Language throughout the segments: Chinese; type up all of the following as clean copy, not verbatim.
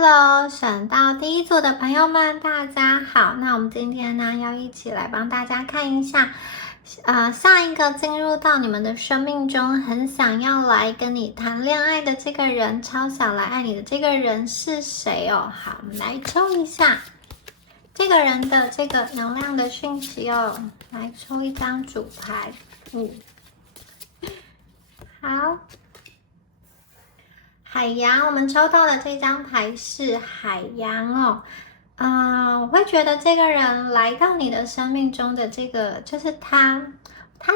Hello，选到第一组的朋友们，大家好。那我们今天呢，要一起来帮大家看一下，上一个进入到你们的生命中，很想要来跟你谈恋爱的这个人，超想来爱你的这个人是谁哦？好，我们来抽一下这个人的这个能量的讯息哦。来抽一张主牌，好。海洋，我们抽到的这张牌是海洋哦。我会觉得这个人来到你的生命中的这个，就是他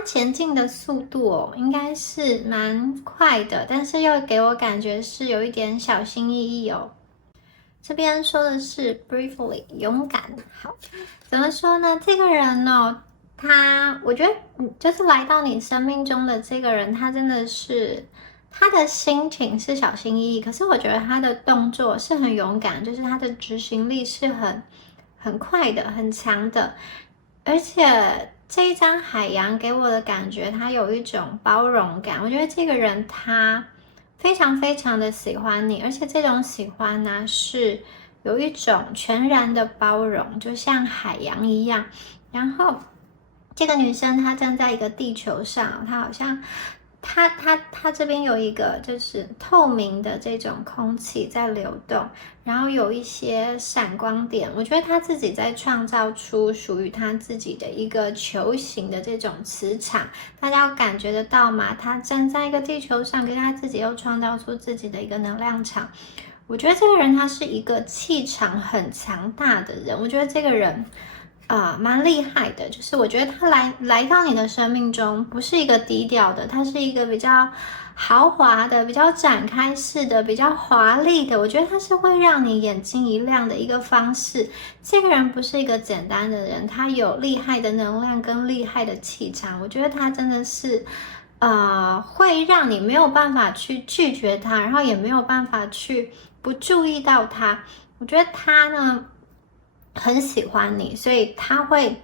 前进的速度哦，应该是蛮快的，但是又给我感觉是有一点小心翼翼哦。这边说的是 briefly 勇敢，好，怎么说呢？这个人哦，我觉得就是来到你生命中的这个人，他真的是。他的心情是小心翼翼，可是我觉得他的动作是很勇敢，就是他的执行力是很快的、很强的。而且这一张海洋给我的感觉，他有一种包容感。我觉得这个人他非常非常的喜欢你，而且这种喜欢呢是有一种全然的包容，就像海洋一样。然后这个女生她站在一个地球上，她好像。它这边有一个就是透明的这种空气在流动，然后有一些闪光点，我觉得他自己在创造出属于他自己的一个球形的这种磁场，大家有感觉得到吗？他站在一个地球上，跟他自己又创造出自己的一个能量场。我觉得这个人他是一个气场很强大的人，我觉得这个人。蛮厉害的，就是我觉得他来到你的生命中，不是一个低调的，他是一个比较豪华的、比较展开式的、比较华丽的。我觉得他是会让你眼睛一亮的一个方式。这个人不是一个简单的人，他有厉害的能量跟厉害的气场。我觉得他真的是，会让你没有办法去拒绝他，然后也没有办法去不注意到他。我觉得他呢。很喜欢你，所以他会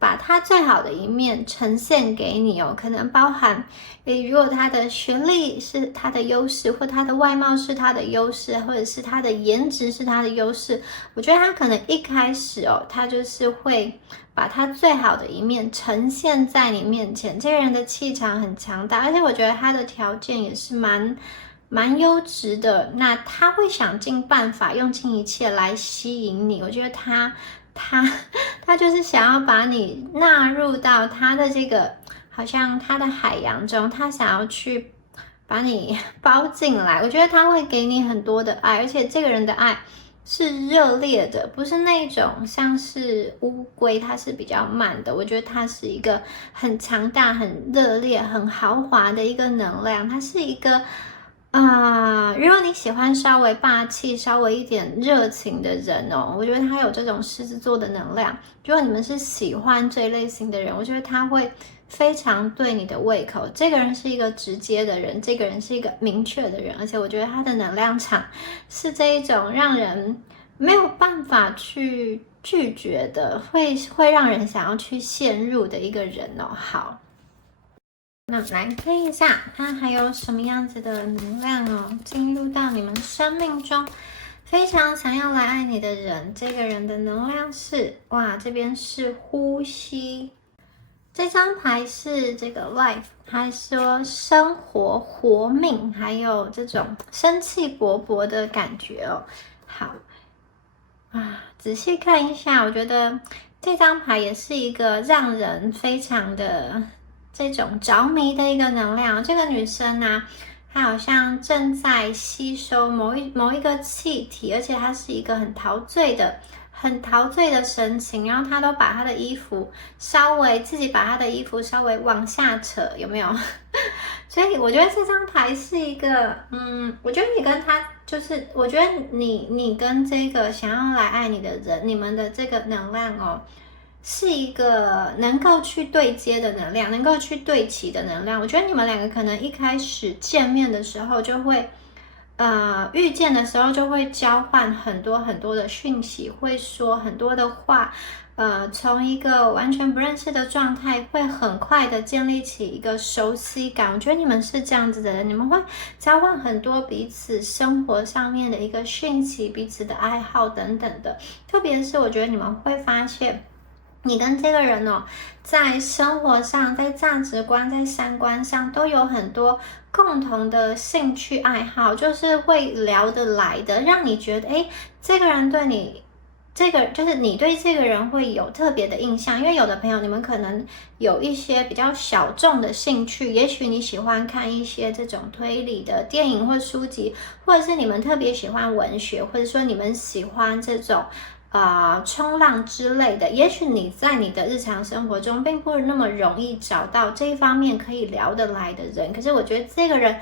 把他最好的一面呈现给你哦，可能包含，如果他的学历是他的优势，或他的外貌是他的优势，或者是他的颜值是他的优势，我觉得他可能一开始哦，他就是会把他最好的一面呈现在你面前。这个人的气场很强大，而且我觉得他的条件也是蛮优质的，那他会想尽办法，用尽一切来吸引你。我觉得他就是想要把你纳入到他的这个，好像他的海洋中，他想要去把你包进来。我觉得他会给你很多的爱，而且这个人的爱是热烈的，不是那种像是乌龟，它是比较慢的。我觉得它是一个很强大、很热烈、很豪华的一个能量，它是一个。如果你喜欢稍微霸气、稍微一点热情的人哦，我觉得他有这种狮子座的能量。如果你们是喜欢这一类型的人，我觉得他会非常对你的胃口。这个人是一个直接的人，这个人是一个明确的人，而且我觉得他的能量场是这一种让人没有办法去拒绝的，会让人想要去陷入的一个人哦。好。那我们来看一下，它还有什么样子的能量哦？进入到你们生命中，非常想要来爱你的人，这个人的能量是哇，这边是呼吸。这张牌是这个 life， 他说生活、活命，还有这种生气勃勃的感觉哦。好仔细看一下，我觉得这张牌也是一个让人非常的。这种着迷的一个能量，这个女生呢，她好像正在吸收某一个气体，而且她是一个很陶醉的神情，然后她都把她的衣服自己把她的衣服稍微往下扯，有没有？所以我觉得这张牌是一个，我觉得你跟他就是，我觉得你跟这个想要来爱你的人，你们的这个能量哦。是一个能够去对接的能量，能够去对齐的能量。我觉得你们两个可能一开始见面的时候就会，遇见的时候就会交换很多很多的讯息，会说很多的话，从一个完全不认识的状态，会很快的建立起一个熟悉感。我觉得你们是这样子的人，你们会交换很多彼此生活上面的一个讯息，彼此的爱好等等的。特别是我觉得你们会发现，你跟这个人哦，在生活上、在价值观、在三观上都有很多共同的兴趣爱好，就是会聊得来的，让你觉得，诶，这个人对你，这个就是你对这个人会有特别的印象。因为有的朋友，你们可能有一些比较小众的兴趣，也许你喜欢看一些这种推理的电影或书籍，或者是你们特别喜欢文学，或者说你们喜欢这种冲浪之类的，也许你在你的日常生活中并不那么容易找到这一方面可以聊得来的人，可是我觉得这个人，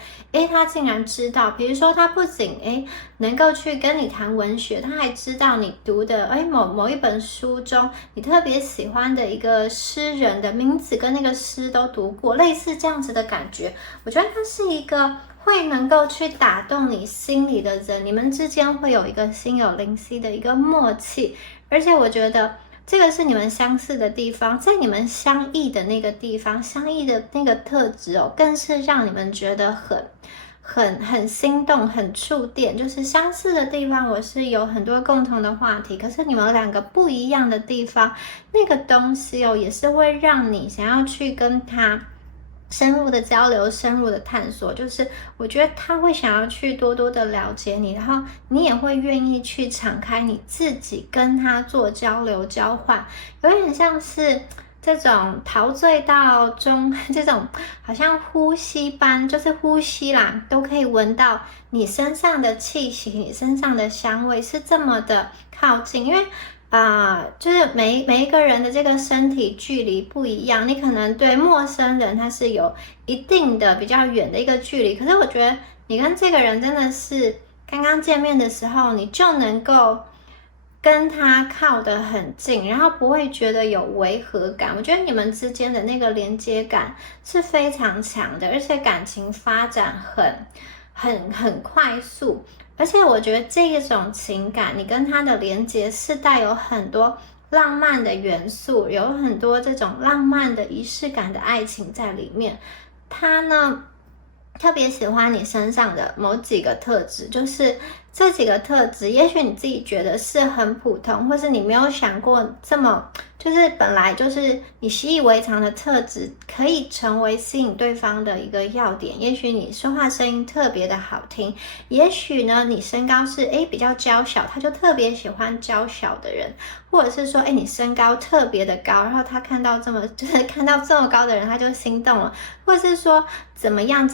他竟然知道，比如说他不仅能够去跟你谈文学，他还知道你读的某一本书中你特别喜欢的一个诗人的名字跟那个诗都读过，类似这样子的感觉，我觉得他是一个会能够去打动你心里的人，你们之间会有一个心有灵犀的一个默契，而且我觉得这个是你们相似的地方，在你们相异的那个地方，相异的那个特质哦，更是让你们觉得很心动，很触电。就是相似的地方，我是有很多共同的话题，可是你们两个不一样的地方，那个东西哦，也是会让你想要去跟他深入的交流，深入的探索，就是我觉得他会想要去多多的了解你，然后你也会愿意去敞开你自己跟他做交流交换，有点像是这种陶醉到中这种好像呼吸般，就是呼吸啦，都可以闻到你身上的气息，你身上的香味是这么的靠近，因为就是每一个人的这个身体距离不一样，你可能对陌生人他是有一定的比较远的一个距离，可是我觉得你跟这个人真的是刚刚见面的时候，你就能够跟他靠得很近，然后不会觉得有违和感。我觉得你们之间的那个连接感是非常强的，而且感情发展很快速。而且我觉得这一种情感，你跟他的连接是带有很多浪漫的元素，有很多这种浪漫的仪式感的爱情在里面。他呢，特别喜欢你身上的某几个特质，就是这几个特质，也许你自己觉得是很普通，或是你没有想过这么，就是本来就是你习以为常的特质，可以成为吸引对方的一个要点。也许你说话声音特别的好听，也许呢你身高是比较娇小，他就特别喜欢娇小的人，或者是说你身高特别的高，然后他看到这么高的人他就心动了，或者是说怎么样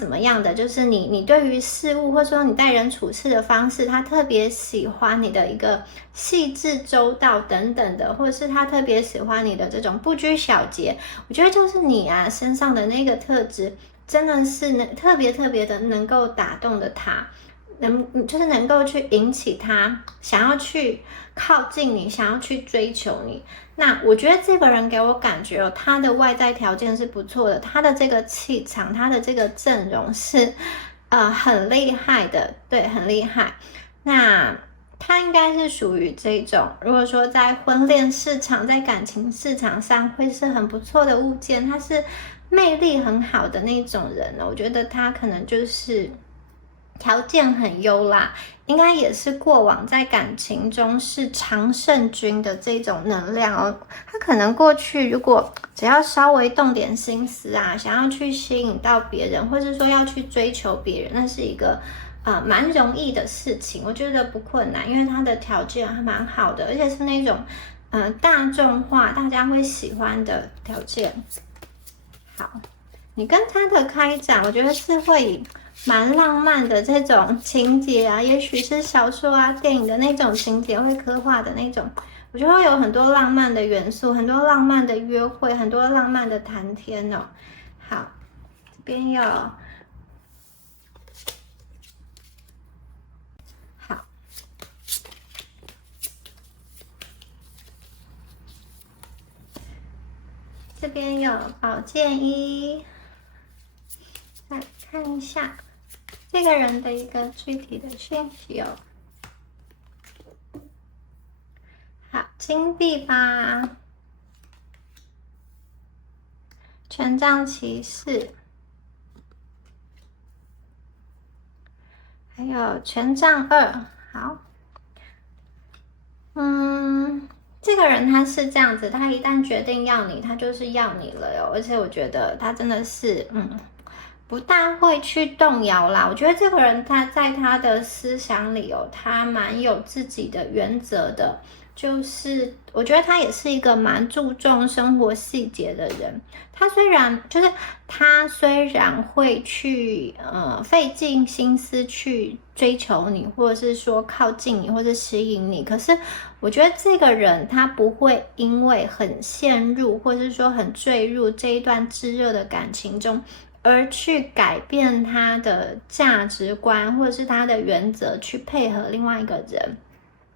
的，就是你对于事物或者说你待人处事的方式，他特别喜欢你的一个细致周到等等的，或者是他特别喜欢你的这种不拘小节。我觉得就是你身上的那个特质，真的是特别的能够打动的他。就是能够去引起他想要去靠近你，想要去追求你。那我觉得这个人给我感觉他的外在条件是不错的，他的这个气场，他的这个阵容是很厉害的，对，很厉害。那他应该是属于这种，如果说在婚恋市场，在感情市场上会是很不错的物件，他是魅力很好的那种人，我觉得他可能就是条件很优啦，应该也是过往在感情中是常胜军的这种能量哦。他可能过去如果只要稍微动点心思想要去吸引到别人，或者说要去追求别人，那是一个蛮容易的事情，我觉得不困难，因为他的条件还蛮好的，而且是那种大众化，大家会喜欢的条件。好，你跟他的开展，我觉得是会以蛮浪漫的这种情节也许是小说电影的那种情节会刻画的那种，我觉得会有很多浪漫的元素，很多浪漫的约会，很多浪漫的谈天哦。好，这边有，好，这边有宝剑一，来看一下。这个人的一个具体的讯息哦。好，金币吧，权杖骑士，还有权杖2。好，这个人他是这样子，他一旦决定要你，他就是要你了哟。而且我觉得他真的是，不大会去动摇啦。我觉得这个人他在他的思想里哦，他蛮有自己的原则的。就是我觉得他也是一个蛮注重生活细节的人。他虽然会去费尽心思去追求你，或者是说靠近你，或者吸引你，可是我觉得这个人他不会因为很陷入，或者是说很坠入这一段炙热的感情中，而去改变他的价值观或者是他的原则，去配合另外一个人。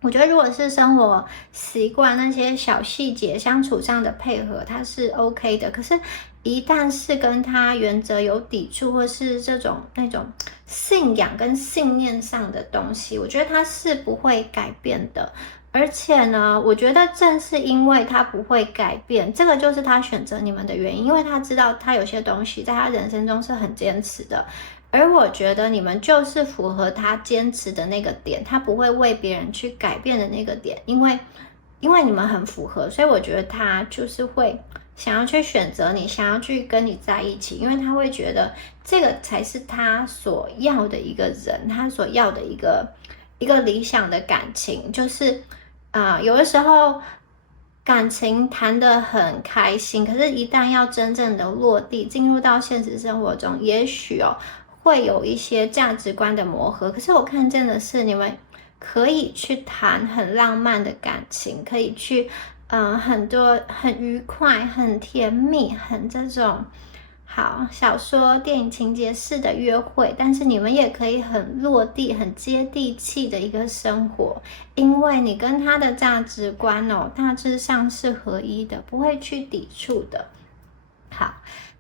我觉得如果是生活习惯那些小细节相处上的配合，他是 OK 的。可是，一旦是跟他原则有抵触，或是那种信仰跟信念上的东西，我觉得他是不会改变的。而且呢，我觉得正是因为他不会改变，这个就是他选择你们的原因，因为他知道他有些东西在他人生中是很坚持的。而我觉得你们就是符合他坚持的那个点，他不会为别人去改变的那个点，因为你们很符合，所以我觉得他就是会想要去选择你，想要去跟你在一起，因为他会觉得这个才是他所要的一个人，他所要的一个理想的感情，就是有的时候感情谈得很开心，可是一旦要真正的落地，进入到现实生活中，也许会有一些价值观的磨合。可是我看见的是，你们可以去谈很浪漫的感情，可以去很多很愉快、很甜蜜、很这种好小说、电影情节式的约会，但是你们也可以很落地、很接地气的一个生活，因为你跟他的价值观大致上是合一的，不会去抵触的。好，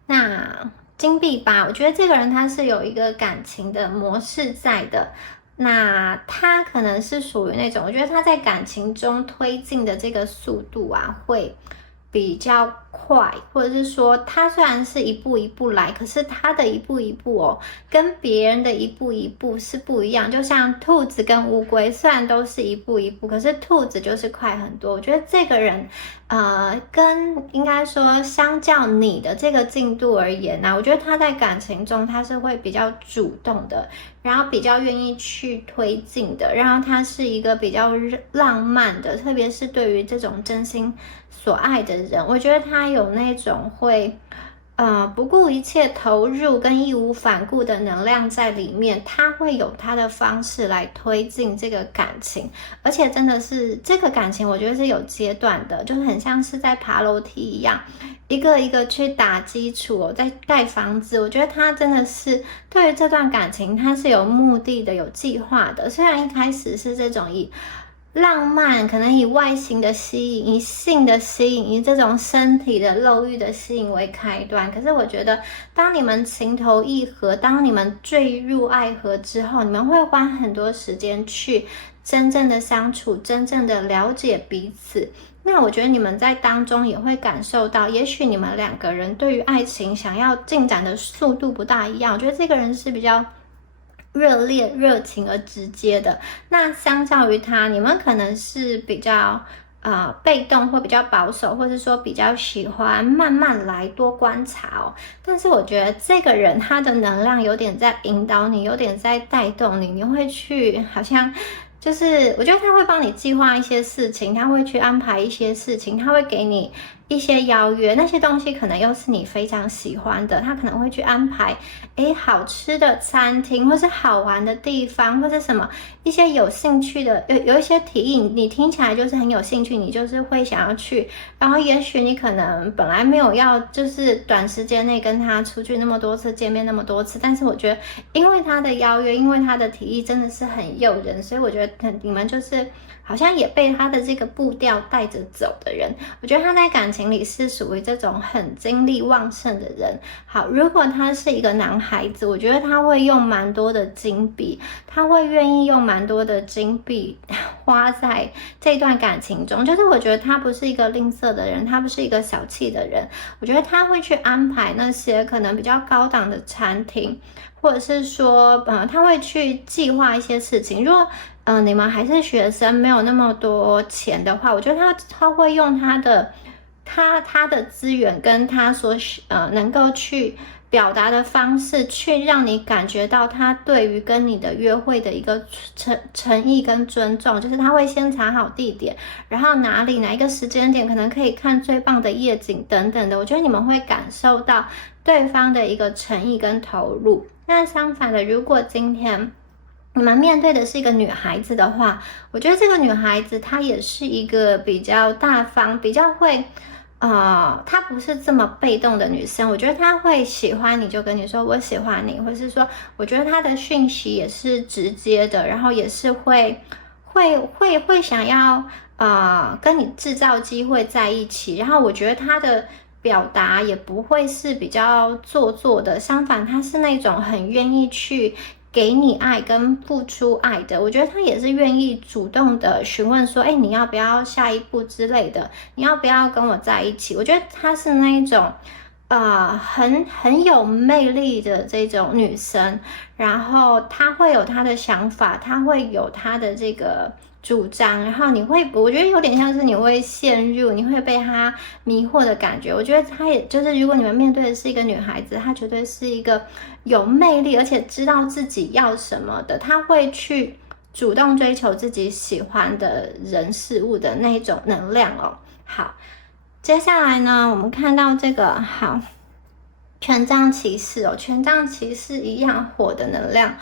那金币吧，我觉得这个人他是有一个感情的模式在的。那他可能是属于那种，我觉得他在感情中推进的这个速度会比较快，或者是说他虽然是一步一步来，可是他的一步一步跟别人的一步一步是不一样。就像兔子跟乌龟虽然都是一步一步，可是兔子就是快很多。我觉得这个人跟应该说相较你的这个进度而言我觉得他在感情中他是会比较主动的，然后比较愿意去推进的，然后他是一个比较浪漫的，特别是对于这种真心所爱的人，我觉得他有那种会不顾一切投入跟义无反顾的能量在里面，他会有他的方式来推进这个感情。而且真的是这个感情我觉得是有阶段的，就是很像是在爬楼梯一样，一个一个去打基础在盖房子。我觉得他真的是对于这段感情他是有目的的，有计划的。虽然一开始是这种以浪漫，可能以外形的吸引，以性的吸引，以这种身体的肉欲的吸引为开端，可是我觉得当你们情投意合，当你们坠入爱河之后，你们会花很多时间去真正的相处，真正的了解彼此。那我觉得你们在当中也会感受到，也许你们两个人对于爱情想要进展的速度不大一样。我觉得这个人是比较热烈、热情而直接的，那相较于他，你们可能是比较被动，或比较保守，或是说比较喜欢慢慢来，多观察但是我觉得这个人他的能量有点在引导你，有点在带动你，你会去好像就是我觉得他会帮你计划一些事情，他会去安排一些事情，他会给你一些邀约，那些东西可能又是你非常喜欢的，他可能会去安排好吃的餐厅，或是好玩的地方，或是什么一些有兴趣的，有一些提议你听起来就是很有兴趣，你就是会想要去，然后也许你可能本来没有要就是短时间内跟他出去那么多次，见面那么多次，但是我觉得因为他的邀约，因为他的提议真的是很诱人，所以我觉得你们就是好像也被他的这个步调带着走的人。我觉得他在感情里是属于这种很精力旺盛的人。好，如果他是一个男孩子，我觉得他会用蛮多的金币，他会愿意用蛮多的金币花在这段感情中，就是我觉得他不是一个吝啬的人，他不是一个小气的人，我觉得他会去安排那些可能比较高档的餐厅，或者是说他会去计划一些事情。如果你们还是学生，没有那么多钱的话，我觉得他会用他的资源跟他所能够去表达的方式，去让你感觉到他对于跟你的约会的一个诚意跟尊重。就是他会先查好地点，然后哪一个时间点可能可以看最棒的夜景等等的，我觉得你们会感受到对方的一个诚意跟投入。那相反的，如果今天你们面对的是一个女孩子的话，我觉得这个女孩子她也是一个比较大方，比较会她不是这么被动的女生。我觉得她会喜欢你就跟你说我喜欢你，或是说我觉得她的讯息也是直接的，然后也是会想要跟你制造机会在一起。然后我觉得她的表达也不会是比较做作的，相反她是那种很愿意去给你爱跟付出爱的。我觉得他也是愿意主动的询问说，你要不要下一步之类的，你要不要跟我在一起。我觉得他是那一种很有魅力的这种女生，然后她会有她的想法，她会有她的这个主张，然后我觉得有点像是你会陷入，你会被她迷惑的感觉。我觉得她也就是如果你们面对的是一个女孩子，她绝对是一个有魅力而且知道自己要什么的，她会去主动追求自己喜欢的人事物的那一种能量哦。好，接下来呢，我们看到这个好权杖骑士哦，权杖骑士一样火的能量。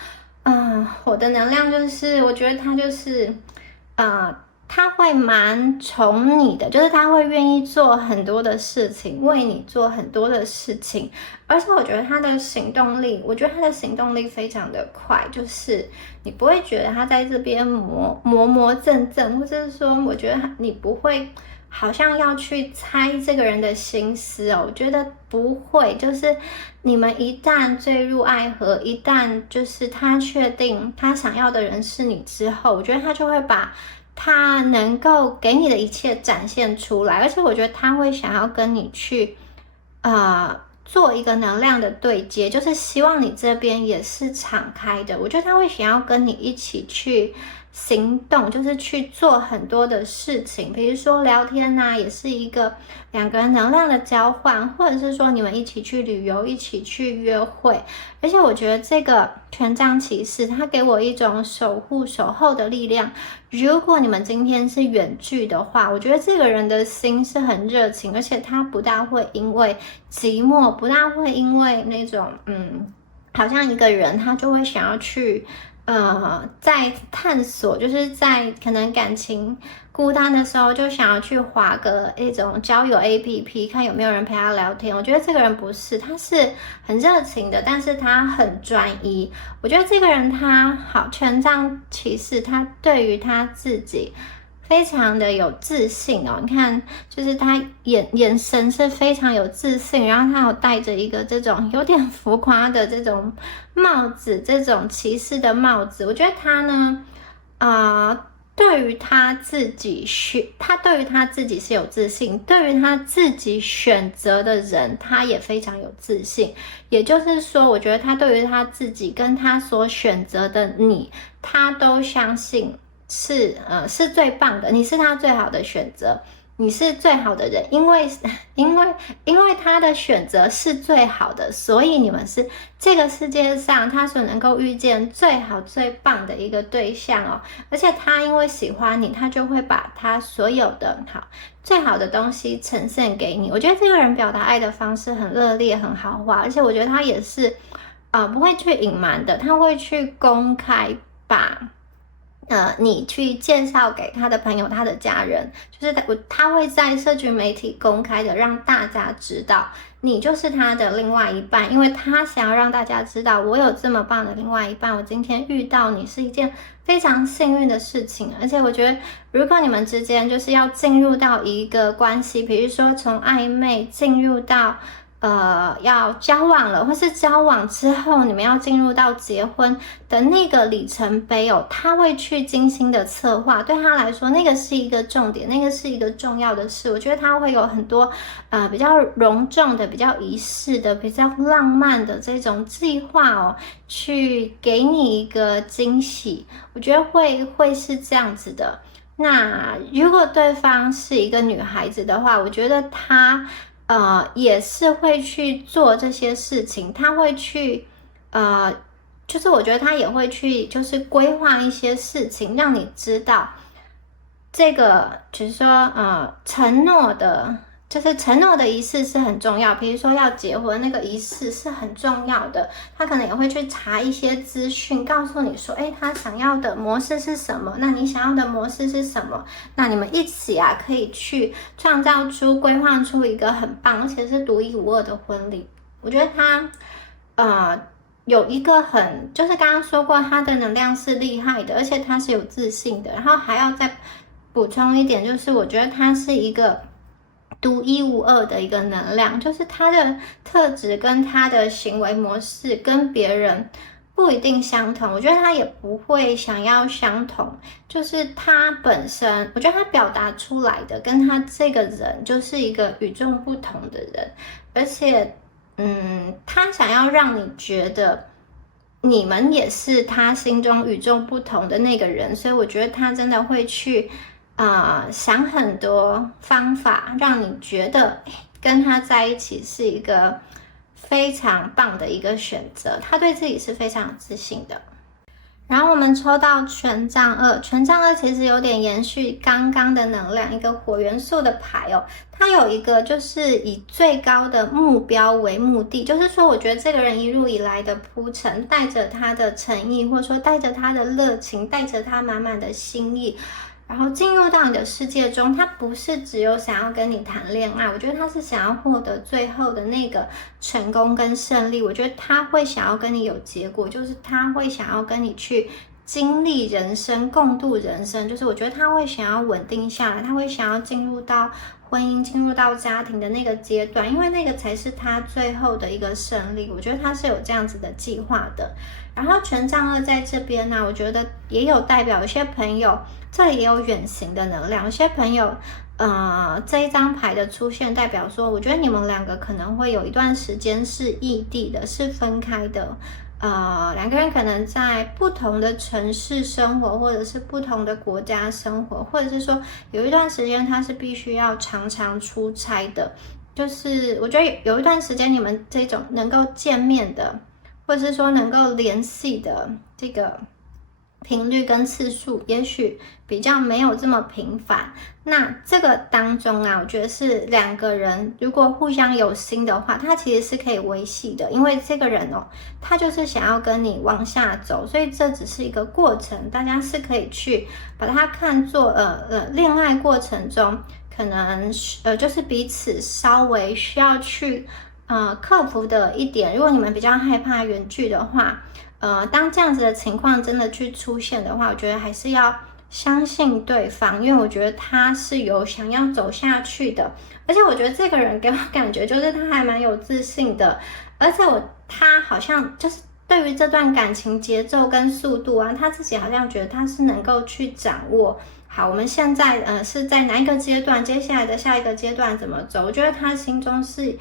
火的能量就是我觉得他就是他会蛮宠你的，就是他会愿意做很多的事情，为你做很多的事情。而且我觉得他的行动力非常的快，就是你不会觉得他在这边磨蹭蹭，或者是说我觉得你不会好像要去猜这个人的心思哦，我觉得不会。就是你们一旦坠入爱河，一旦就是他确定他想要的人是你之后，我觉得他就会把他能够给你的一切展现出来。而且我觉得他会想要跟你去做一个能量的对接，就是希望你这边也是敞开的。我觉得他会想要跟你一起去行动，就是去做很多的事情，比如说聊天也是一个两个人能量的交换，或者是说你们一起去旅游，一起去约会。而且我觉得这个权杖骑士他给我一种守候的力量。如果你们今天是远距的话，我觉得这个人的心是很热情，而且他不大会因为寂寞，不大会因为那种好像一个人他就会想要去在探索，就是在可能感情孤单的时候就想要去滑个一种交友 APP 看有没有人陪他聊天。我觉得这个人不是，他是很热情的，但是他很专一。我觉得这个人他好，权杖骑士他对于他自己非常的有自信哦。你看就是他眼神是非常有自信，然后他有戴着一个这种有点浮夸的这种帽子，这种骑士的帽子。我觉得他呢对于他自己是有自信，对于他自己选择的人他也非常有自信。也就是说我觉得他对于他自己跟他所选择的你，他都相信是最棒的，你是他最好的选择，你是最好的人。因为他的选择是最好的，所以你们是这个世界上他所能够遇见最好最棒的一个对象哦。而且他因为喜欢你，他就会把他所有的最好的东西呈现给你。我觉得这个人表达爱的方式很热烈很豪华，而且我觉得他也是不会去隐瞒的，他会去公开把你去介绍给他的朋友他的家人，就是他会在社群媒体公开的让大家知道你就是他的另外一半，因为他想要让大家知道，我有这么棒的另外一半，我今天遇到你是一件非常幸运的事情。而且我觉得，如果你们之间就是要进入到一个关系，比如说从暧昧进入到要交往了，或是交往之后你们要进入到结婚的那个里程碑哦，他会去精心的策划，对他来说那个是一个重点，那个是一个重要的事。我觉得他会有很多比较隆重的、比较仪式的、比较浪漫的这种计划哦，去给你一个惊喜。我觉得会是这样子的。那如果对方是一个女孩子的话，我觉得她也是会去做这些事情，他会去就是我觉得他也会去就是规划一些事情，让你知道这个就是说承诺的，就是承诺的仪式是很重要，比如说要结婚那个仪式是很重要的，他可能也会去查一些资讯，告诉你说，他想要的模式是什么，那你想要的模式是什么，那你们一起可以去创造出、规划出一个很棒，而且是独一无二的婚礼。我觉得他有一个就是刚刚说过，他的能量是厉害的，而且他是有自信的，然后还要再补充一点，就是我觉得他是一个独一无二的一个能量，就是他的特质跟他的行为模式跟别人不一定相同，我觉得他也不会想要相同，就是他本身，我觉得他表达出来的跟他这个人就是一个与众不同的人，而且他想要让你觉得你们也是他心中与众不同的那个人，所以我觉得他真的会去想很多方法，让你觉得跟他在一起是一个非常棒的一个选择，他对自己是非常有自信的。然后我们抽到权杖二，权杖二其实有点延续刚刚的能量，一个火元素的牌哦。它有一个就是以最高的目标为目的，就是说我觉得这个人一路以来的铺陈，带着他的诚意，或者说带着他的热情，带着他满满的心意，然后进入到你的世界中，他不是只有想要跟你谈恋爱，我觉得他是想要获得最后的那个成功跟胜利，我觉得他会想要跟你有结果，就是他会想要跟你去经历人生，共度人生，就是我觉得他会想要稳定下来，他会想要进入到婚姻，进入到家庭的那个阶段，因为那个才是他最后的一个胜利，我觉得他是有这样子的计划的。然后权杖二在这边呢，我觉得也有代表有些朋友，这里也有远行的能量，有些朋友这一张牌的出现代表说，我觉得你们两个可能会有一段时间是异地的，是分开的，两个人可能在不同的城市生活，或者是不同的国家生活，或者是说有一段时间他是必须要常常出差的，就是我觉得有一段时间你们这种能够见面的，或者是说能够联系的这个频率跟次数也许比较没有这么频繁，那这个当中我觉得是两个人如果互相有心的话，他其实是可以维系的，因为这个人他就是想要跟你往下走，所以这只是一个过程，大家是可以去把它看作恋爱过程中可能就是彼此稍微需要去克服的一点，如果你们比较害怕远距的话，当这样子的情况真的去出现的话，我觉得还是要相信对方，因为我觉得他是有想要走下去的，而且我觉得这个人给我感觉就是他还蛮有自信的，而且他好像就是对于这段感情节奏跟速度他自己好像觉得他是能够去掌握。好，我们现在是在哪一个阶段，接下来的下一个阶段怎么走？我觉得他心中是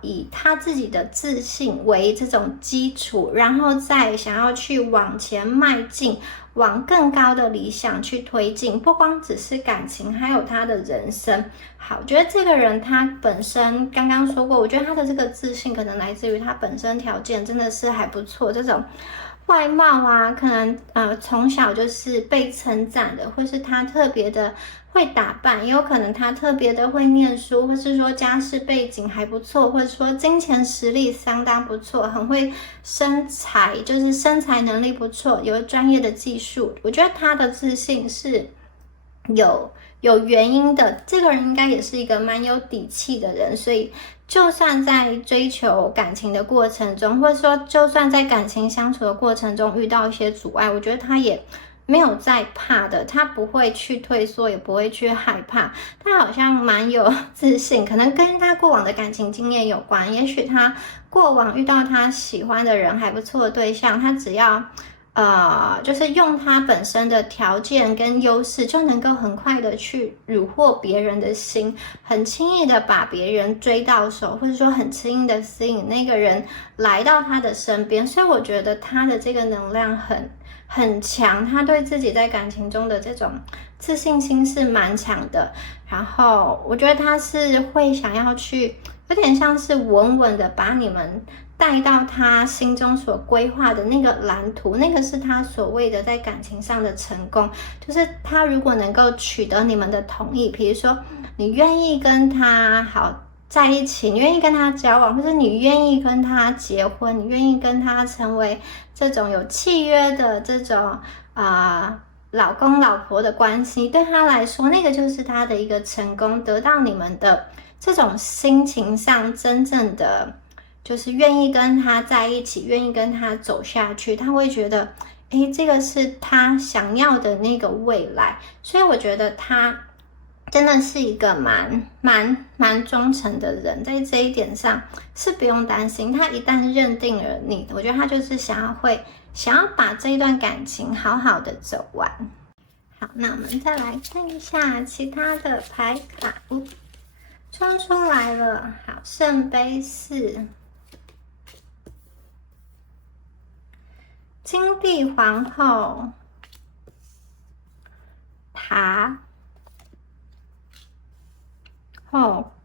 以他自己的自信为这种基础，然后再想要去往前迈进，往更高的理想去推进，不光只是感情，还有他的人生。好，我觉得这个人他本身刚刚说过，我觉得他的这个自信可能来自于他本身条件真的是还不错，这种外貌可能从小就是被称赞的，或是他特别的会打扮，也有可能他特别的会念书，或是说家世背景还不错，或者说金钱实力相当不错，很会身材，就是身材能力不错，有专业的技术。我觉得他的自信是有原因的，这个人应该也是一个蛮有底气的人，所以就算在追求感情的过程中，或者说就算在感情相处的过程中遇到一些阻碍，我觉得他也没有在怕的，他不会去退缩，也不会去害怕，他好像蛮有自信，可能跟他过往的感情经验有关，也许他过往遇到他喜欢的人还不错的对象，他只要就是用他本身的条件跟优势，就能够很快的去虏获别人的心，很轻易的把别人追到手，或者说很轻易的吸引那个人来到他的身边。所以我觉得他的这个能量很强，他对自己在感情中的这种自信心是蛮强的。然后我觉得他是会想要去，有点像是稳稳的把你们带到他心中所规划的那个蓝图，那个是他所谓的在感情上的成功。就是他如果能够取得你们的同意，比如说你愿意跟他好在一起，你愿意跟他交往，或者你愿意跟他结婚，你愿意跟他成为这种有契约的这种老公老婆的关系，对他来说那个就是他的一个成功，得到你们的这种心情上真正的就是愿意跟他在一起，愿意跟他走下去，他会觉得这个是他想要的那个未来。所以我觉得他真的是一个蛮忠诚的人，在这一点上是不用担心。他一旦认定了你，我觉得他就是想要把这一段感情好好的走完。好，那我们再来看一下其他的牌卡，冲出来了。好，圣杯4，金币皇后，塔，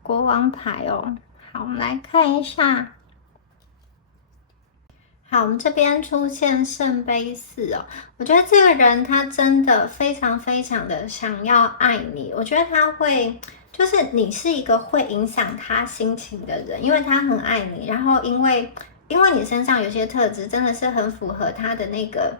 国王牌哦。好，我们来看一下。好，我们这边出现圣杯4哦。我觉得这个人他真的非常非常的想要爱你。我觉得他会，就是你是一个会影响他心情的人，因为他很爱你，然后因为你身上有些特质真的是很符合他的那个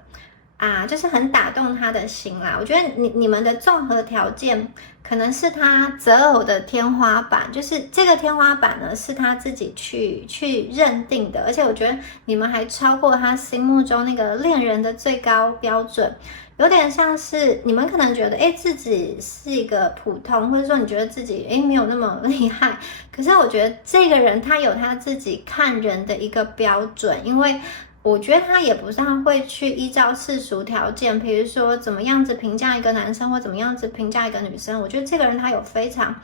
就是很打动他的心啦。我觉得你们的综合条件可能是他择偶的天花板，就是这个天花板呢是他自己去认定的，而且我觉得你们还超过他心目中那个恋人的最高标准。有点像是你们可能觉得自己是一个普通，或者说你觉得自己没有那么厉害，可是我觉得这个人他有他自己看人的一个标准，因为我觉得他也不太会去依照世俗条件，比如说怎么样子评价一个男生或怎么样子评价一个女生。我觉得这个人他有非常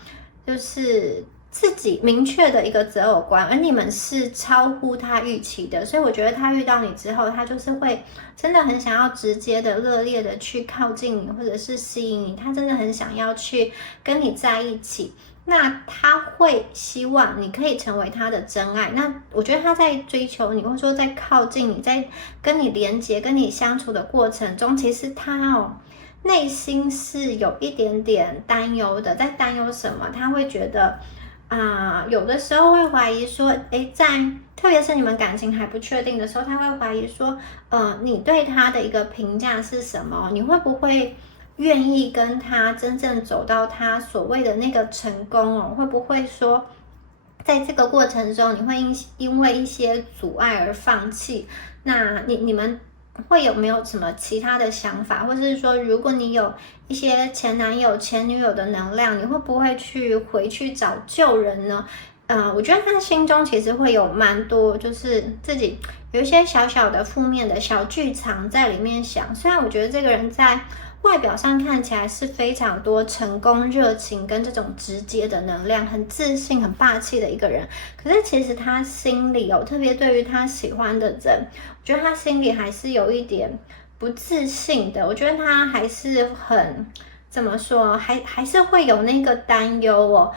就是自己明确的一个择偶观，而你们是超乎他预期的，所以我觉得他遇到你之后，他就是会真的很想要直接的热烈的去靠近你，或者是吸引你，他真的很想要去跟你在一起。那他会希望你可以成为他的真爱。那我觉得他在追求你，或者说在靠近你，在跟你连接、跟你相处的过程中，其实他内心是有一点点担忧的。在担忧什么？他会觉得有的时候会怀疑说，特别是你们感情还不确定的时候，他会怀疑说，你对他的一个评价是什么？你会不会愿意跟他真正走到他所谓的那个成功哦？会不会说，在这个过程中，你会因为一些阻碍而放弃？那你们会有没有什么其他的想法，或者是说，如果你有一些前男友、前女友的能量，你会不会回去找旧人呢？我觉得他心中其实会有蛮多，就是自己有一些小小的负面的小剧场在里面想。虽然我觉得这个人在外表上看起来是非常多成功、热情跟这种直接的能量，很自信、很霸气的一个人，可是其实他心里特别对于他喜欢的人，我觉得他心里还是有一点不自信的。我觉得他还是很怎么说，还是会有那个担忧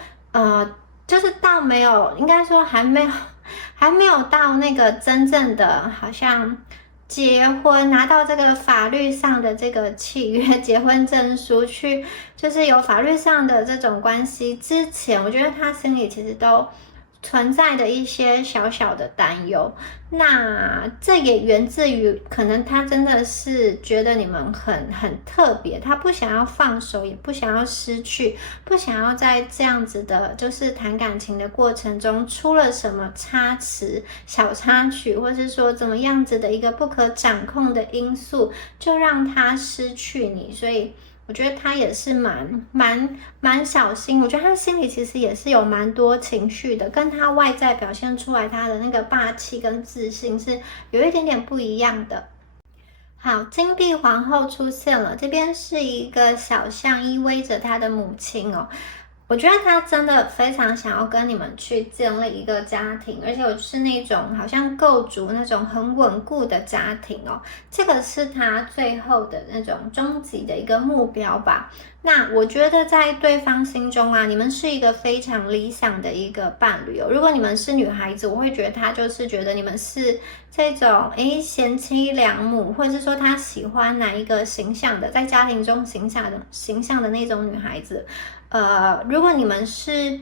就是到没有，应该说还没有到那个真正的好像结婚，拿到这个法律上的这个契约、结婚证书，就是有法律上的这种关系之前，我觉得他心里其实都存在的一些小小的担忧。那这也源自于可能他真的是觉得你们很特别，他不想要放手，也不想要失去，不想要在这样子的就是谈感情的过程中出了什么差池、小插曲，或是说怎么样子的一个不可掌控的因素，就让他失去你。所以我觉得他也是蛮小心，我觉得他心里其实也是有蛮多情绪的，跟他外在表现出来他的那个霸气跟自信是有一点点不一样的。好，金币皇后出现了，这边是一个小象依偎着他的母亲哦。我觉得他真的非常想要跟你们去建立一个家庭，而且我是那种好像构筑那种很稳固的家庭哦，这个是他最后的那种终极的一个目标吧。那我觉得在对方心中啊，你们是一个非常理想的一个伴侣哦。如果你们是女孩子，我会觉得他就是觉得你们是这种贤妻良母，或者是说他喜欢哪一个形象的，在家庭中形象的那种女孩子。如果你们是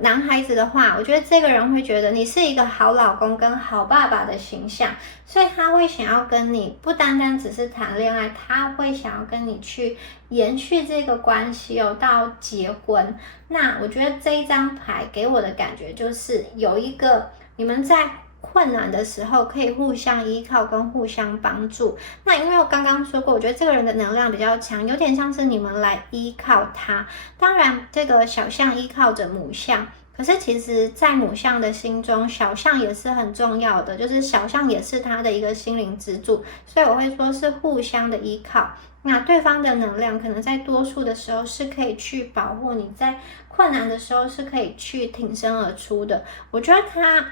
男孩子的话，我觉得这个人会觉得你是一个好老公跟好爸爸的形象，所以他会想要跟你不单单只是谈恋爱，他会想要跟你去延续这个关系哦，到结婚。那我觉得这一张牌给我的感觉就是有一个你们在困难的时候可以互相依靠跟互相帮助。那因为我刚刚说过，我觉得这个人的能量比较强，有点像是你们来依靠他。当然这个小象依靠着母象，可是其实在母象的心中，小象也是很重要的，就是小象也是他的一个心灵支柱，所以我会说是互相的依靠。那对方的能量可能在多数的时候是可以去保护你，在困难的时候是可以去挺身而出的。我觉得他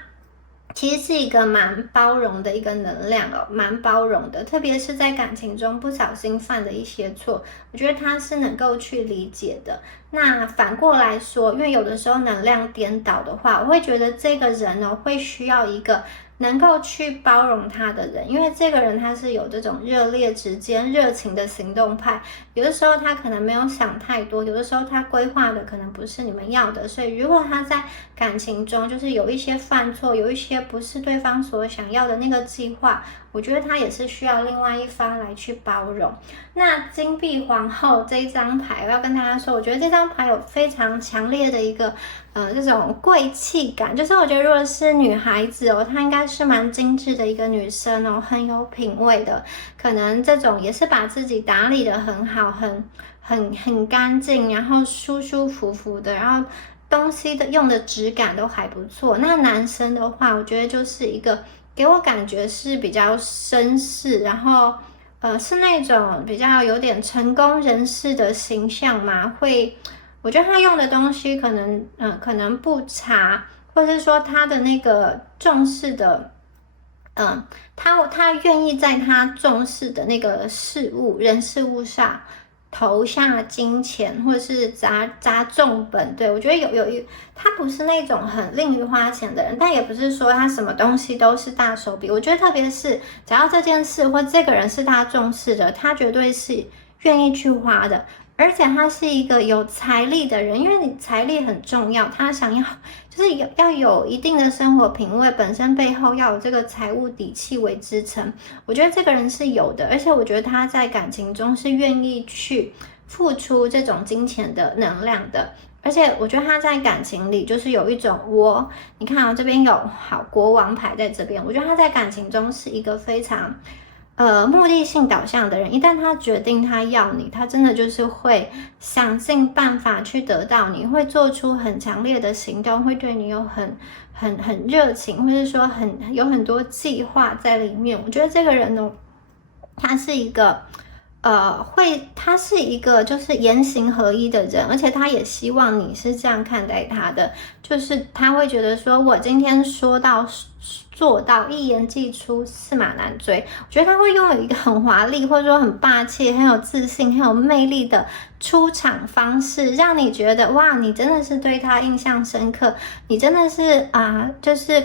其实是一个蛮包容的一个能量哦，蛮包容的，特别是在感情中不小心犯的一些错，我觉得他是能够去理解的。那反过来说，因为有的时候能量颠倒的话，我会觉得这个人哦会需要一个能够去包容他的人，因为这个人他是有这种热烈直接热情的行动派，有的时候他可能没有想太多，有的时候他规划的可能不是你们要的，所以如果他在感情中就是有一些犯错，有一些不是对方所想要的那个计划，我觉得他也是需要另外一方来去包容。那金币皇后这一张牌，我要跟大家说，我觉得这张牌有非常强烈的一个这种贵气感，就是我觉得如果是女孩子哦，她应该是蛮精致的一个女生哦，很有品味的，可能这种也是把自己打理得很好，很干净，然后舒舒服服的，然后东西的用的质感都还不错。那男生的话，我觉得就是一个给我感觉是比较绅士，然后是那种比较有点成功人士的形象嘛，我觉得他用的东西可能不差，或者是说他的那个重视的他愿意在他重视的那个人事物上投下金钱，或者是砸重本。对，我觉得他不是那种很吝于花钱的人，但也不是说他什么东西都是大手笔。我觉得特别是只要这件事或这个人是他重视的，他绝对是愿意去花的。而且他是一个有财力的人，因为你财力很重要，他想要就是要有一定的生活品味，本身背后要有这个财务底气为支撑。我觉得这个人是有的，而且我觉得他在感情中是愿意去付出这种金钱的能量的。而且我觉得他在感情里就是有一种你看这边有好国王牌在这边，我觉得他在感情中是一个非常目的性导向的人。一旦他决定他要你，他真的就是会想尽办法去得到你，会做出很强烈的行动，会对你有很热情，或者说有很多计划在里面。我觉得这个人呢，他是一个他是一个就是言行合一的人，而且他也希望你是这样看待他的，就是他会觉得说我今天说到做到，一言既出驷马难追。我觉得他会拥有一个很华丽，或者说很霸气，很有自信，很有魅力的出场方式，让你觉得哇，你真的是对他印象深刻，你真的是就是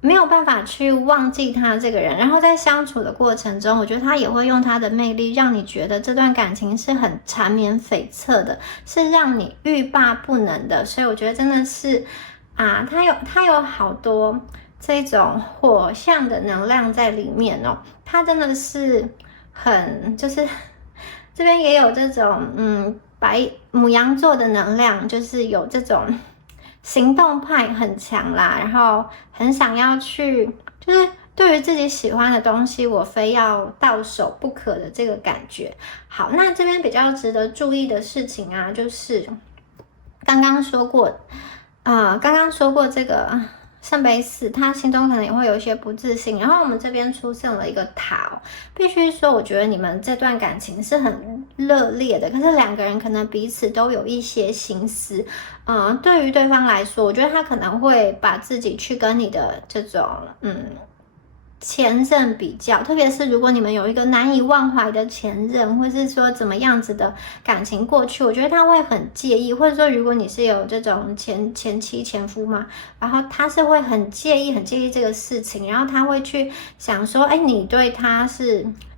没有办法去忘记他这个人。然后在相处的过程中，我觉得他也会用他的魅力让你觉得这段感情是很缠绵悱恻的，是让你欲罢不能的。所以我觉得真的是它有好多这种火象的能量在里面哦，它真的是就是这边也有这种牡羊座的能量，就是有这种行动派很强啦，然后很想要去，就是对于自己喜欢的东西，我非要到手不可的这个感觉。好，那这边比较值得注意的事情啊，就是刚刚说过这个圣杯4，他心中可能也会有一些不自信。然后我们这边出现了一个塔哦，必须说，我觉得你们这段感情是很热烈的，可是两个人可能彼此都有一些心思。对于对方来说，我觉得他可能会把自己去跟你的这种前任比较，特别是如果你们有一个难以忘怀的前任，或是说怎么样子的感情过去，我觉得他会很介意，或者说如果你是有这种前妻前夫嘛，然后他是会很介意这个事情，然后他会去想说，你对他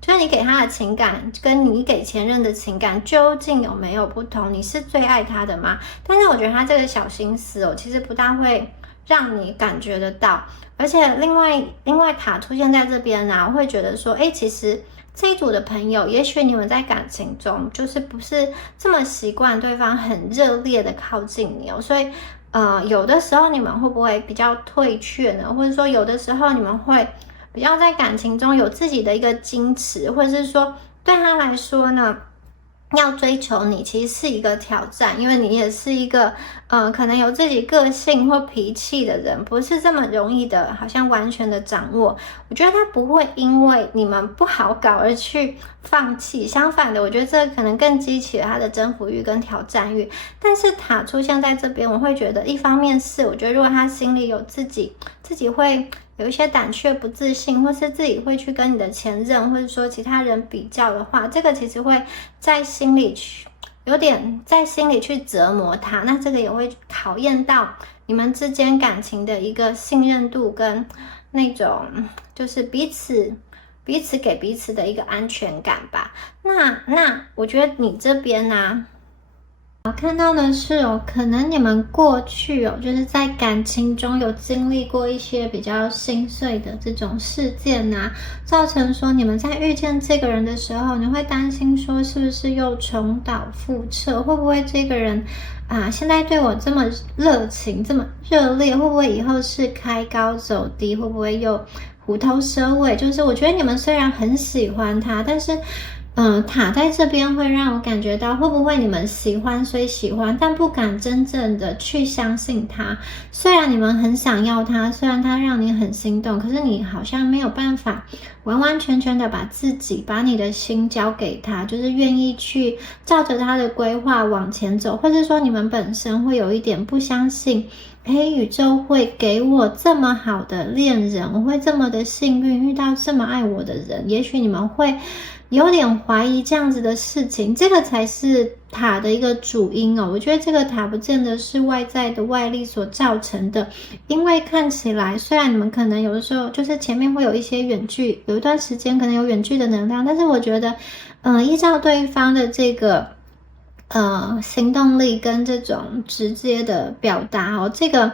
就是你给他的情感跟你给前任的情感究竟有没有不同？你是最爱他的吗？但是我觉得他这个小心思哦，其实不大会让你感觉得到。而且另外塔出现在这边我会觉得说，其实这一组的朋友，也许你们在感情中就是不是这么习惯对方很热烈的靠近你哦，所以有的时候你们会不会比较退却呢？或者说有的时候你们会比较在感情中有自己的一个矜持，或者是说对他来说呢，要追求你其实是一个挑战，因为你也是一个可能有自己个性或脾气的人，不是这么容易的好像完全的掌握。我觉得他不会因为你们不好搞而去放弃，相反的，我觉得这可能更激起了他的征服欲跟挑战欲。但是塔出现在这边，我会觉得一方面是我觉得如果他心里有自己会有一些胆怯不自信，或是自己会去跟你的前任或者说其他人比较的话，这个其实会在心里去折磨他，那这个也会考验到你们之间感情的一个信任度跟那种就是彼此给彼此的一个安全感吧。那我觉得你这边我看到的是可能你们过去就是在感情中有经历过一些比较心碎的这种事件造成说你们在遇见这个人的时候，你会担心说是不是又重蹈覆辙，会不会这个人现在对我这么热情这么热烈，会不会以后是开高走低，会不会又虎头蛇尾？就是我觉得你们虽然很喜欢他，但是塔在这边会让我感觉到，会不会你们喜欢虽喜欢，但不敢真正的去相信他。虽然你们很想要他，虽然他让你很心动，可是你好像没有办法完完全全的把你的心交给他，就是愿意去照着他的规划往前走，或者说你们本身会有一点不相信宇宙会给我这么好的恋人，我会这么的幸运遇到这么爱我的人，也许你们会有点怀疑这样子的事情，这个才是塔的一个主因我觉得这个塔不见得是外在的外力所造成的，因为看起来虽然你们可能有的时候就是前面会有一些远距，有一段时间可能有远距的能量，但是我觉得依照对方的这个行动力跟这种直接的表达这个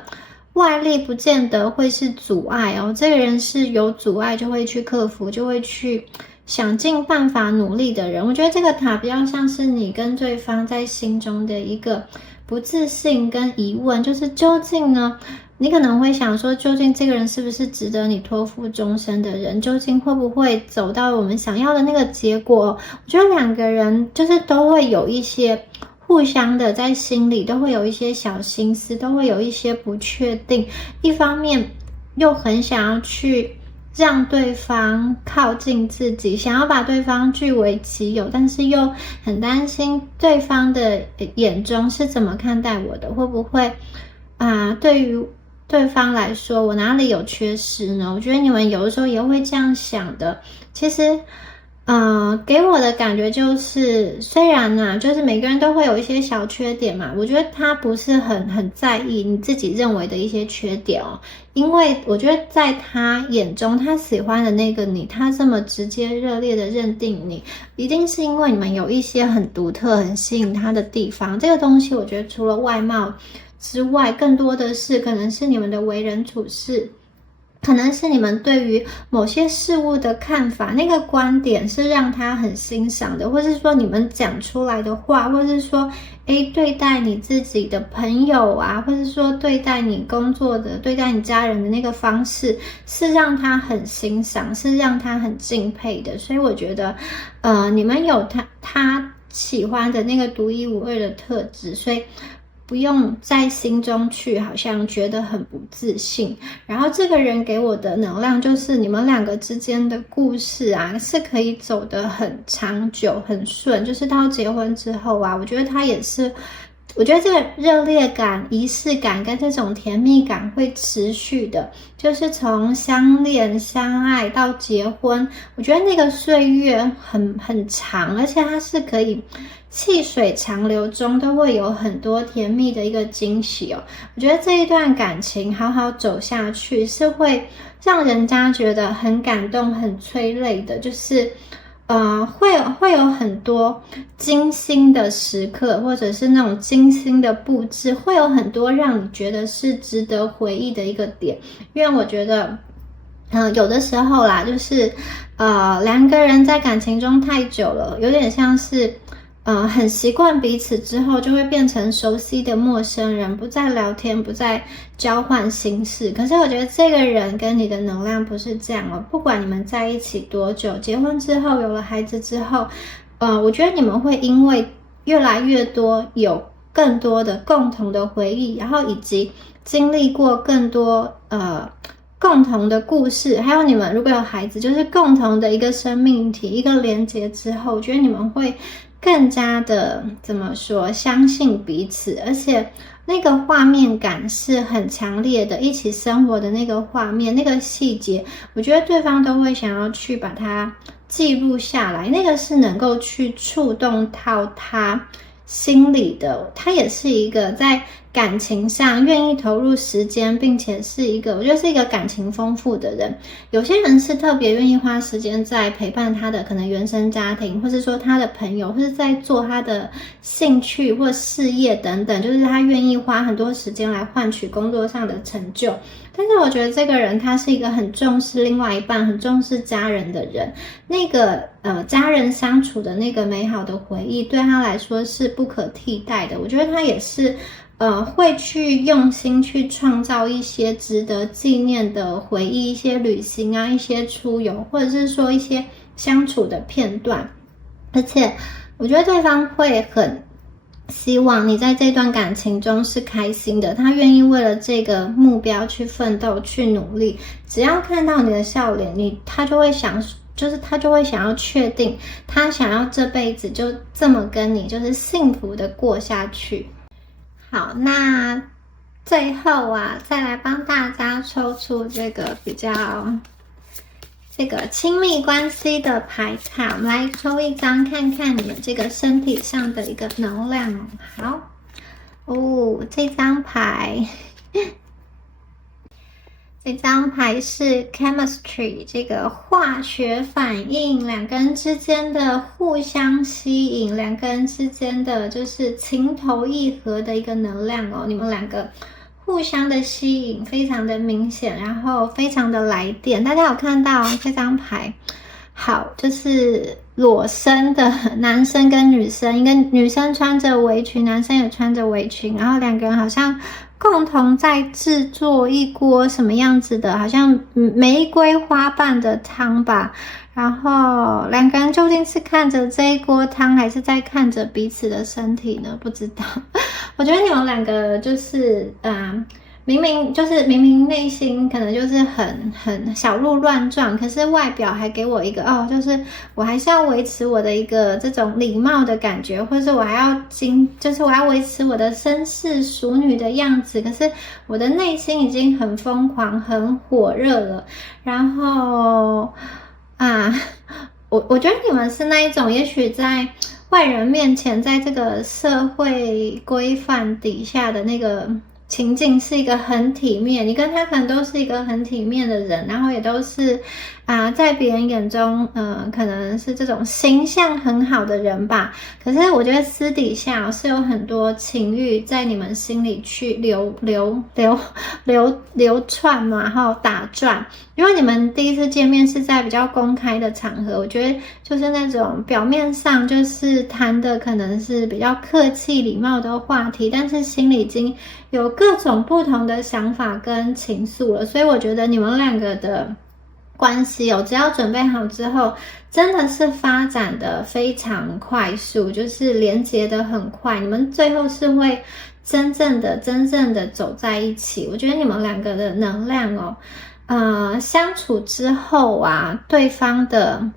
外力不见得会是阻碍这个人是有阻碍就会去克服，就会去想尽办法努力的人。我觉得这个塔比较像是你跟对方在心中的一个不自信跟疑问，就是究竟呢，你可能会想说，究竟这个人是不是值得你托付终身的人？究竟会不会走到我们想要的那个结果？我觉得两个人就是都会有一些互相的在心里都会有一些小心思，都会有一些不确定，一方面又很想要去让对方靠近自己，想要把对方据为己有，但是又很担心对方的眼中是怎么看待我的，会不会对于对方来说我哪里有缺失呢？我觉得你们有的时候也会这样想的。其实给我的感觉就是，虽然就是每个人都会有一些小缺点嘛，我觉得他不是很在意你自己认为的一些缺点因为我觉得在他眼中，他喜欢的那个你，他这么直接热烈的认定你，一定是因为你们有一些很独特很吸引他的地方。这个东西我觉得除了外貌之外，更多的是可能是你们的为人处事，可能是你们对于某些事物的看法，那个观点是让他很欣赏的，或是说你们讲出来的话，或是说对待你自己的朋友啊，或是说对待你工作的、对待你家人的那个方式，是让他很欣赏，是让他很敬佩的。所以我觉得你们有他喜欢的那个独一无二的特质，所以不用在心中去好像觉得很不自信。然后这个人给我的能量就是你们两个之间的故事啊，是可以走得很长久很顺，就是到结婚之后啊，我觉得他也是，我觉得这个热烈感、仪式感跟这种甜蜜感会持续的，就是从相恋、相爱到结婚，我觉得那个岁月很长，而且它是可以细水长流中都会有很多甜蜜的一个惊喜哦。我觉得这一段感情好好走下去，是会让人家觉得很感动、很催泪的，就是会有很多精心的时刻，或者是那种精心的布置，会有很多让你觉得是值得回忆的一个点。因为我觉得有的时候啦，就是两个人在感情中太久了，有点像是很习惯彼此之后，就会变成熟悉的陌生人，不再聊天，不再交换心事。可是我觉得这个人跟你的能量不是这样哦，不管你们在一起多久，结婚之后，有了孩子之后，我觉得你们会因为越来越多有更多的共同的回忆，然后以及经历过更多共同的故事，还有你们如果有孩子，就是共同的一个生命体，一个连结之后，我觉得你们会更加的怎么说，相信彼此，而且那个画面感是很强烈的，一起生活的那个画面，那个细节，我觉得对方都会想要去把它记录下来，那个是能够去触动到他心里的，他也是一个在感情上愿意投入时间，并且是一个，我觉得是一个感情丰富的人。有些人是特别愿意花时间在陪伴他的可能原生家庭，或是说他的朋友，或是在做他的兴趣或事业等等，就是他愿意花很多时间来换取工作上的成就。但是我觉得这个人他是一个很重视另外一半，很重视家人的人，那个家人相处的那个美好的回忆对他来说是不可替代的。我觉得他也是会去用心去创造一些值得纪念的回忆，一些旅行啊，一些出游，或者是说一些相处的片段。而且我觉得对方会很希望你在这段感情中是开心的，他愿意为了这个目标去奋斗，去努力。只要看到你的笑脸，他就会想要确定，他想要这辈子就这么跟你就是幸福的过下去。好，那最后啊，再来帮大家抽出这个比较亲密关系的牌卡，我们来抽一张看看你们这个身体上的一个能量哦。好，这张牌这张牌是 chemistry， 这个化学反应，两个人之间的互相吸引，两个人之间的就是情投意合的一个能量哦。你们两个互相的吸引非常的明显，然后非常的来电。大家有看到这张牌？好，就是裸身的男生跟女生，一个女生穿着围裙，男生也穿着围裙，然后两个人好像共同在制作一锅什么样子的，好像玫瑰花瓣的汤吧。然后两个人究竟是看着这一锅汤，还是在看着彼此的身体呢？不知道。我觉得你们两个就是明明内心可能就是很小鹿乱撞，可是外表还给我一个就是我还是要维持我的一个这种礼貌的感觉，或是我还要就是我要维持我的绅士淑女的样子，可是我的内心已经很疯狂很火热了。然后我觉得你们是那一种也许在外人面前，在这个社会规范底下的那个情境是一个很体面，你跟他可能都是一个很体面的人，然后也都是在别人眼中，可能是这种形象很好的人吧。可是我觉得私底下是有很多情欲在你们心里去流窜嘛，然后打转。因为你们第一次见面是在比较公开的场合，我觉得就是那种表面上就是谈的可能是比较客气礼貌的话题，但是心里已经有各种不同的想法跟情愫了。所以我觉得你们两个的关系只要准备好之后，真的是发展的非常快速，就是连接的很快，你们最后是会真正的走在一起。我觉得你们两个的能量相处之后啊，对方的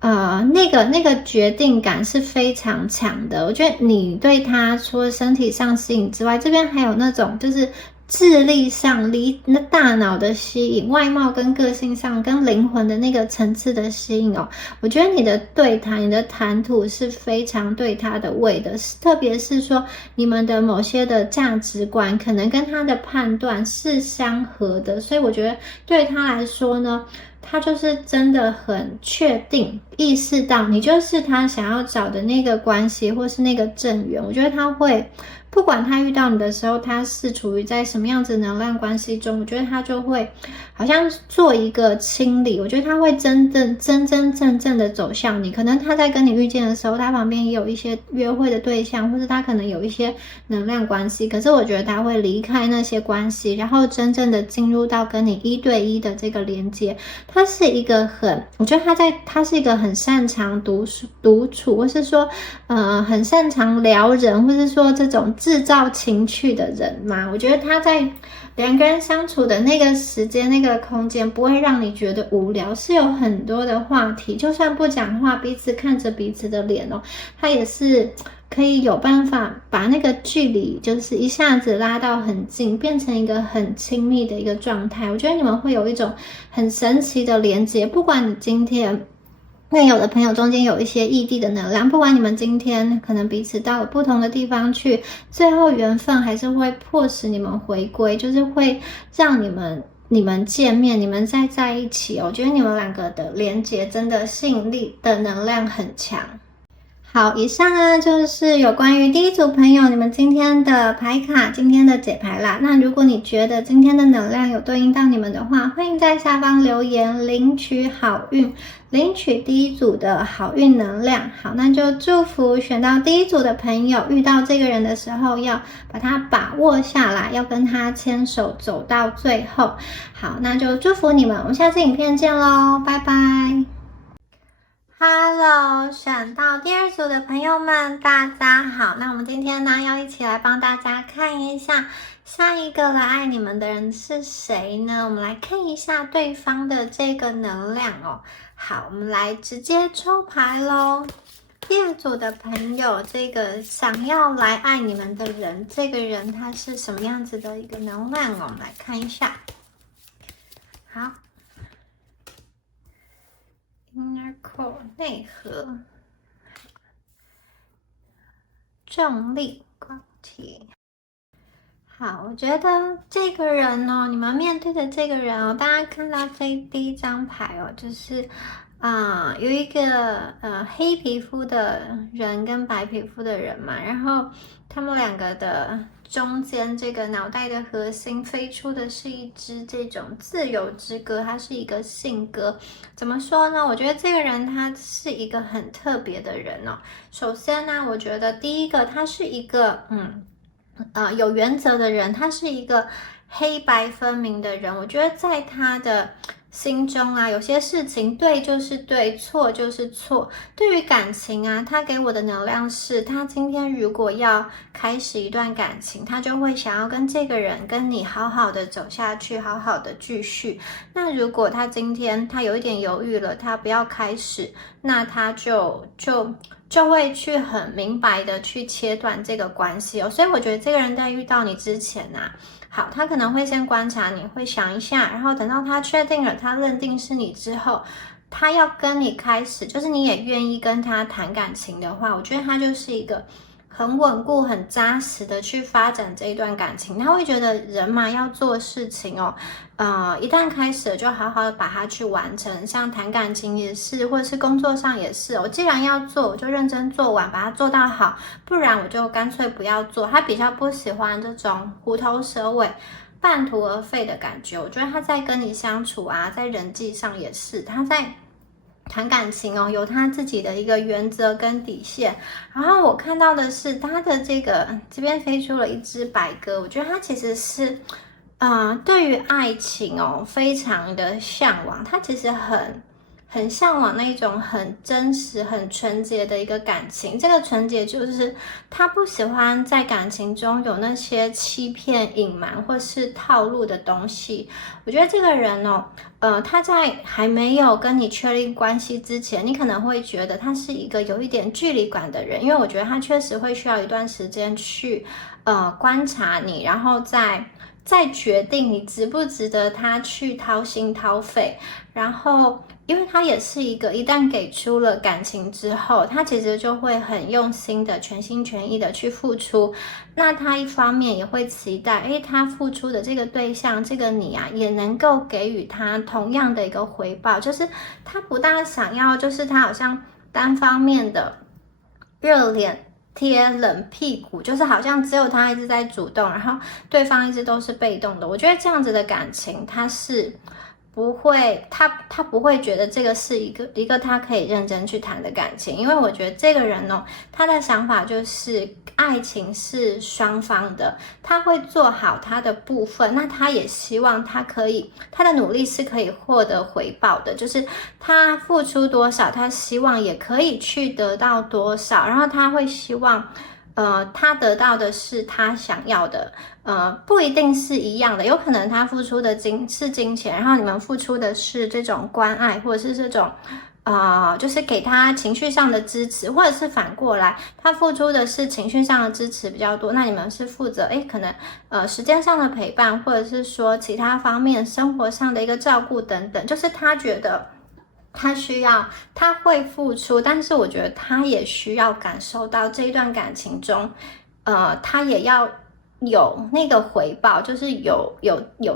那个决定感是非常强的。我觉得你对他除了身体上吸引之外，这边还有那种就是智力上那大脑的吸引，外貌跟个性上跟灵魂的那个层次的吸引我觉得你的对谈，你的谈吐是非常对他的胃的，特别是说你们的某些的价值观可能跟他的判断是相合的，所以我觉得对他来说呢，他就是真的很确定意识到你就是他想要找的那个关系或是那个正缘。我觉得他会不管他遇到你的时候他是处于在什么样子的能量关系中，我觉得他就会好像做一个清理。我觉得他会真正的走向你。可能他在跟你遇见的时候，他旁边也有一些约会的对象，或是他可能有一些能量关系，可是我觉得他会离开那些关系，然后真正的进入到跟你1对1的这个连接。他是一个我觉得他是一个很擅长独处，或是说很擅长撩人，或是说这种制造情趣的人嘛。我觉得他在两个人相处的那个时间那个空间不会让你觉得无聊，是有很多的话题，就算不讲话，彼此看着彼此的脸他也是可以有办法把那个距离就是一下子拉到很近，变成一个很亲密的一个状态。我觉得你们会有一种很神奇的连接，不管你今天因为有的朋友中间有一些异地的能量，不管你们今天可能彼此到了不同的地方去，最后缘分还是会迫使你们回归，就是会让你们见面，你们再在一起我觉得你们两个的连接真的吸引力的能量很强。好，以上呢就是有关于第一组朋友你们今天的牌卡，今天的解牌啦。那如果你觉得今天的能量有对应到你们的话，欢迎在下方留言领取好运，领取第一组的好运能量。好，那就祝福选到第一组的朋友，遇到这个人的时候要把它把握下来，要跟他牵手走到最后。好，那就祝福你们，我们下次影片见咯，拜拜。Hello，选到第二组的朋友们，大家好。那我们今天呢，要一起来帮大家看一下下一个来爱你们的人是谁呢？我们来看一下对方的这个能量好，我们来直接抽牌咯。第二组的朋友，这个想要来爱你们的人，这个人他是什么样子的一个能量我们来看一下。好。Inner core 内核，重力光体。好，我觉得这个人你们面对的这个人大家看到第一张牌就是有一个黑皮肤的人跟白皮肤的人嘛，然后他们两个的中间这个脑袋的核心飞出的是一只这种自由之歌，它是一个信鸽。怎么说呢？我觉得这个人他是一个很特别的人首先呢，我觉得第一个他是一个有原则的人，他是一个黑白分明的人。我觉得在他的心中有些事情对就是对，错就是错。对于感情他给我的能量是，他今天如果要开始一段感情，他就会想要跟这个人跟你好好的走下去，好好的继续。那如果他今天他有一点犹豫了，他不要开始，那他就会去很明白的去切断这个关系所以我觉得这个人在遇到你之前好，他可能会先观察你，会想一下，然后等到他确定了，他认定是你之后，他要跟你开始，就是你也愿意跟他谈感情的话，我觉得他就是一个很稳固、很扎实的去发展这一段感情。他会觉得人嘛要做事情哦，一旦开始了就好好的把它去完成。像谈感情也是，或者是工作上也是，我既然要做，我就认真做完，把它做到好，不然我就干脆不要做。他比较不喜欢这种虎头蛇尾、半途而废的感觉。我觉得他在跟你相处啊，在人际上也是，他在谈感情哦，有他自己的一个原则跟底线。然后我看到的是他的这边飞出了一只白鸽，我觉得他其实是，对于爱情哦，非常的向往。他其实很向往那种很真实、很纯洁的一个感情。这个纯洁就是他不喜欢在感情中有那些欺骗、隐瞒或是套路的东西。我觉得这个人哦，他在还没有跟你确立关系之前，你可能会觉得他是一个有一点距离感的人，因为我觉得他确实会需要一段时间去观察你，然后再决定你值不值得他去掏心掏肺。然后因为他也是一个一旦给出了感情之后，他其实就会很用心的全心全意的去付出。那他一方面也会期待他付出的这个对象，这个你啊，也能够给予他同样的一个回报。就是他不大想要，就是他好像单方面的热脸贴冷屁股，就是好像只有他一直在主动，然后对方一直都是被动的。我觉得这样子的感情，他是不会，他不会觉得这个是一个他可以认真去谈的感情。因为我觉得这个人哦，他的想法就是爱情是双方的，他会做好他的部分，那他也希望他的努力是可以获得回报的，就是他付出多少，他希望也可以去得到多少，然后他会希望他得到的是他想要的，不一定是一样的，有可能他付出的是金钱，然后你们付出的是这种关爱，或者是这种就是给他情绪上的支持，或者是反过来，他付出的是情绪上的支持比较多，那你们是负责可能时间上的陪伴，或者是说其他方面生活上的一个照顾等等，就是他觉得他会付出，但是我觉得他也需要感受到这一段感情中，他也要有那个回报，就是有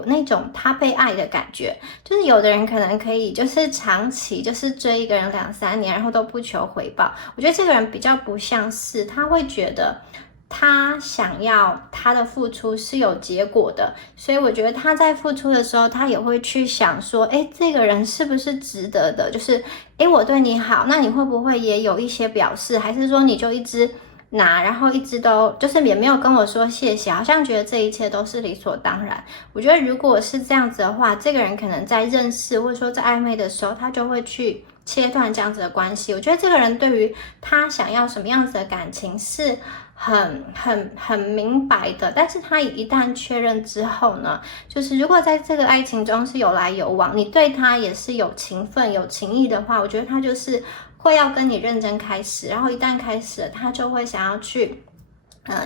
那种他被爱的感觉。就是有的人可能可以就是长期就是追一个人2-3年，然后都不求回报。我觉得这个人比较不像是，他会觉得他想要他的付出是有结果的，所以我觉得他在付出的时候，他也会去想说，这个人是不是值得的？就是我对你好，那你会不会也有一些表示？还是说你就一直拿，然后一直都就是也没有跟我说谢谢，好像觉得这一切都是理所当然。我觉得如果是这样子的话，这个人可能在认识或者说在暧昧的时候，他就会去切断这样子的关系。我觉得这个人对于他想要什么样子的感情是很明白的，但是他一旦确认之后呢，就是如果在这个爱情中是有来有往，你对他也是有情分有情谊的话，我觉得他就是会要跟你认真开始，然后一旦开始了，他就会想要去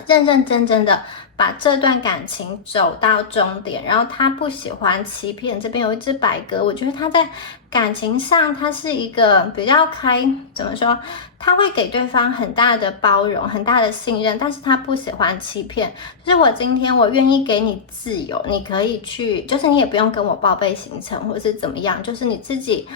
认认真真的把这段感情走到终点。然后他不喜欢欺骗，这边有一只白鸽，我觉得他在感情上他是一个比较怎么说，他会给对方很大的包容，很大的信任，但是他不喜欢欺骗。就是今天我愿意给你自由，你可以去，就是你也不用跟我报备行程或是怎么样，就是你自己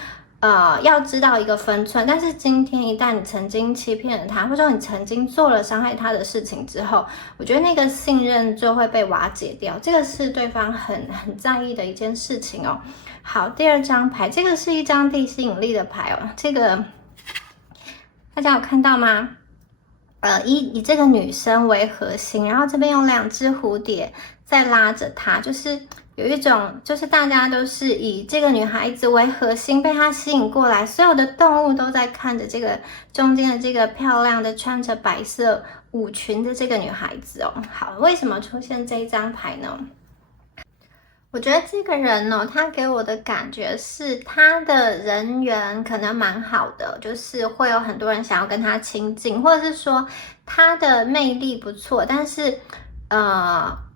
要知道一个分寸。但是今天一旦你曾经欺骗了他，或者说你曾经做了伤害他的事情之后，我觉得那个信任就会被瓦解掉，这个是对方很在意的一件事情哦。好，第二张牌，这个是一张地吸引力的牌哦，这个大家有看到吗？以这个女生为核心，然后这边有2只蝴蝶在拉着她，就是有一种就是大家都是以这个女孩子为核心，被她吸引过来，所有的动物都在看着这个中间的这个漂亮的穿着白色舞裙的这个女孩子哦。好，为什么出现这一张牌呢？我觉得这个人呢，他给我的感觉是他的人缘可能蛮好的，就是会有很多人想要跟他亲近，或者是说他的魅力不错，但是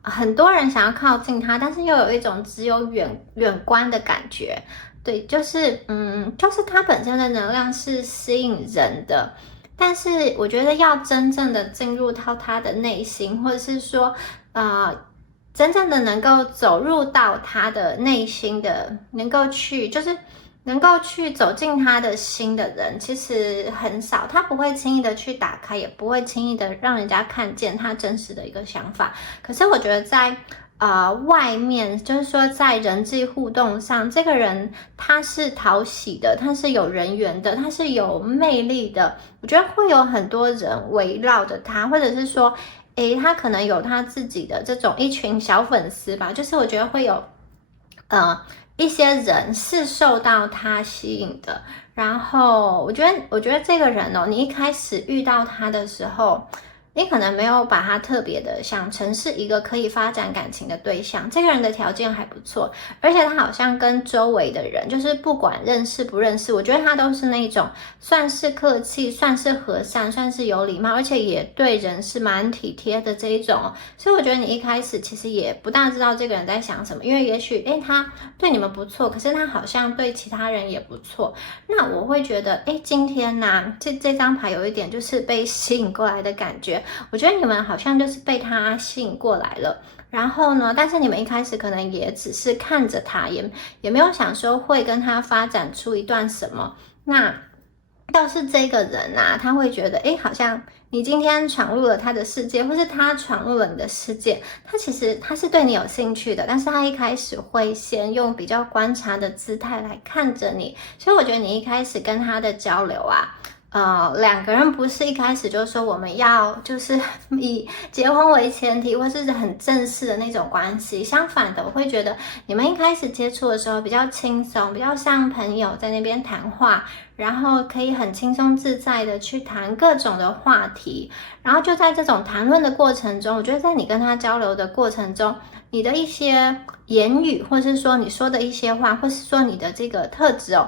很多人想要靠近他，但是又有一种只有远观的感觉。对，就是他本身的能量是吸引人的，但是我觉得要真正的进入到他的内心，或者是说，真正的能够走入到他的内心的，能够去走进他的心的人，其实很少。他不会轻易的去打开，也不会轻易的让人家看见他真实的一个想法。可是我觉得在外面，就是说在人际互动上，这个人他是讨喜的，他是有人缘的，他是有魅力的。我觉得会有很多人围绕着他，或者是说，他可能有他自己的这种一群小粉丝吧。就是我觉得会有，一些人是受到他吸引的。然后我觉得这个人哦，你一开始遇到他的时候，你可能没有把他特别的想成是一个可以发展感情的对象。这个人的条件还不错，而且他好像跟周围的人，就是不管认识不认识，我觉得他都是那种算是客气，算是和善，算是有礼貌，而且也对人是蛮体贴的这一种。所以我觉得你一开始其实也不大知道这个人在想什么，因为也许他对你们不错，可是他好像对其他人也不错。那我会觉得今天呢，这张牌有一点就是被吸引过来的感觉。我觉得你们好像就是被他吸引过来了，然后呢，但是你们一开始可能也只是看着他，也没有想说会跟他发展出一段什么。那倒是这个人啊，他会觉得好像你今天闯入了他的世界，或是他闯入了你的世界，他其实他是对你有兴趣的，但是他一开始会先用比较观察的姿态来看着你。所以我觉得你一开始跟他的交流啊，两个人不是一开始就说我们要就是以结婚为前提，或是很正式的那种关系。相反的，我会觉得你们一开始接触的时候比较轻松，比较像朋友在那边谈话，然后可以很轻松自在的去谈各种的话题。然后就在这种谈论的过程中，我觉得在你跟他交流的过程中，你的一些言语，或是说你说的一些话，或是说你的这个特质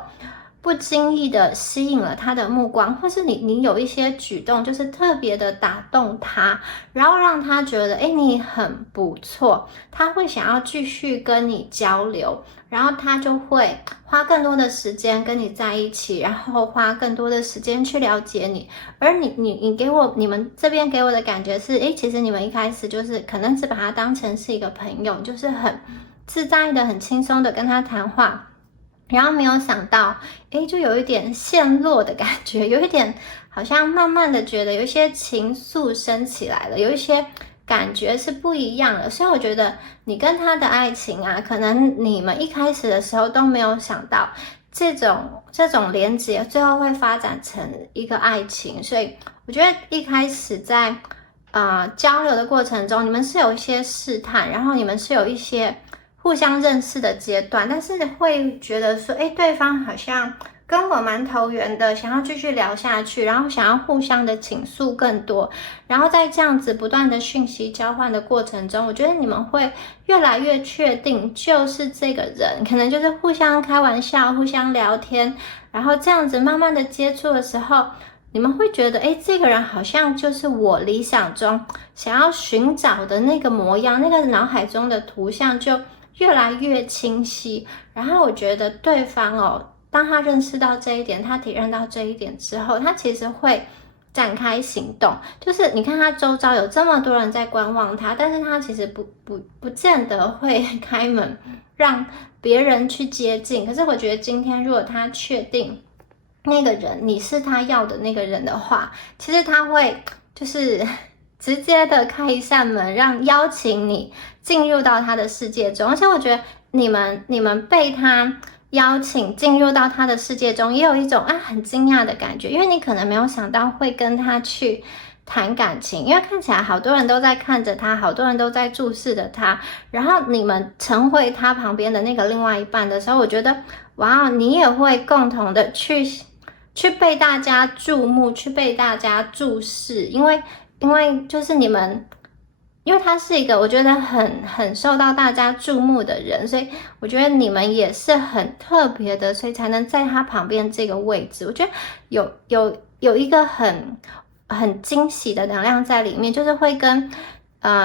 不经意的吸引了他的目光，或是你有一些举动就是特别的打动他，然后让他觉得你很不错，他会想要继续跟你交流，然后他就会花更多的时间跟你在一起，然后花更多的时间去了解你。而你们这边给我的感觉是其实你们一开始就是可能只把他当成是一个朋友，就是很自在的很轻松的跟他谈话，然后没有想到就有一点陷落的感觉，有一点好像慢慢的觉得有一些情愫升起来了，有一些感觉是不一样的。所以我觉得你跟他的爱情啊，可能你们一开始的时候都没有想到这种连结最后会发展成一个爱情。所以我觉得一开始在交流的过程中，你们是有一些试探，然后你们是有一些互相认识的阶段，但是会觉得说对方好像跟我蛮投缘的，想要继续聊下去，然后想要互相的倾诉更多。然后在这样子不断的讯息交换的过程中，我觉得你们会越来越确定就是这个人，可能就是互相开玩笑，互相聊天，然后这样子慢慢的接触的时候，你们会觉得这个人好像就是我理想中想要寻找的那个模样，那个脑海中的图像就越来越清晰。然后我觉得对方当他认识到这一点，他体认到这一点之后，他其实会展开行动。就是你看他周遭有这么多人在观望他，但是他其实不见得会开门让别人去接近。可是我觉得今天如果他确定那个人你是他要的那个人的话，其实他会就是直接的开一扇门，邀请你进入到他的世界中。而且我觉得你们被他邀请进入到他的世界中，也有一种很惊讶的感觉，因为你可能没有想到会跟他去谈感情，因为看起来好多人都在看着他，好多人都在注视着他，然后你们成为他旁边的那个另外一半的时候，我觉得哇，你也会共同的去被大家注目，去被大家注视。因为就是你们，因为他是一个我觉得很受到大家注目的人，所以我觉得你们也是很特别的，所以才能在他旁边这个位置。我觉得有一个很惊喜的能量在里面，就是会跟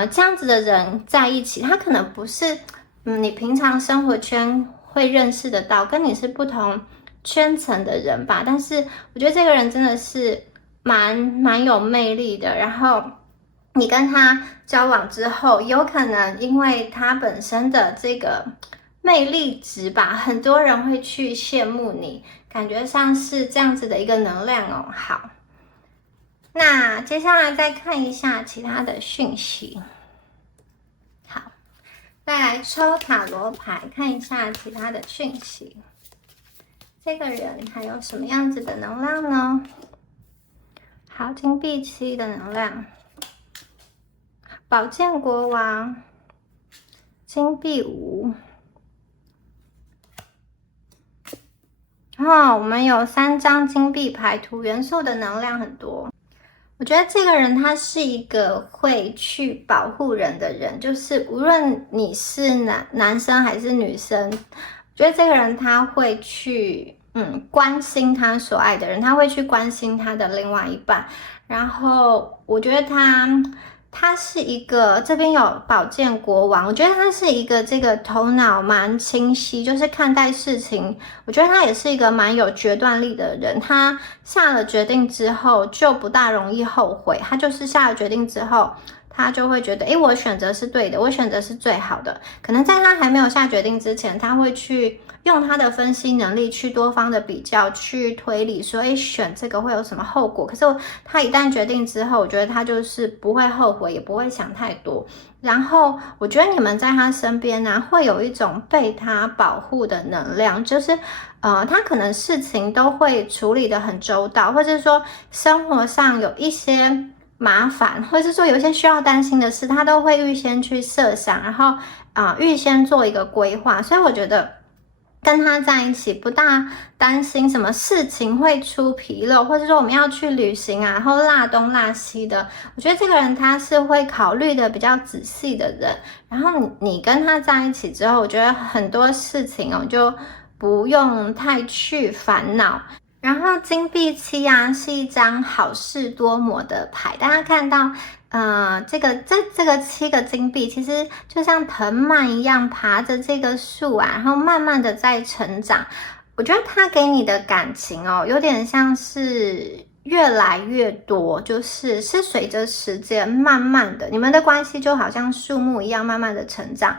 这样子的人在一起。他可能不是你平常生活圈会认识得到，跟你是不同圈层的人吧，但是我觉得这个人真的是蛮有魅力的，然后你跟他交往之后，有可能因为他本身的这个魅力值吧，很多人会去羡慕你，感觉像是这样子的一个能量哦。好，那接下来再看一下其他的讯息。好，再来抽塔罗牌，看一下其他的讯息。这个人还有什么样子的能量呢？好，金币7的能量，宝剑国王，金币5。我们有3张金币牌，土元素的能量很多。我觉得这个人他是一个会去保护人的人，就是无论你是男生还是女生，我觉得这个人他会去关心他所爱的人，他会去关心他的另外一半。然后我觉得他是一个，这边有宝剑国王，我觉得他是一个这个头脑蛮清晰，就是看待事情，我觉得他也是一个蛮有决断力的人。他下了决定之后就不大容易后悔，他就是下了决定之后，他就会觉得，我选择是对的，我选择是最好的。可能在他还没有下决定之前，他会去用他的分析能力去多方的比较，去推理说，选这个会有什么后果。可是他一旦决定之后，我觉得他就是不会后悔，也不会想太多。然后我觉得你们在他身边呢，会有一种被他保护的能量，就是他可能事情都会处理得很周到，或者说生活上有一些麻烦，或是说有一些需要担心的事，他都会预先去设想，然后预先做一个规划。所以我觉得跟他在一起不大担心什么事情会出纰漏，或者说我们要去旅行啊，然后落东落西的。我觉得这个人他是会考虑的比较仔细的人，然后你跟他在一起之后，我觉得很多事情就不用太去烦恼。然后金币7啊是一张好事多磨的牌，大家看到这个7个金币其实就像藤蔓一样爬着这个树啊，然后慢慢的在成长。我觉得他给你的感情有点像是越来越多，就是随着时间慢慢的，你们的关系就好像树木一样慢慢的成长。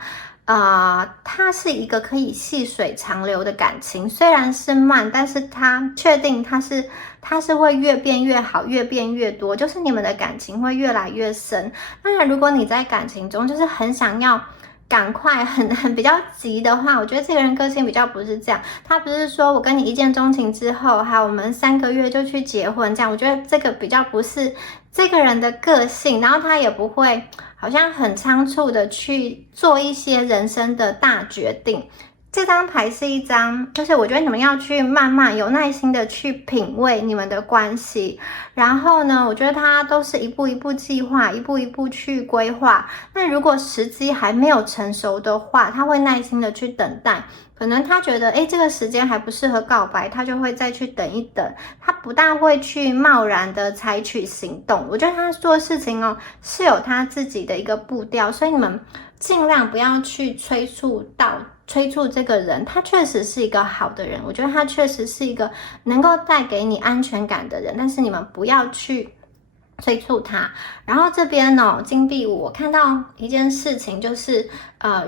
它是一个可以细水长流的感情，虽然是慢，但是他确定它是会越变越好，越变越多，就是你们的感情会越来越深。当然，如果你在感情中就是很想要赶快很比较急的话，我觉得这个人个性比较不是这样。他不是说我跟你一见钟情之后，我们3个月就去结婚这样，我觉得这个比较不是这个人的个性，然后他也不会好像很仓促的去做一些人生的大决定。这张牌是一张，就是我觉得你们要去慢慢有耐心的去品味你们的关系，然后呢，我觉得它都是一步一步计划，一步一步去规划。那如果时机还没有成熟的话，他会耐心的去等待。可能他觉得这个时间还不适合告白，他就会再去等一等，他不大会去贸然的采取行动。我觉得他做事情是有他自己的一个步调，所以你们尽量不要去催促这个人。他确实是一个好的人，我觉得他确实是一个能够带给你安全感的人，但是你们不要去催促他。然后这边金币5，我看到一件事情，就是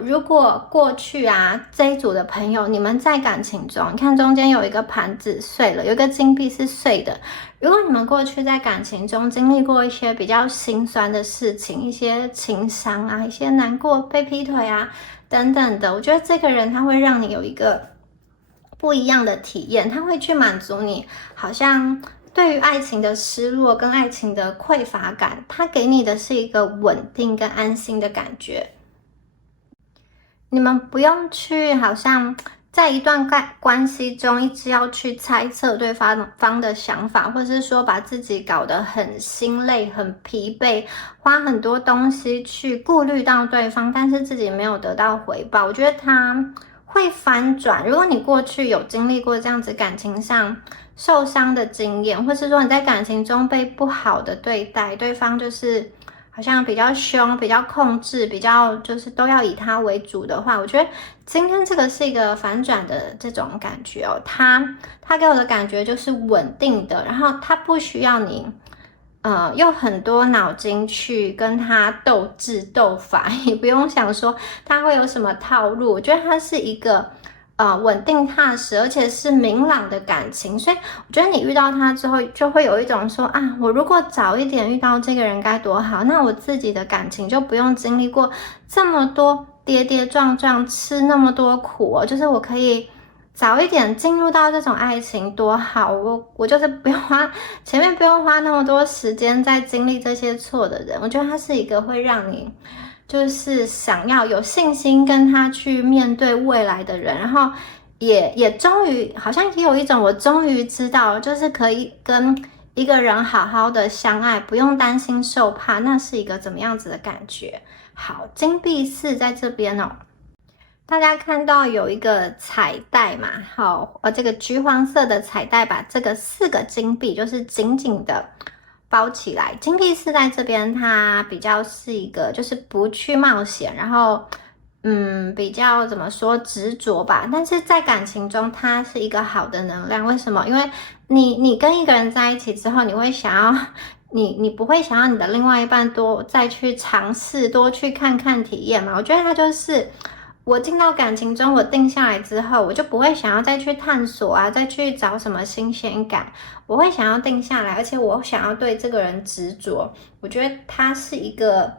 如果过去这一组的朋友，你们在感情中，你看中间有一个盘子碎了，有一个金币是碎的。如果你们过去在感情中经历过一些比较心酸的事情，一些情伤一些难过，被劈腿等等的，我觉得这个人他会让你有一个不一样的体验，他会去满足你好像对于爱情的失落跟爱情的匮乏感，他给你的是一个稳定跟安心的感觉。你们不用去好像在一段关系中一直要去猜测对方的想法，或是说把自己搞得很心累很疲惫，花很多东西去顾虑到对方，但是自己没有得到回报。我觉得他会翻转。如果你过去有经历过这样子感情上受伤的经验，或是说你在感情中被不好的对待，对方就是好像比较凶，比较控制，比较就是都要以他为主的话，我觉得今天这个是一个反转的这种感觉他给我的感觉就是稳定的，然后他不需要你用很多脑筋去跟他斗智斗法，也不用想说他会有什么套路。我觉得他是一个稳定踏实，而且是明朗的感情，所以我觉得你遇到他之后，就会有一种说啊，我如果早一点遇到这个人该多好，那我自己的感情就不用经历过这么多跌跌撞撞，吃那么多苦哦，就是我可以早一点进入到这种爱情多好，我就是不用前面不用花那么多时间在经历这些错的人，我觉得他是一个会让你就是想要有信心跟他去面对未来的人，然后也终于好像也有一种我终于知道，就是可以跟一个人好好的相爱，不用担心受怕，那是一个怎么样子的感觉。好，金币4在这边哦，大家看到有一个彩带嘛？好，这个橘黄色的彩带把这个4个金币就是紧紧的包起来。金币4在这边，它比较是一个就是不去冒险，然后比较怎么说执着吧。但是在感情中，它是一个好的能量。为什么？因为你跟一个人在一起之后，你会想要你不会想要你的另外一半多再去尝试，多去看看体验嘛？我觉得它就是我进到感情中，我定下来之后，我就不会想要再去探索啊，再去找什么新鲜感。我会想要定下来，而且我想要对这个人执着。我觉得他是一个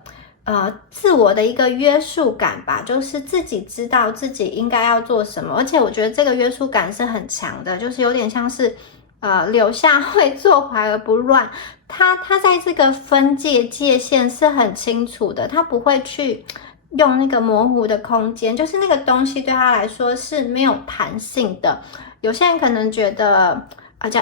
自我的一个约束感吧，就是自己知道自己应该要做什么，而且我觉得这个约束感是很强的，就是有点像是柳下惠坐怀而不乱。他在这个分界限是很清楚的，他不会去用那个模糊的空间，就是那个东西对他来说是没有弹性的。有些人可能觉得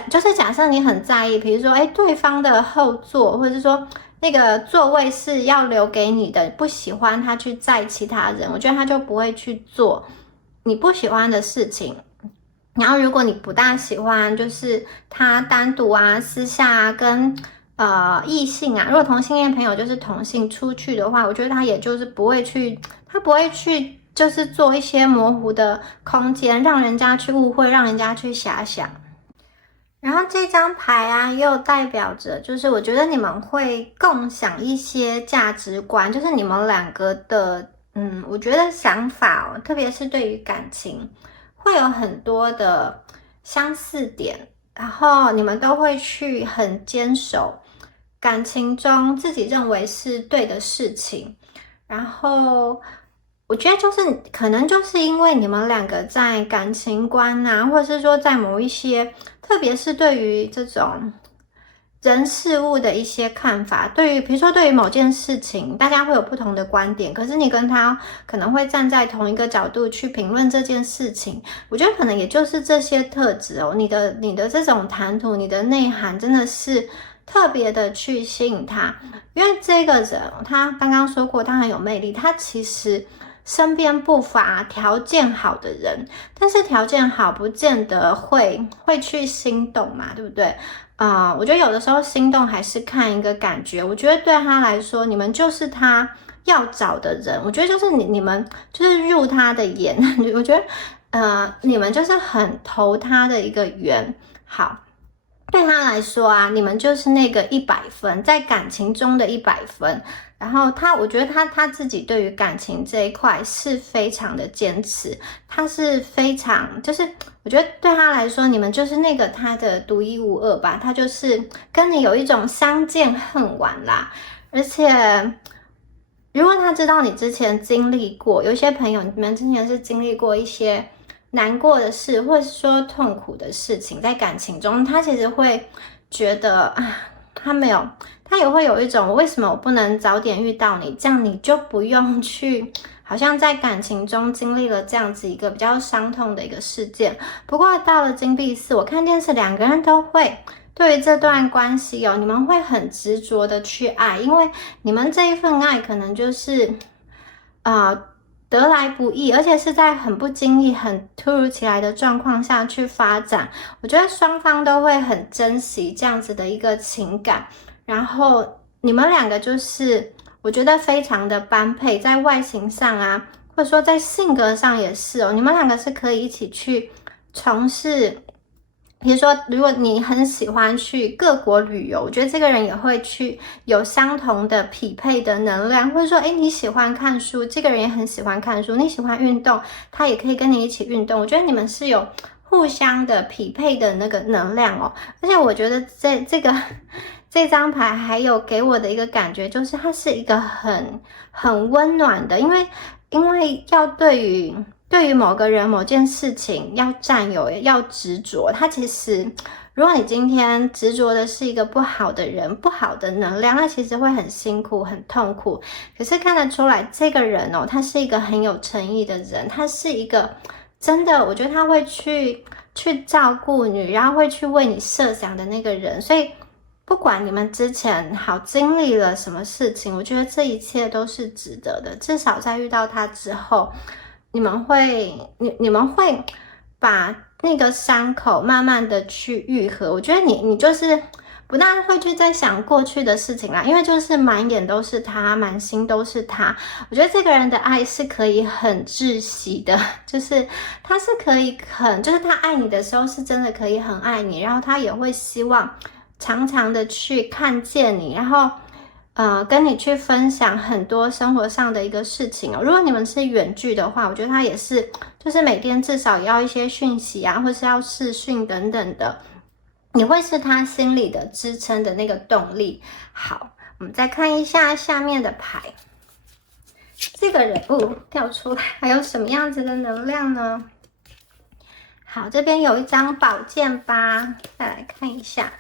就是假设你很在意，比如说对方的后座，或者是说那个座位是要留给你的，不喜欢他去载其他人，我觉得他就不会去做你不喜欢的事情。然后如果你不大喜欢，就是他单独私下跟异性如果同性恋朋友就是同性出去的话，我觉得他也就是不会去就是做一些模糊的空间，让人家去误会，让人家去遐想。然后这张牌又代表着，就是我觉得你们会共享一些价值观，就是你们两个的，我觉得想法特别是对于感情，会有很多的相似点，然后你们都会去很坚守感情中自己认为是对的事情，然后我觉得就是可能就是因为你们两个在感情观或者是说在某一些，特别是对于这种人事物的一些看法，比如说对于某件事情，大家会有不同的观点，可是你跟他可能会站在同一个角度去评论这件事情。我觉得可能也就是这些特质你的这种谈吐，你的内涵真的是特别的去吸引他，因为这个人他刚刚说过他很有魅力，他其实身边不乏条件好的人，但是条件好不见得会去心动嘛，对不对？我觉得有的时候心动还是看一个感觉。我觉得对他来说，你们就是他要找的人。我觉得就是你们就是入他的眼，我觉得你们就是很投他的一个缘。好。对他来说你们就是那个100分，在感情中的100分。然后我觉得他自己对于感情这一块是非常的坚持，他是非常就是我觉得对他来说，你们就是那个他的独一无二吧，他就是跟你有一种相见恨晚啦。而且如果他知道你之前经历过，有些朋友你们之前是经历过一些难过的事，或者是说痛苦的事情，在感情中，他其实会觉得他也会有一种为什么我不能早点遇到你，这样你就不用去好像在感情中经历了这样子一个比较伤痛的一个事件。不过到了金币4，我看电视两个人都会对于这段关系你们会很执着的去爱，因为你们这一份爱可能就是得来不易，而且是在很不经意、很突如其来的状况下去发展。我觉得双方都会很珍惜这样子的一个情感，然后你们两个就是我觉得非常的般配，在外形上或者说在性格上也是你们两个是可以一起去从事比如说，如果你很喜欢去各国旅游，我觉得这个人也会去有相同的匹配的能量，或者说，诶，你喜欢看书，这个人也很喜欢看书，你喜欢运动，他也可以跟你一起运动。我觉得你们是有互相的匹配的那个能量哦。而且我觉得这张牌还有给我的一个感觉，就是它是一个很温暖的，因为要对于某个人某件事情要占有要执着，它其实如果你今天执着的是一个不好的人不好的能量，那其实会很辛苦很痛苦。可是看得出来这个人哦，他是一个很有诚意的人，他是一个真的我觉得他会去照顾你，然后会去为你设想的那个人。所以不管你们之前好经历了什么事情，我觉得这一切都是值得的。至少在遇到他之后，你们会把那个伤口慢慢的去愈合。我觉得你就是不大会去在想过去的事情啦，因为就是满眼都是他，满心都是他。我觉得这个人的爱是可以很窒息的，就是他是可以就是他爱你的时候是真的可以很爱你，然后他也会希望常常的去看见你，然后跟你去分享很多生活上的一个事情哦。如果你们是远距的话，我觉得他也是，就是每天至少也要一些讯息啊，或是要视讯等等的，你会是他心里的支撑的那个动力。好，我们再看一下下面的牌，这个人物掉出来还有什么样子的能量呢？好，这边有一张宝剑八，再来看一下。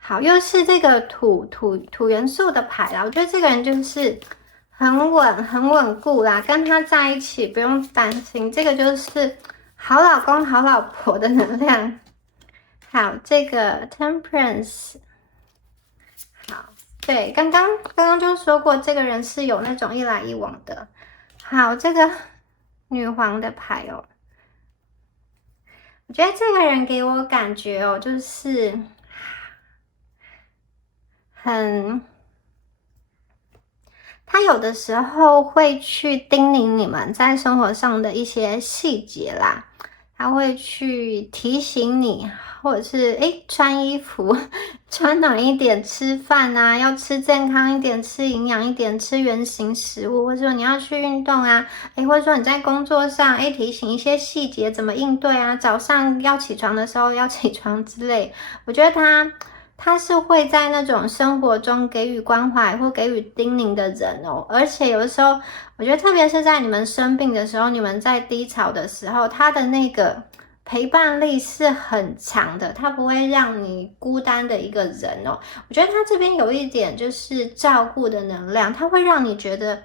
好，又是这个土元素的牌啦。我觉得这个人就是很稳固啦，跟他在一起不用担心，这个就是好老公好老婆的能量。好，这个 Temperance， 好，对，刚刚就说过，这个人是有那种一来一往的。好，这个女皇的牌哦，我觉得这个人给我感觉哦，就是他有的时候会去叮咛你们在生活上的一些细节啦，他会去提醒你，或者是穿衣服穿暖一点，吃饭啊要吃健康一点，吃营养一点，吃原型食物，或者说你要去运动啊，或者说你在工作上提醒一些细节怎么应对啊，早上要起床的时候要起床之类。我觉得他是会在那种生活中给予关怀或给予叮咛的人哦。而且有的时候我觉得特别是在你们生病的时候，你们在低潮的时候，他的那个陪伴力是很强的，他不会让你孤单的一个人哦。我觉得他这边有一点就是照顾的能量，他会让你觉得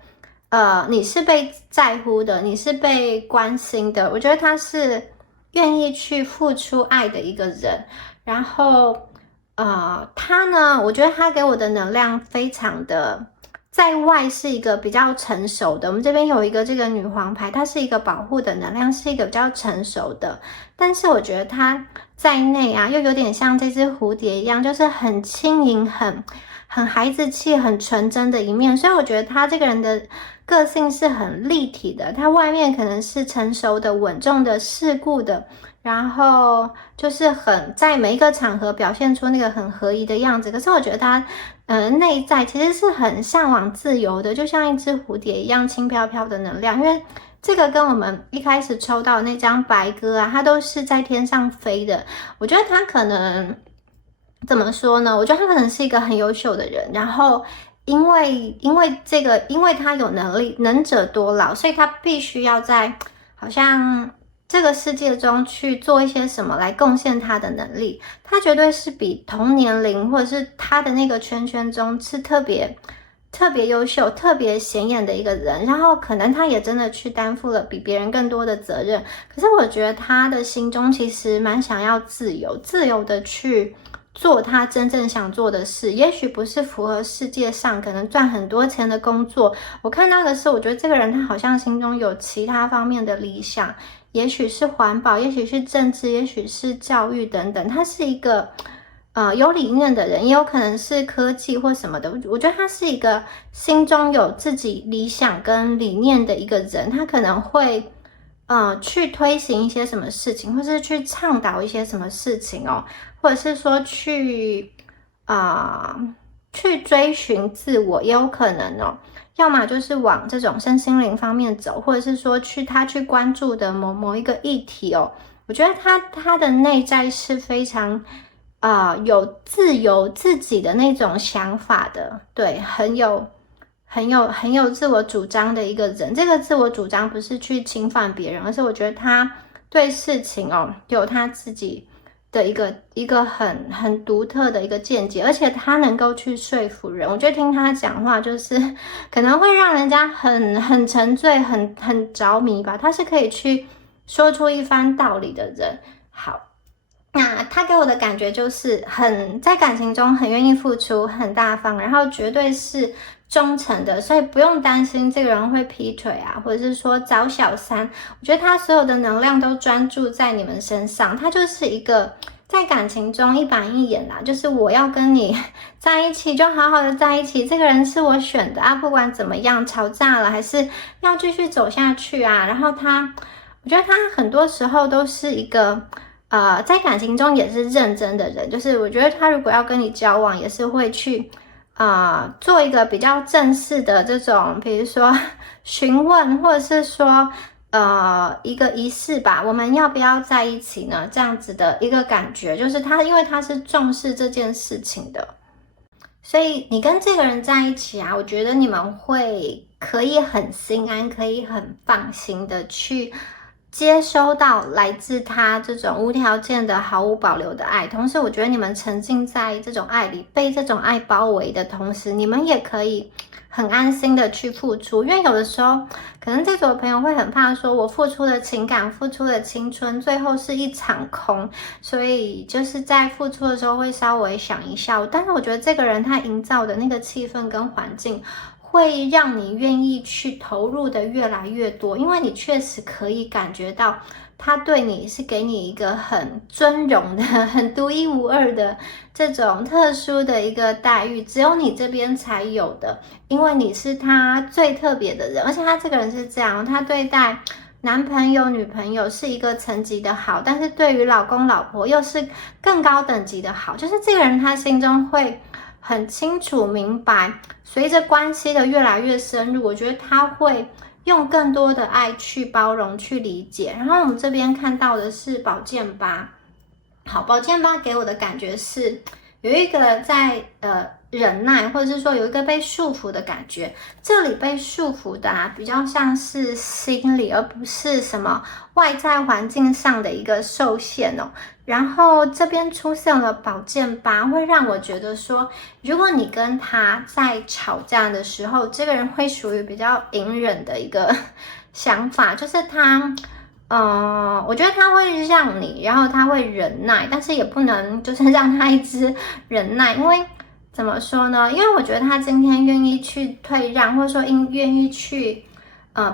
你是被在乎的，你是被关心的。我觉得他是愿意去付出爱的一个人。然后他呢，我觉得他给我的能量非常的，在外是一个比较成熟的。我们这边有一个这个女皇牌，它是一个保护的能量，是一个比较成熟的。但是我觉得他在内啊，又有点像这只蝴蝶一样，就是很轻盈、很孩子气、很纯真的一面。所以我觉得他这个人的个性是很立体的，他外面可能是成熟的、稳重的、世故的。然后就是在每一个场合表现出那个很合宜的样子，可是我觉得他内在其实是很向往自由的，就像一只蝴蝶一样轻飘飘的能量。因为这个跟我们一开始抽到的那张白鸽啊，它都是在天上飞的。我觉得他可能怎么说呢？我觉得他可能是一个很优秀的人，然后因为他有能力，能者多劳，所以他必须要在好像这个世界中去做一些什么来贡献他的能力。他绝对是比同年龄或者是他的那个圈圈中是特别优秀、特别显眼的一个人。然后可能他也真的去担负了比别人更多的责任。可是我觉得他的心中其实蛮想要自由的去做他真正想做的事，也许不是符合世界上可能赚很多钱的工作。我看到的是，我觉得这个人他好像心中有其他方面的理想，也许是环保，也许是政治，也许是教育等等。他是一个有理念的人，也有可能是科技或什么的。我觉得他是一个心中有自己理想跟理念的一个人，他可能会去推行一些什么事情，或是去倡导一些什么事情哦，或者是说去追寻自我，也有可能哦。要么就是往这种身心灵方面走，或者是说他去关注的某一个议题哦。我觉得他的内在是非常有自己的那种想法的，对，很有自我主张的一个人。这个自我主张不是去侵犯别人，而是我觉得他对事情哦有他自己的一个很独特的一个见解，而且他能够去说服人。我觉得听他讲话就是可能会让人家很沉醉，很着迷吧。他是可以去说出一番道理的人。好，那他给我的感觉就是在感情中很愿意付出，很大方，然后绝对是忠诚的，所以不用担心这个人会劈腿啊，或者是说找小三。我觉得他所有的能量都专注在你们身上，他就是一个在感情中一板一眼啦，就是我要跟你在一起就好好的在一起，这个人是我选的啊，不管怎么样吵架了还是要继续走下去啊。然后我觉得他很多时候都是一个在感情中也是认真的人，就是我觉得他如果要跟你交往，也是会去做一个比较正式的这种，比如说询问，或者是说一个仪式吧，我们要不要在一起呢？这样子的一个感觉，就是因为他是重视这件事情的，所以你跟这个人在一起啊，我觉得你们可以很心安，可以很放心的去接收到来自他这种无条件的、毫无保留的爱。同时，我觉得你们沉浸在这种爱里，被这种爱包围的同时，你们也可以很安心的去付出。因为有的时候，可能这组的朋友会很怕说，我付出的情感、付出的青春，最后是一场空。所以就是在付出的时候会稍微想一下。但是我觉得这个人他营造的那个气氛跟环境，会让你愿意去投入的越来越多，因为你确实可以感觉到他对你是给你一个很尊荣的、很独一无二的这种特殊的一个待遇，只有你这边才有的，因为你是他最特别的人。而且他这个人是这样，他对待男朋友、女朋友是一个层级的好，但是对于老公、老婆又是更高等级的好，就是这个人他心中会很清楚明白，随着关系的越来越深入，我觉得他会用更多的爱去包容、去理解。然后我们这边看到的是宝剑八，好，宝剑八给我的感觉是有一个在忍耐，或者是说有一个被束缚的感觉。这里被束缚的比较像是心理，而不是什么外在环境上的一个受限哦。然后这边出现了宝剑八，会让我觉得说，如果你跟他在吵架的时候，这个人会属于比较隐忍的一个想法，就是我觉得他会让你，然后他会忍耐，但是也不能就是让他一直忍耐，因为怎么说呢？因为我觉得他今天愿意去退让，或者说愿意去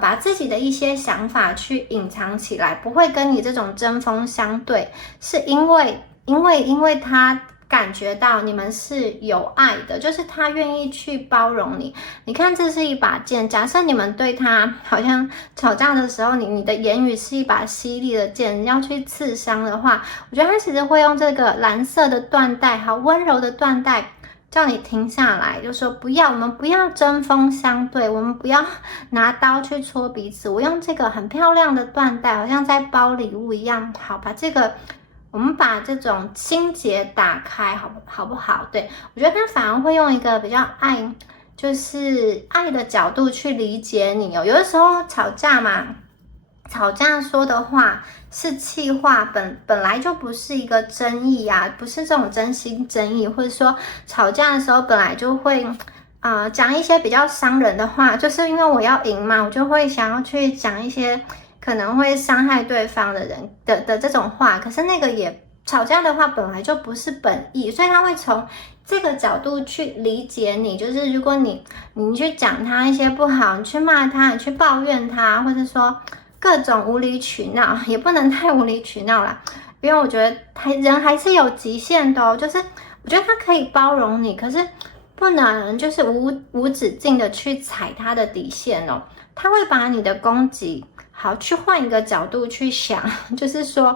把自己的一些想法去隐藏起来，不会跟你这种针锋相对，是因为他感觉到你们是有爱的，就是他愿意去包容你。你看，这是一把剑，假设你们对他好像吵架的时候，你的言语是一把犀利的剑，要去刺伤的话，我觉得他其实会用这个蓝色的缎带，好温柔的缎带，叫你停下来，就说我们不要针锋相对，我们不要拿刀去戳彼此。我用这个很漂亮的缎带，好像在包礼物一样。好，我们把这种心结打开，好不好？对，我觉得他反而会用一个比较就是爱的角度去理解你哦。有的时候吵架嘛，吵架说的话是气话，本来就不是一个争议啊，不是这种真心真意，或者说吵架的时候本来就会讲一些比较伤人的话，就是因为我要赢嘛，我就会想要去讲一些可能会伤害对方的人的这种话。可是那个吵架的话本来就不是本意，所以他会从这个角度去理解你。就是如果你去讲他一些不好，你去骂他，你去抱怨他，或者说各种无理取闹，也不能太无理取闹啦，因为我觉得人还是有极限的哦。就是我觉得他可以包容你，可是不能就是无止境的去踩他的底线哦。他会把你的攻击好，去换一个角度去想，就是说，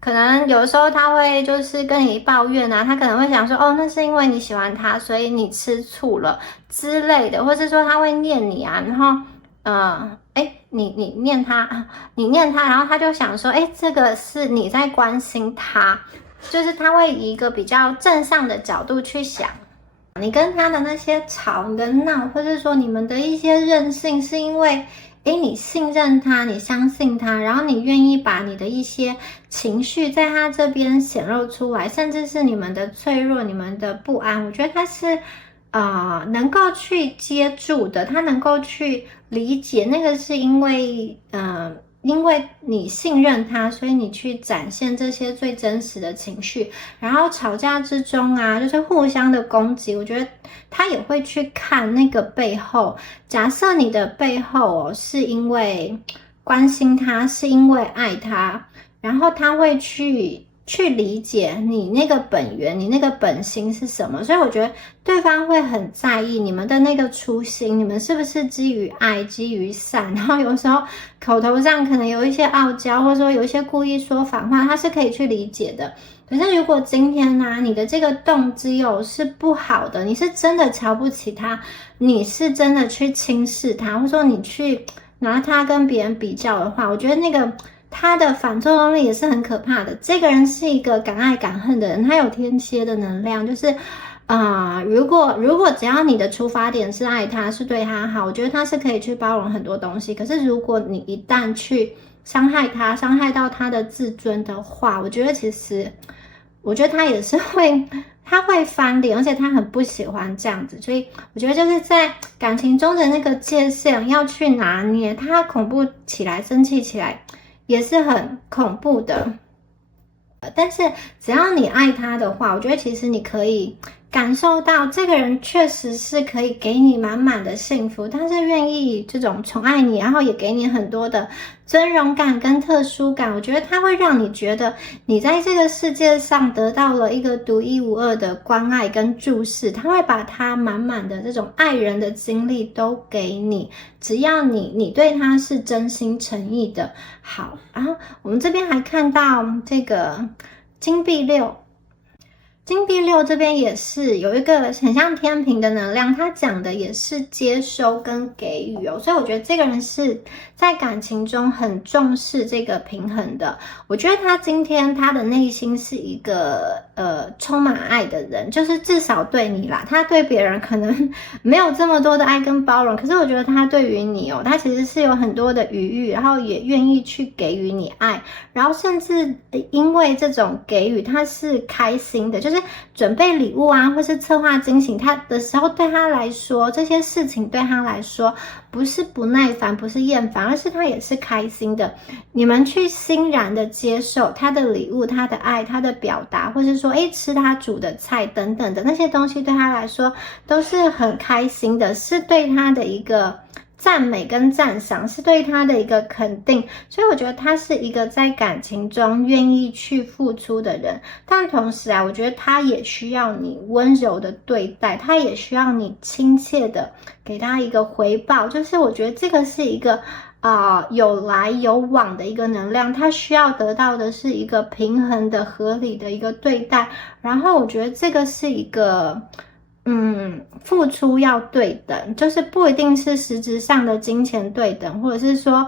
可能有的时候他会就是跟你抱怨啊，他可能会想说，哦，那是因为你喜欢他，所以你吃醋了之类的，或是说他会念你啊，然后，你念他，你念他，然后他就想说，这个是你在关心他，就是他会以一个比较正向的角度去想。你跟他的那些吵，你的闹，或者说你们的一些任性，是因为，你信任他，你相信他，然后你愿意把你的一些情绪在他这边显露出来，甚至是你们的脆弱、你们的不安，我觉得他是，能够去接住的，他能够去理解，那个是因为，因为你信任他，所以你去展现这些最真实的情绪。然后吵架之中啊，就是互相的攻击，我觉得他也会去看那个背后。假设你的背后是因为关心他，是因为爱他，然后他会去理解你那个本源，你那个本心是什么。所以我觉得对方会很在意你们的那个初心，你们是不是基于爱，基于善。然后有时候口头上可能有一些傲娇，或者说有一些故意说反话，他是可以去理解的。可是如果今天呢，你的这个动机是不好的，你是真的瞧不起他，你是真的去轻视他，或者说你去拿他跟别人比较的话，我觉得那个他的反作用力也是很可怕的。这个人是一个敢爱敢恨的人，他有天蝎的能量，就是如果只要你的出发点是爱他，是对他好，我觉得他是可以去包容很多东西。可是如果你一旦去伤害他，伤害到他的自尊的话，我觉得他也是他会翻脸，而且他很不喜欢这样子。所以我觉得就是在感情中的那个界限要去拿捏，他恐怖起来，生气起来也是很恐怖的。但是只要你爱他的话，我觉得其实你可以感受到这个人确实是可以给你满满的幸福，他是愿意这种宠爱你，然后也给你很多的尊荣感跟特殊感。我觉得他会让你觉得你在这个世界上得到了一个独一无二的关爱跟注视，他会把他满满的这种爱人的经历都给你，只要你对他是真心诚意的。好，然后我们这边还看到这个金币六。金币六这边也是有一个很像天平的能量，他讲的也是接收跟给予所以我觉得这个人是在感情中很重视这个平衡的。我觉得他今天他的内心是一个充满爱的人，就是至少对你啦，他对别人可能没有这么多的爱跟包容，可是我觉得他对于你他其实是有很多的余裕，然后也愿意去给予你爱，然后甚至因为这种给予他是开心的，就是准备礼物啊，或是策划惊喜他的时候，对他来说这些事情对他来说不是不耐烦，不是厌烦，而是他也是开心的。你们去欣然的接受他的礼物，他的爱，他的表达，或是说吃他煮的菜等等的那些东西，对他来说都是很开心的，是对他的一个赞美跟赞赏，是对他的一个肯定。所以我觉得他是一个在感情中愿意去付出的人，但同时我觉得他也需要你温柔的对待，他也需要你亲切的给他一个回报。就是我觉得这个是一个有来有往的一个能量，他需要得到的是一个平衡的合理的一个对待。然后我觉得这个是一个付出要对等，就是不一定是实质上的金钱对等，或者是说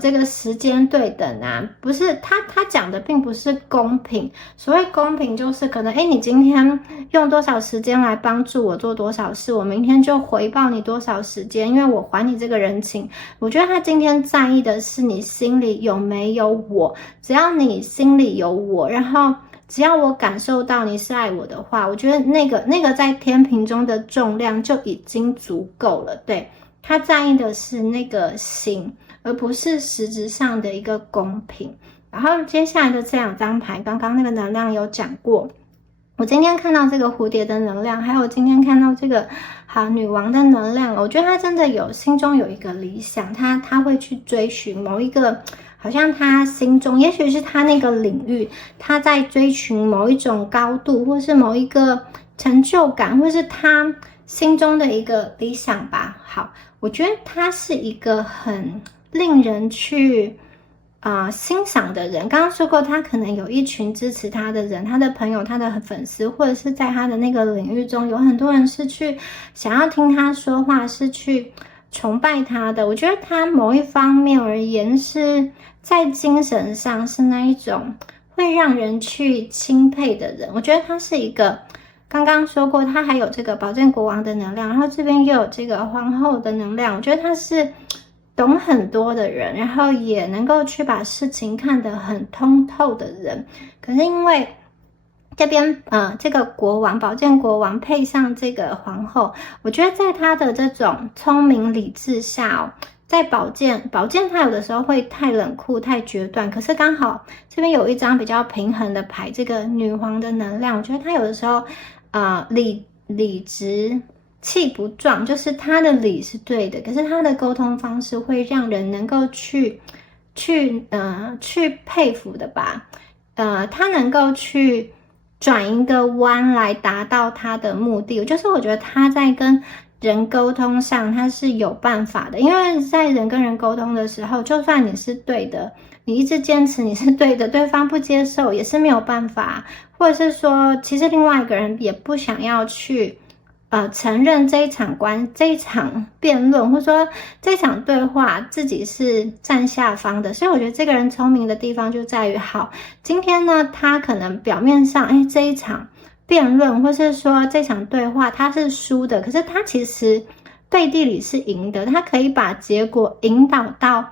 这个时间对等啊，不是他讲的并不是公平。所谓公平就是可能你今天用多少时间来帮助我做多少事，我明天就回报你多少时间，因为我还你这个人情。我觉得他今天在意的是你心里有没有我，只要你心里有我，然后只要我感受到你是爱我的话，我觉得那个在天平中的重量就已经足够了。对，他在意的是那个心，而不是实质上的一个公平。然后接下来的这两张牌，刚刚那个能量有讲过，我今天看到这个蝴蝶的能量，还有今天看到这个女王的能量，我觉得他真的心中有一个理想，他会去追寻某一个好像他心中，也许是他那个领域，他在追寻某一种高度，或是某一个成就感，或是他心中的一个理想吧。好，我觉得他是一个很令人去欣赏的人。刚刚说过，他可能有一群支持他的人，他的朋友，他的粉丝，或者是在他的那个领域中，有很多人是去想要听他说话，是去崇拜他的。我觉得他某一方面而言，是在精神上是那一种会让人去钦佩的人。我觉得他是一个，刚刚说过，他还有这个宝剑国王的能量，然后这边又有这个皇后的能量。我觉得他是懂很多的人，然后也能够去把事情看得很通透的人。可是因为这边这个国王，宝剑国王配上这个皇后，我觉得在他的这种聪明理智下在宝剑他有的时候会太冷酷太决断，可是刚好这边有一张比较平衡的牌，这个女皇的能量，我觉得他有的时候理直气不壮，就是他的理是对的，可是他的沟通方式会让人能够去佩服的吧。他能够去转一个弯来达到他的目的，就是我觉得他在跟人沟通上他是有办法的。因为在人跟人沟通的时候，就算你是对的，你一直坚持你是对的，对方不接受也是没有办法，或者是说其实另外一个人也不想要去承认这一场辩论，或者说这场对话自己是占下方的。所以我觉得这个人聪明的地方就在于，好，今天呢他可能表面上这一场辩论或是说这场对话他是输的，可是他其实背地里是赢的，他可以把结果引导到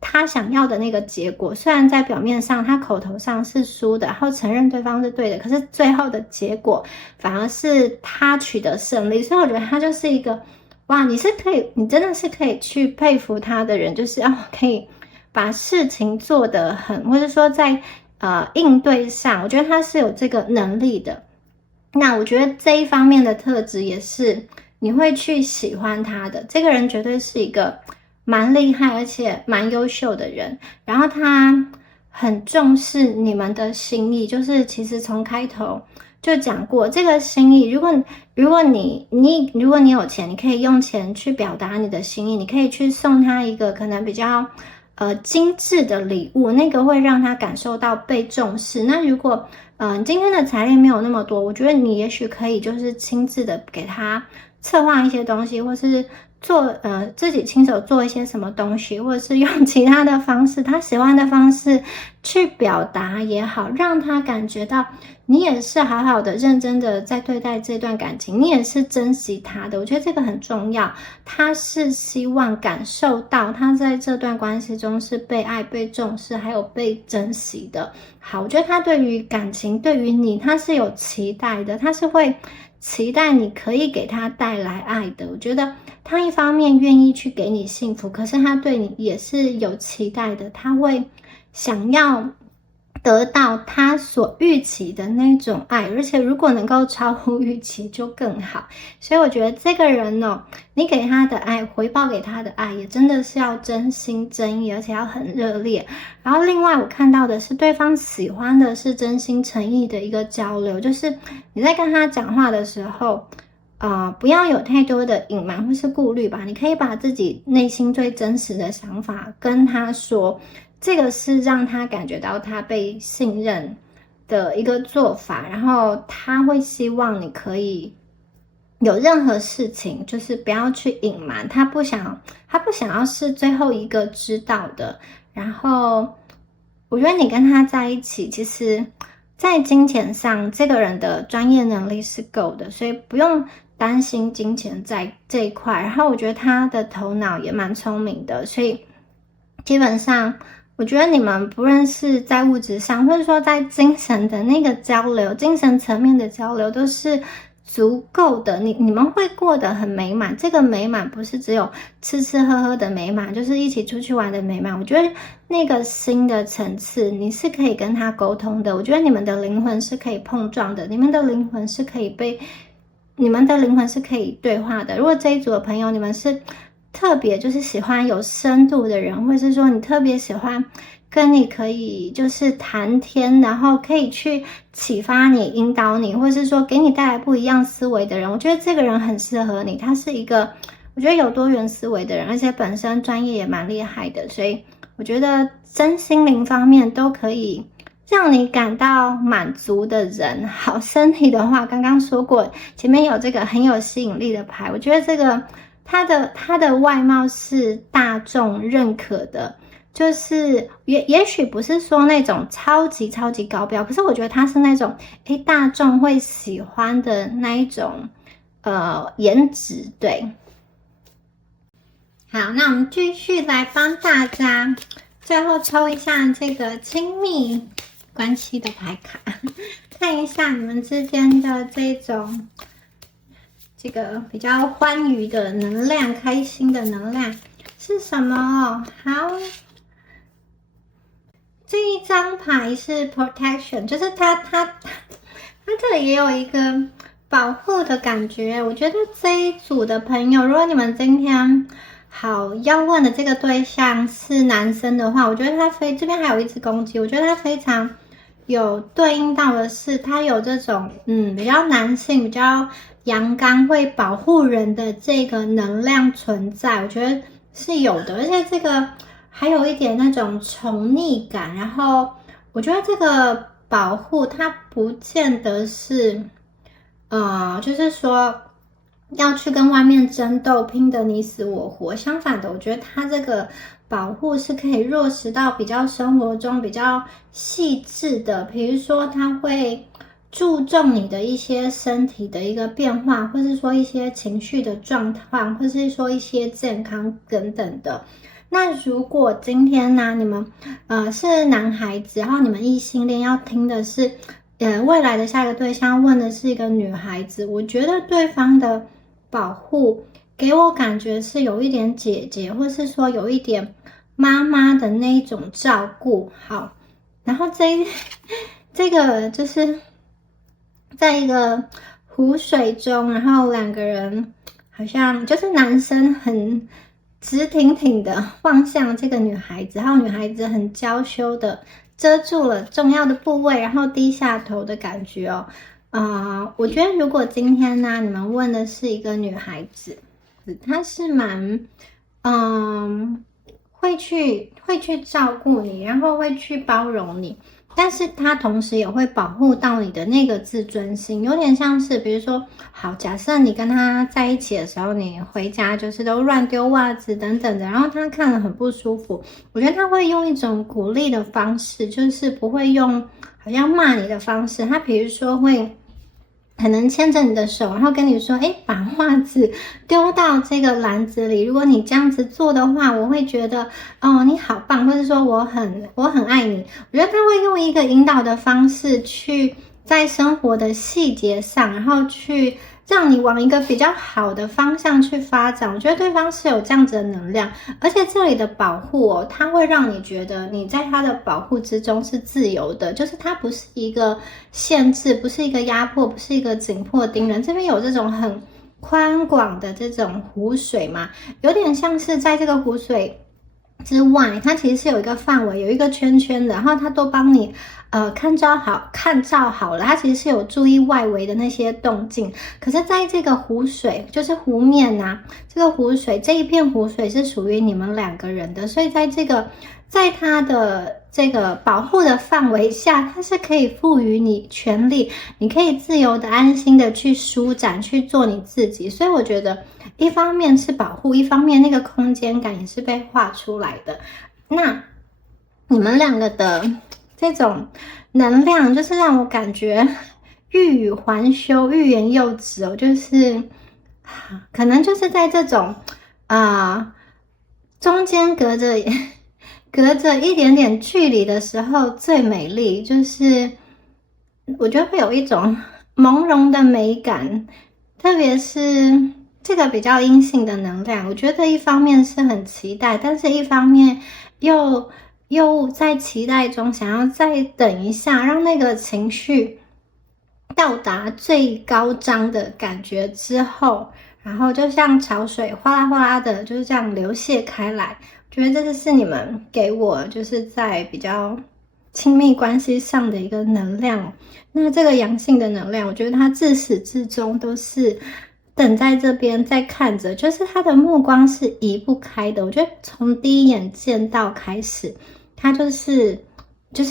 他想要的那个结果。虽然在表面上他口头上是输的，然后承认对方是对的，可是最后的结果反而是他取得胜利。所以我觉得他就是一个哇，你真的是可以去佩服他的人，就是可以把事情做得很，或者说在应对上，我觉得他是有这个能力的。那我觉得这一方面的特质也是你会去喜欢他的。这个人绝对是一个蛮厉害而且蛮优秀的人，然后他很重视你们的心意，就是其实从开头就讲过这个心意。如果你有钱，你可以用钱去表达你的心意，你可以去送他一个可能比较精致的礼物，那个会让他感受到被重视。那如果今天的财力没有那么多，我觉得你也许可以就是亲自的给他策划一些东西，或是自己亲手做一些什么东西，或者是用其他的方式，他喜欢的方式去表达也好，让他感觉到你也是好好的认真的在对待这段感情，你也是珍惜他的。我觉得这个很重要，他是希望感受到他在这段关系中是被爱被重视还有被珍惜的。好，我觉得他对于感情对于你他是有期待的，他是会期待你可以给他带来爱的。我觉得他一方面愿意去给你幸福，可是他对你也是有期待的，他会想要得到他所预期的那种爱，而且如果能够超乎预期就更好。所以我觉得这个人你给他的爱，回报给他的爱也真的是要真心真意，而且要很热烈。然后另外我看到的是对方喜欢的是真心诚意的一个交流，就是你在跟他讲话的时候不要有太多的隐瞒或是顾虑吧，你可以把自己内心最真实的想法跟他说，这个是让他感觉到他被信任的一个做法。然后他会希望你可以有任何事情就是不要去隐瞒，他不想要是最后一个知道的。然后我觉得你跟他在一起，其实在金钱上这个人的专业能力是够的，所以不用担心金钱在这一块。然后我觉得他的头脑也蛮聪明的，所以基本上我觉得你们不论是在物质上，或者说在精神的那个交流，精神层面的交流都是足够的，你们会过得很美满。这个美满不是只有吃吃喝喝的美满，就是一起出去玩的美满。我觉得那个新的层次你是可以跟他沟通的，我觉得你们的灵魂是可以碰撞的，你们的灵魂是可以对话的。如果这一组的朋友你们是特别就是喜欢有深度的人，或者是说你特别喜欢跟你可以就是谈天，然后可以去启发你引导你，或者是说给你带来不一样思维的人，我觉得这个人很适合你。他是一个我觉得有多元思维的人，而且本身专业也蛮厉害的，所以我觉得身心灵方面都可以让你感到满足的人。好，身体的话，刚刚说过，前面有这个很有吸引力的牌，我觉得这个他的外貌是大众认可的，就是也许不是说那种超级超级高标，可是我觉得他是那种大众会喜欢的那一种颜值。对，好，那我们继续来帮大家最后抽一下这个亲密关系的牌卡，看一下你们之间的这个比较欢愉的能量、开心的能量是什么？好，这一张牌是 protection， 就是它这里也有一个保护的感觉。我觉得这一组的朋友，如果你们今天好要问的这个对象是男生的话，我觉得他这边还有一只公鸡，我觉得他非常有对应到的是，他有这种比较男性、比较阳刚、会保护人的这个能量存在，我觉得是有的，而且这个还有一点那种宠溺感。然后我觉得这个保护它不见得是就是说要去跟外面争斗，拼得你死我活。相反的，我觉得它这个保护是可以落实到比较生活中比较细致的，比如说它会注重你的一些身体的一个变化，或是说一些情绪的状况，或是说一些健康等等的。那如果今天呢，你们是男孩子，然后你们异性恋要听的是未来的下一个对象问的是一个女孩子，我觉得对方的保护给我感觉是有一点姐姐，或是说有一点妈妈的那一种照顾。好，然后这个就是在一个湖水中，然后两个人好像就是男生很直挺挺的望向这个女孩子，然后女孩子很娇羞的遮住了重要的部位，然后低下头的感觉哦。我觉得如果今天呢，你们问的是一个女孩子，她是蛮会去照顾你，然后会去包容你，但是她同时也会保护到你的那个自尊心，有点像是比如说，好，假设你跟他在一起的时候，你回家就是都乱丢袜子等等的，然后他看了很不舒服，我觉得他会用一种鼓励的方式，就是不会用好像骂你的方式，他比如说会可能牵着你的手，然后跟你说，把袜子丢到这个篮子里，如果你这样子做的话，我会觉得你好棒，或者说我很爱你。我觉得他会用一个引导的方式去在生活的细节上，然后去让你往一个比较好的方向去发展。我觉得对方是有这样子的能量，而且这里的保护它会让你觉得你在他的保护之中是自由的，就是它不是一个限制，不是一个压迫，不是一个紧迫盯人。这边有这种很宽广的这种湖水嘛，有点像是在这个湖水之外，它其实是有一个范围，有一个圈圈的，然后它都帮你看照好了，它其实是有注意外围的那些动静。可是在这个湖水，就是湖面啊，这个湖水，这一片湖水是属于你们两个人的，所以在它的这个保护的范围下，它是可以赋予你权利，你可以自由的安心的去舒展，去做你自己。所以我觉得一方面是保护，一方面那个空间感也是被画出来的。那你们两个的这种能量就是让我感觉欲语还休，欲言又止哦，就是可能就是在这种中间隔着一点点距离的时候最美丽，就是我觉得会有一种朦胧的美感，特别是这个比较阴性的能量，我觉得一方面是很期待，但是一方面又在期待中想要再等一下，让那个情绪到达最高涨的感觉之后，然后就像潮水哗啦哗啦的就是这样流泻开来。觉得这就是你们给我就是在比较亲密关系上的一个能量。那这个阳性的能量，我觉得它自始至终都是等在这边在看着，就是他的目光是移不开的。我觉得从第一眼见到开始，他就是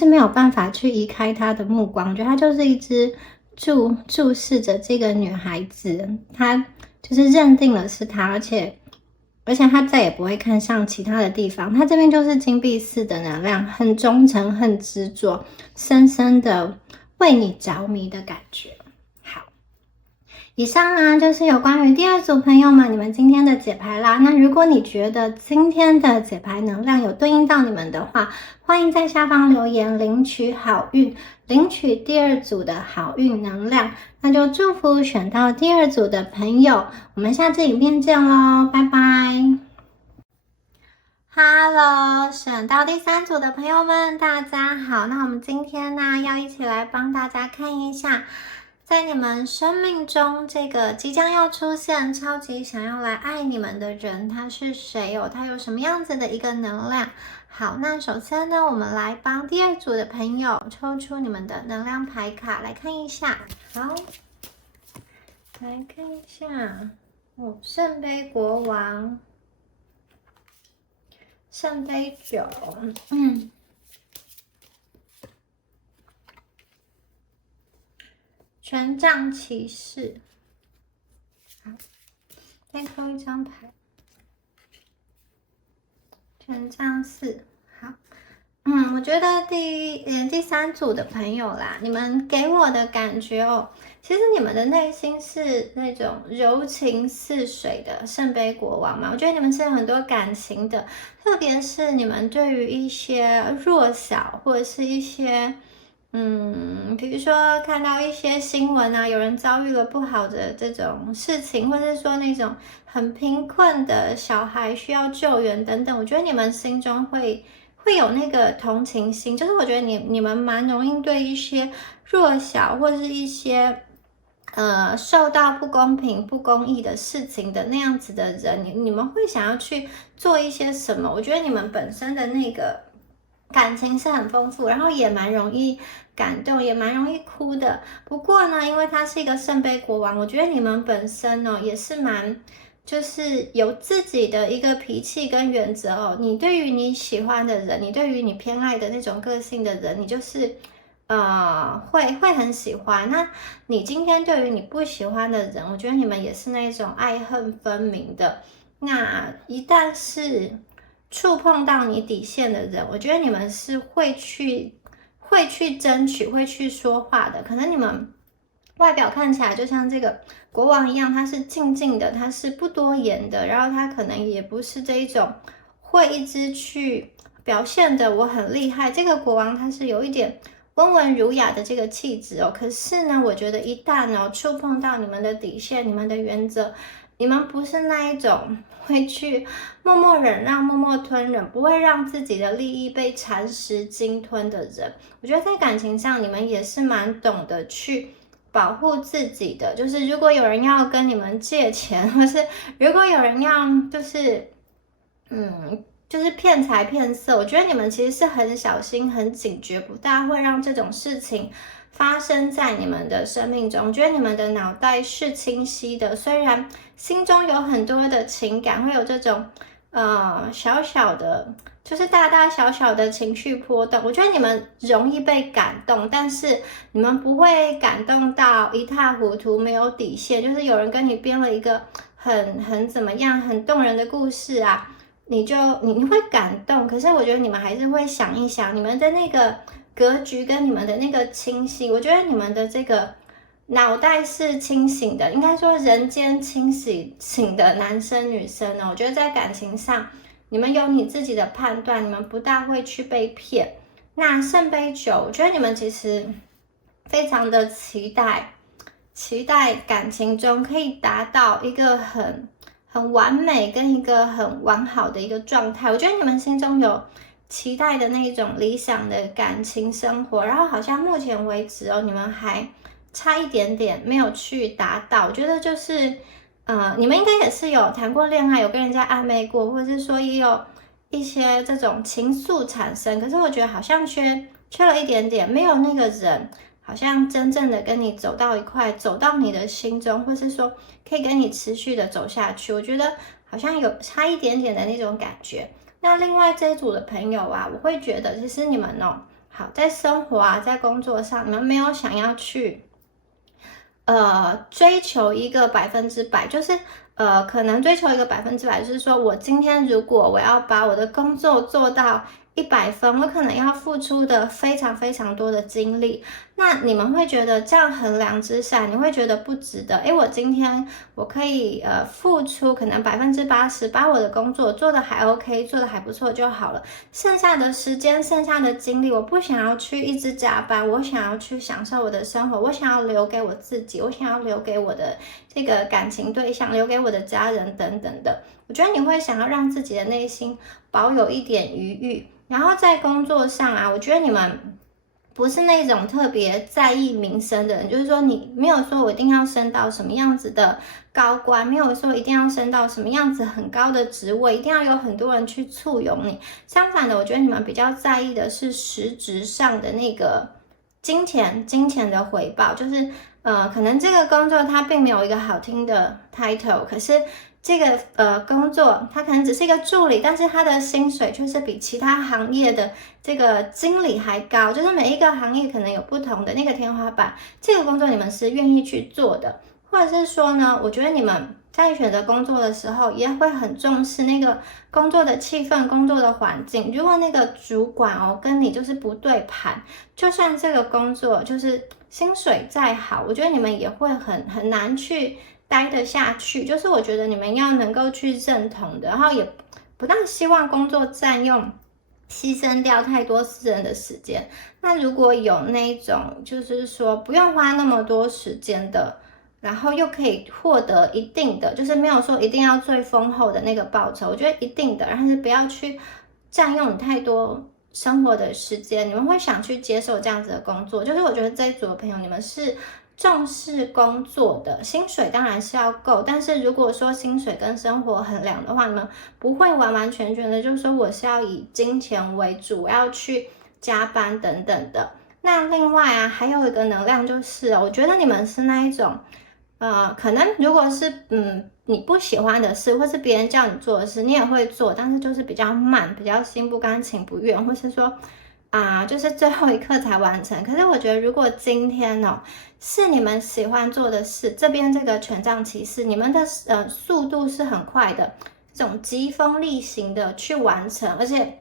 没有办法去移开他的目光。我觉得他就是一直注视着这个女孩子，他就是认定了是他，而且他再也不会看向其他的地方。他这边就是金币四的能量，很忠诚，很执着，深深的为你着迷的感觉。好，以上呢就是有关于第二组朋友们你们今天的解牌啦。那如果你觉得今天的解牌能量有对应到你们的话，欢迎在下方留言领取好运，领取第二组的好运能量。那就祝福选到第二组的朋友，我们下次影片见咯，拜拜。Hello，选到第三组的朋友们，大家好。那我们今天呢，要一起来帮大家看一下，在你们生命中这个即将要出现、超级想要来爱你们的人，他是谁哦？他有什么样子的一个能量？好，那首先呢，我们来帮第二组的朋友抽出你们的能量牌卡来看一下。好，来看一下哦，圣杯国王。圣杯九，权杖骑士，好，再抽一张牌，权杖四，好，我觉得第三组的朋友啦，你们给我的感觉哦，其实你们的内心是那种柔情似水的圣杯国王嘛，我觉得你们是有很多感情的，特别是你们对于一些弱小或者是一些比如说看到一些新闻啊，有人遭遇了不好的这种事情，或者是说那种很贫困的小孩需要救援等等，我觉得你们心中会有那个同情心，就是我觉得你们蛮容易对一些弱小或者是一些受到不公平、不公义的事情的那样子的人，你们会想要去做一些什么？我觉得你们本身的那个感情是很丰富，然后也蛮容易感动，也蛮容易哭的。不过呢，因为他是一个圣杯国王，我觉得你们本身呢也是蛮就是有自己的一个脾气跟原则哦。你对于你喜欢的人，你对于你偏爱的那种个性的人，你就是会很喜欢。那你今天对于你不喜欢的人，我觉得你们也是那种爱恨分明的。那一旦是触碰到你底线的人，我觉得你们是会去争取，会去说话的。可能你们外表看起来就像这个国王一样，他是静静的，他是不多言的，然后他可能也不是这一种会一直去表现的我很厉害。这个国王他是有一点温文儒雅的这个气质哦。可是呢，我觉得一旦触碰到你们的底线、你们的原则，你们不是那一种会去默默忍让、默默吞忍，不会让自己的利益被蚕食鲸吞的人。我觉得在感情上，你们也是蛮懂得去保护自己的。就是如果有人要跟你们借钱，或是如果有人要就是骗财骗色，我觉得你们其实是很小心、很警觉，不大会让这种事情发生在你们的生命中。我觉得你们的脑袋是清晰的，虽然心中有很多的情感，会有这种小小的，就是大大小小的情绪波动。我觉得你们容易被感动，但是你们不会感动到一塌糊涂、没有底线。就是有人跟你编了一个很怎么样、很动人的故事啊。你会感动，可是我觉得你们还是会想一想你们的那个格局跟你们的那个清晰。我觉得你们的这个脑袋是清醒的，应该说人间清醒的男生女生哦。我觉得在感情上，你们有你自己的判断，你们不大会去被骗。那圣杯九，我觉得你们其实非常的期待感情中可以达到一个很完美跟一个很完好的一个状态。我觉得你们心中有期待的那一种理想的感情生活，然后好像目前为止你们还差一点点没有去达到。我觉得就是你们应该也是有谈过恋爱，有跟人家暧昧过，或者是说也有一些这种情愫产生，可是我觉得好像缺了一点点，没有那个人好像真正的跟你走到一块，走到你的心中，或是说可以跟你持续的走下去，我觉得好像有差一点点的那种感觉。那另外这一组的朋友啊，我会觉得其实你们哦，好，在生活啊，在工作上，你们没有想要去追求一个100%，就是可能追求一个100%，就是说我今天如果我要把我的工作做到100分，我可能要付出的非常非常多的精力。那你们会觉得这样衡量之下，你会觉得不值得？诶，我今天我可以付出可能80%，把我的工作做得还 OK， 做得还不错就好了。剩下的时间，剩下的精力，我不想要去一直加班，我想要去享受我的生活，我想要留给我自己，我想要留给我的这个感情对象，留给我的家人等等的。我觉得你会想要让自己的内心保有一点余裕。然后在工作上啊，我觉得你们不是那种特别在意名声的人，就是说你没有说我一定要升到什么样子的高官，没有说一定要升到什么样子很高的职位，一定要有很多人去簇拥你。相反的，我觉得你们比较在意的是实质上的那个金钱的回报，就是可能这个工作它并没有一个好听的 title， 可是这个工作它可能只是一个助理，但是它的薪水却是比其他行业的这个经理还高，就是每一个行业可能有不同的那个天花板，这个工作你们是愿意去做的。或者是说呢，我觉得你们在选择工作的时候也会很重视那个工作的气氛、工作的环境。如果那个主管哦跟你就是不对盘，就算这个工作就是薪水再好，我觉得你们也会很难去待得下去。就是我觉得你们要能够去认同的，然后也不大希望工作占用牺牲掉太多私人的时间。那如果有那一种就是说不用花那么多时间的，然后又可以获得一定的，就是没有说一定要最丰厚的那个报酬，我觉得一定的，然后是不要去占用你太多生活的时间，你们会想去接受这样子的工作。就是我觉得这一组的朋友，你们是重视工作的，薪水当然是要够，但是如果说薪水跟生活衡量的话，你们不会完完全全的就是说我是要以金钱为主，我要去加班等等的。那另外啊，还有一个能量就是，我觉得你们是那一种可能如果是你不喜欢的事，或是别人叫你做的事，你也会做，但是就是比较慢，比较心不甘情不愿，或是说就是最后一刻才完成。可是我觉得如果今天是你们喜欢做的事，这边这个权杖骑士，你们的速度是很快的，这种疾风力行的去完成，而且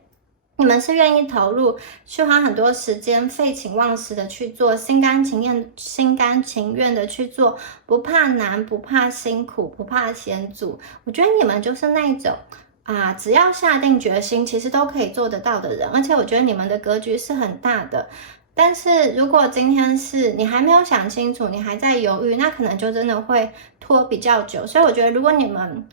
你们是愿意投入，去花很多时间，废寝忘食的去做，心甘情愿的去做，不怕难，不怕辛苦，不怕险阻。我觉得你们就是那种只要下定决心，其实都可以做得到的人。而且我觉得你们的格局是很大的。但是如果今天是你还没有想清楚，你还在犹豫，那可能就真的会拖比较久。所以我觉得如果你们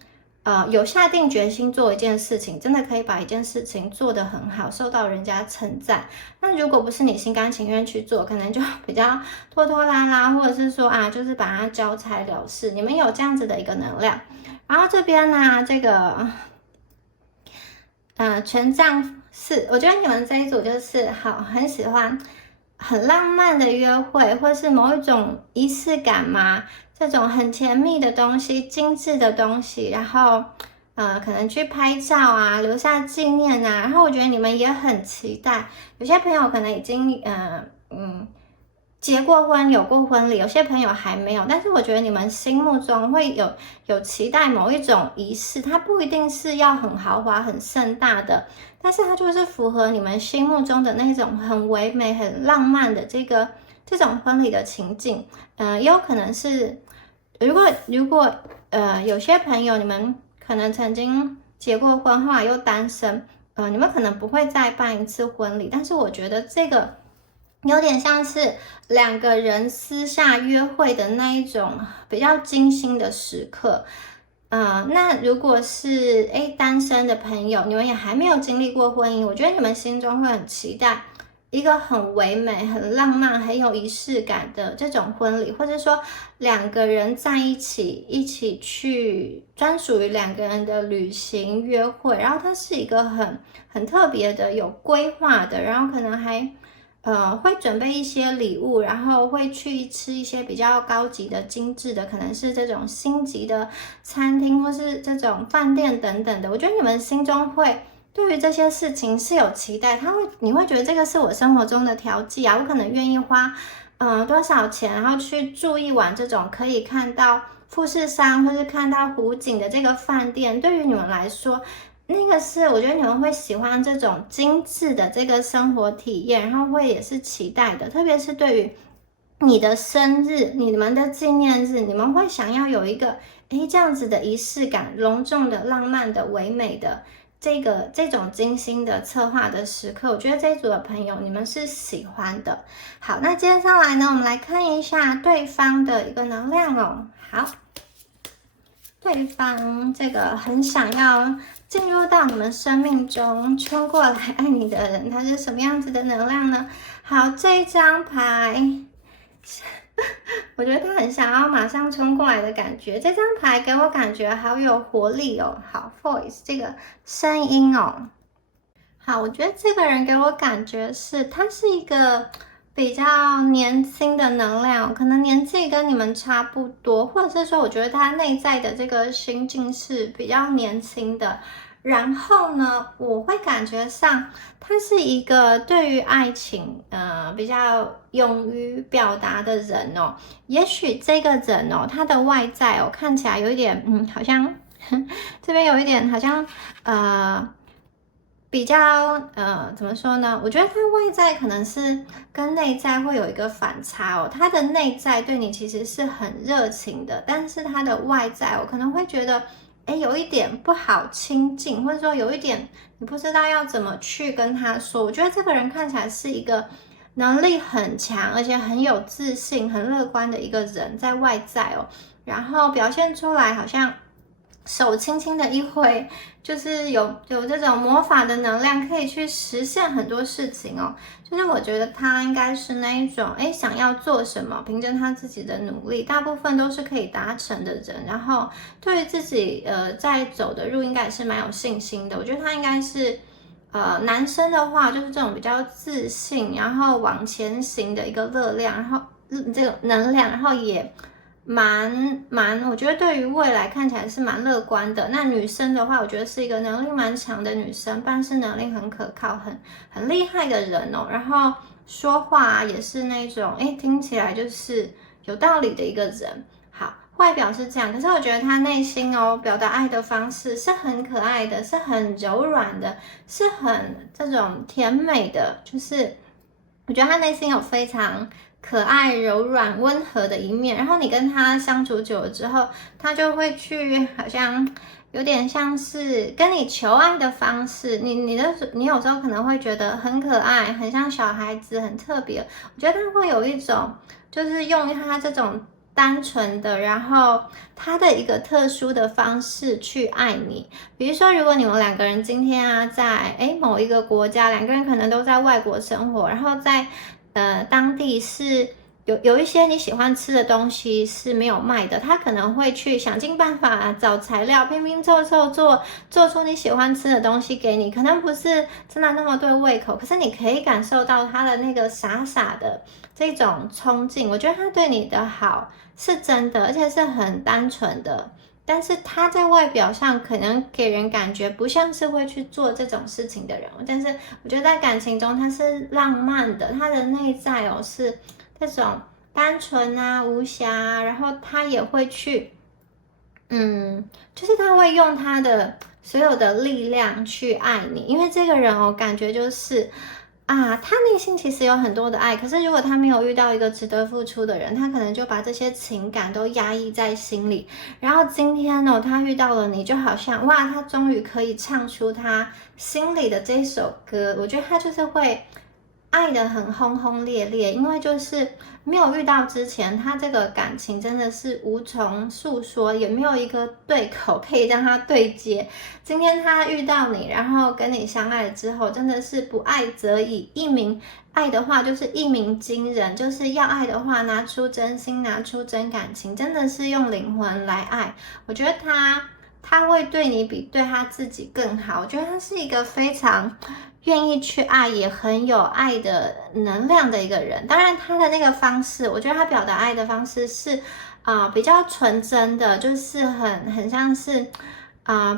有下定决心做一件事情，真的可以把一件事情做得很好，受到人家称赞。那如果不是你心甘情愿去做，可能就比较拖拖拉拉，或者是说就是把它交差了事。你们有这样子的一个能量。然后这边呢，这个权杖4，我觉得你们这一组就是很喜欢很浪漫的约会，或是某一种仪式感嘛，这种很甜蜜的东西，精致的东西，然后可能去拍照留下纪念然后我觉得你们也很期待，有些朋友可能已经结过婚，有过婚礼，有些朋友还没有，但是我觉得你们心目中会有期待某一种仪式，它不一定是要很豪华、很盛大的，但是它就是符合你们心目中的那种很唯美、很浪漫的这种婚礼的情境。也有可能是，如果有些朋友你们可能曾经结过婚，后来又单身，你们可能不会再办一次婚礼，但是我觉得这个有点像是两个人私下约会的那一种比较精心的时刻。那如果是单身的朋友，你们也还没有经历过婚姻，我觉得你们心中会很期待一个很唯美、很浪漫、很有仪式感的这种婚礼，或者说两个人在一起去专属于两个人的旅行约会，然后它是一个很特别的、有规划的，然后可能还会准备一些礼物，然后会去吃一些比较高级的、精致的，可能是这种星级的餐厅或是这种饭店等等的。我觉得你们心中会对于这些事情是有期待，你会觉得这个是我生活中的调剂啊，我可能愿意花多少钱，然后去住一晚这种可以看到富士山或是看到湖景的这个饭店，对于你们来说，那个是我觉得你们会喜欢这种精致的这个生活体验，然后会也是期待的，特别是对于你的生日、你们的纪念日，你们会想要有一个这样子的仪式感，隆重的、浪漫的、唯美的。这种精心的策划的时刻，我觉得这一组的朋友你们是喜欢的。好，那接下来呢，我们来看一下对方的一个能量哦。好，对方这个很想要进入到你们生命中冲过来爱你的人，他是什么样子的能量呢？好，这一张牌我觉得他很想要马上冲过来的感觉，这张牌给我感觉好有活力哦。好 ，voice 这个声音哦。好，我觉得这个人给我感觉是，他是一个比较年轻的能量，可能年纪跟你们差不多，或者是说，我觉得他内在的这个心境是比较年轻的。然后呢，我会感觉上他是一个对于爱情，比较勇于表达的人哦。也许这个人哦，他的外在哦看起来有一点，好像这边有一点好像，比较怎么说呢？我觉得他外在可能是跟内在会有一个反差哦。他的内在对你其实是很热情的，但是他的外在我可能会觉得。有一点不好亲近，或者说有一点你不知道要怎么去跟他说。我觉得这个人看起来是一个能力很强，而且很有自信、很乐观的一个人，在外在哦，然后表现出来好像手轻轻的一挥，就是有这种魔法的能量，可以去实现很多事情哦。就是我觉得他应该是那一种，想要做什么，凭着他自己的努力，大部分都是可以达成的人。然后对于自己在走的路，应该也是蛮有信心的。我觉得他应该是男生的话，就是这种比较自信，然后往前行的一个热量，然后这个能量，然后也。我觉得对于未来看起来是蛮乐观的。那女生的话，我觉得是一个能力蛮强的女生，办事能力很可靠、很厉害的人哦。然后说话也是那种，听起来就是有道理的一个人。好，外表是这样，可是我觉得她内心哦，表达爱的方式是很可爱的，是很柔软的，是很这种甜美的，就是我觉得她内心有非常。可爱、柔软、温和的一面，然后你跟他相处久了之后，他就会去，好像有点像是跟你求爱的方式。你有时候可能会觉得很可爱，很像小孩子，很特别。我觉得他会有一种，就是用他这种单纯的，然后他的一个特殊的方式去爱你。比如说，如果你们两个人今天啊，在某一个国家，两个人可能都在外国生活，然后在当地是有一些你喜欢吃的东西是没有卖的，他可能会去想尽办法找材料，拼拼凑凑做出你喜欢吃的东西给你。可能不是真的那么对胃口，可是你可以感受到他的那个傻傻的这种冲劲。我觉得他对你的好是真的，而且是很单纯的。但是他在外表上可能给人感觉不像是会去做这种事情的人，但是我觉得在感情中他是浪漫的，他的内在哦是这种单纯啊、无瑕啊，然后他也会去，就是他会用他的所有的力量去爱你，因为这个人哦，感觉就是他内心其实有很多的爱，可是如果他没有遇到一个值得付出的人，他可能就把这些情感都压抑在心里。然后今天呢，他遇到了你，就好像哇，他终于可以唱出他心里的这首歌。我觉得他就是会爱得很轰轰烈烈，因为就是没有遇到之前，他这个感情真的是无从诉说，也没有一个对口可以让他对接。今天他遇到你，然后跟你相爱了之后，真的是不爱则已，爱的话就是一鸣惊人，就是要爱的话，拿出真心，拿出真感情，真的是用灵魂来爱。我觉得他他会对你比对他自己更好。我觉得他是一个非常愿意去爱，也很有爱的能量的一个人。当然他的那个方式，我觉得他表达爱的方式是比较纯真的，就是很像是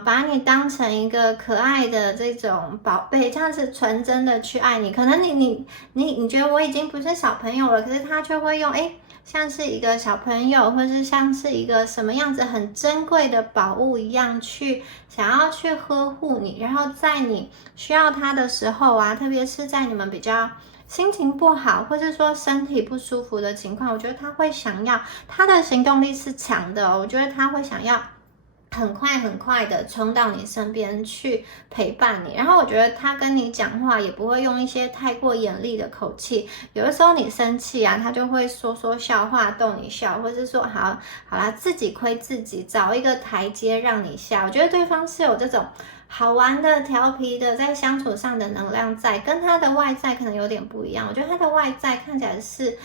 把你当成一个可爱的这种宝贝，这样子纯真的去爱你。可能你觉得我已经不是小朋友了，可是他却会用像是一个小朋友，或是像是一个什么样子很珍贵的宝物一样，想要去呵护你，然后在你需要他的时候啊，特别是在你们比较心情不好，或是说身体不舒服的情况，我觉得他会想要，他的行动力是强的哦，我觉得他会想要很快很快的冲到你身边去陪伴你，然后我觉得他跟你讲话也不会用一些太过严厉的口气，有的时候你生气啊，他就会说笑话逗你笑，或是说好啦，自己亏自己，找一个台阶让你下。我觉得对方是有这种好玩的、调皮的，在相处上的能量在，跟他的外在可能有点不一样。我觉得他的外在看起来是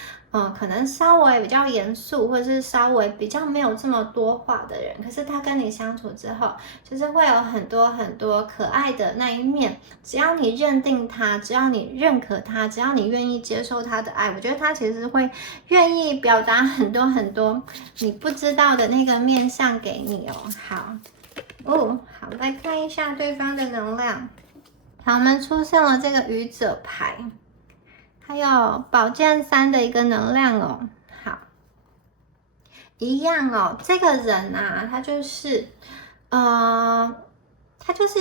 可能稍微比较严肃，或者是稍微比较没有这么多话的人，可是他跟你相处之后，就是会有很多很多可爱的那一面。只要你认定他，只要你认可他，只要你愿意接受他的爱，我觉得他其实会愿意表达很多很多你不知道的那个面向给你哦。好，来看一下对方的能量。好，我们出现了这个愚者牌。还有宝剑3的一个能量哦，好，一样哦。这个人啊，他就是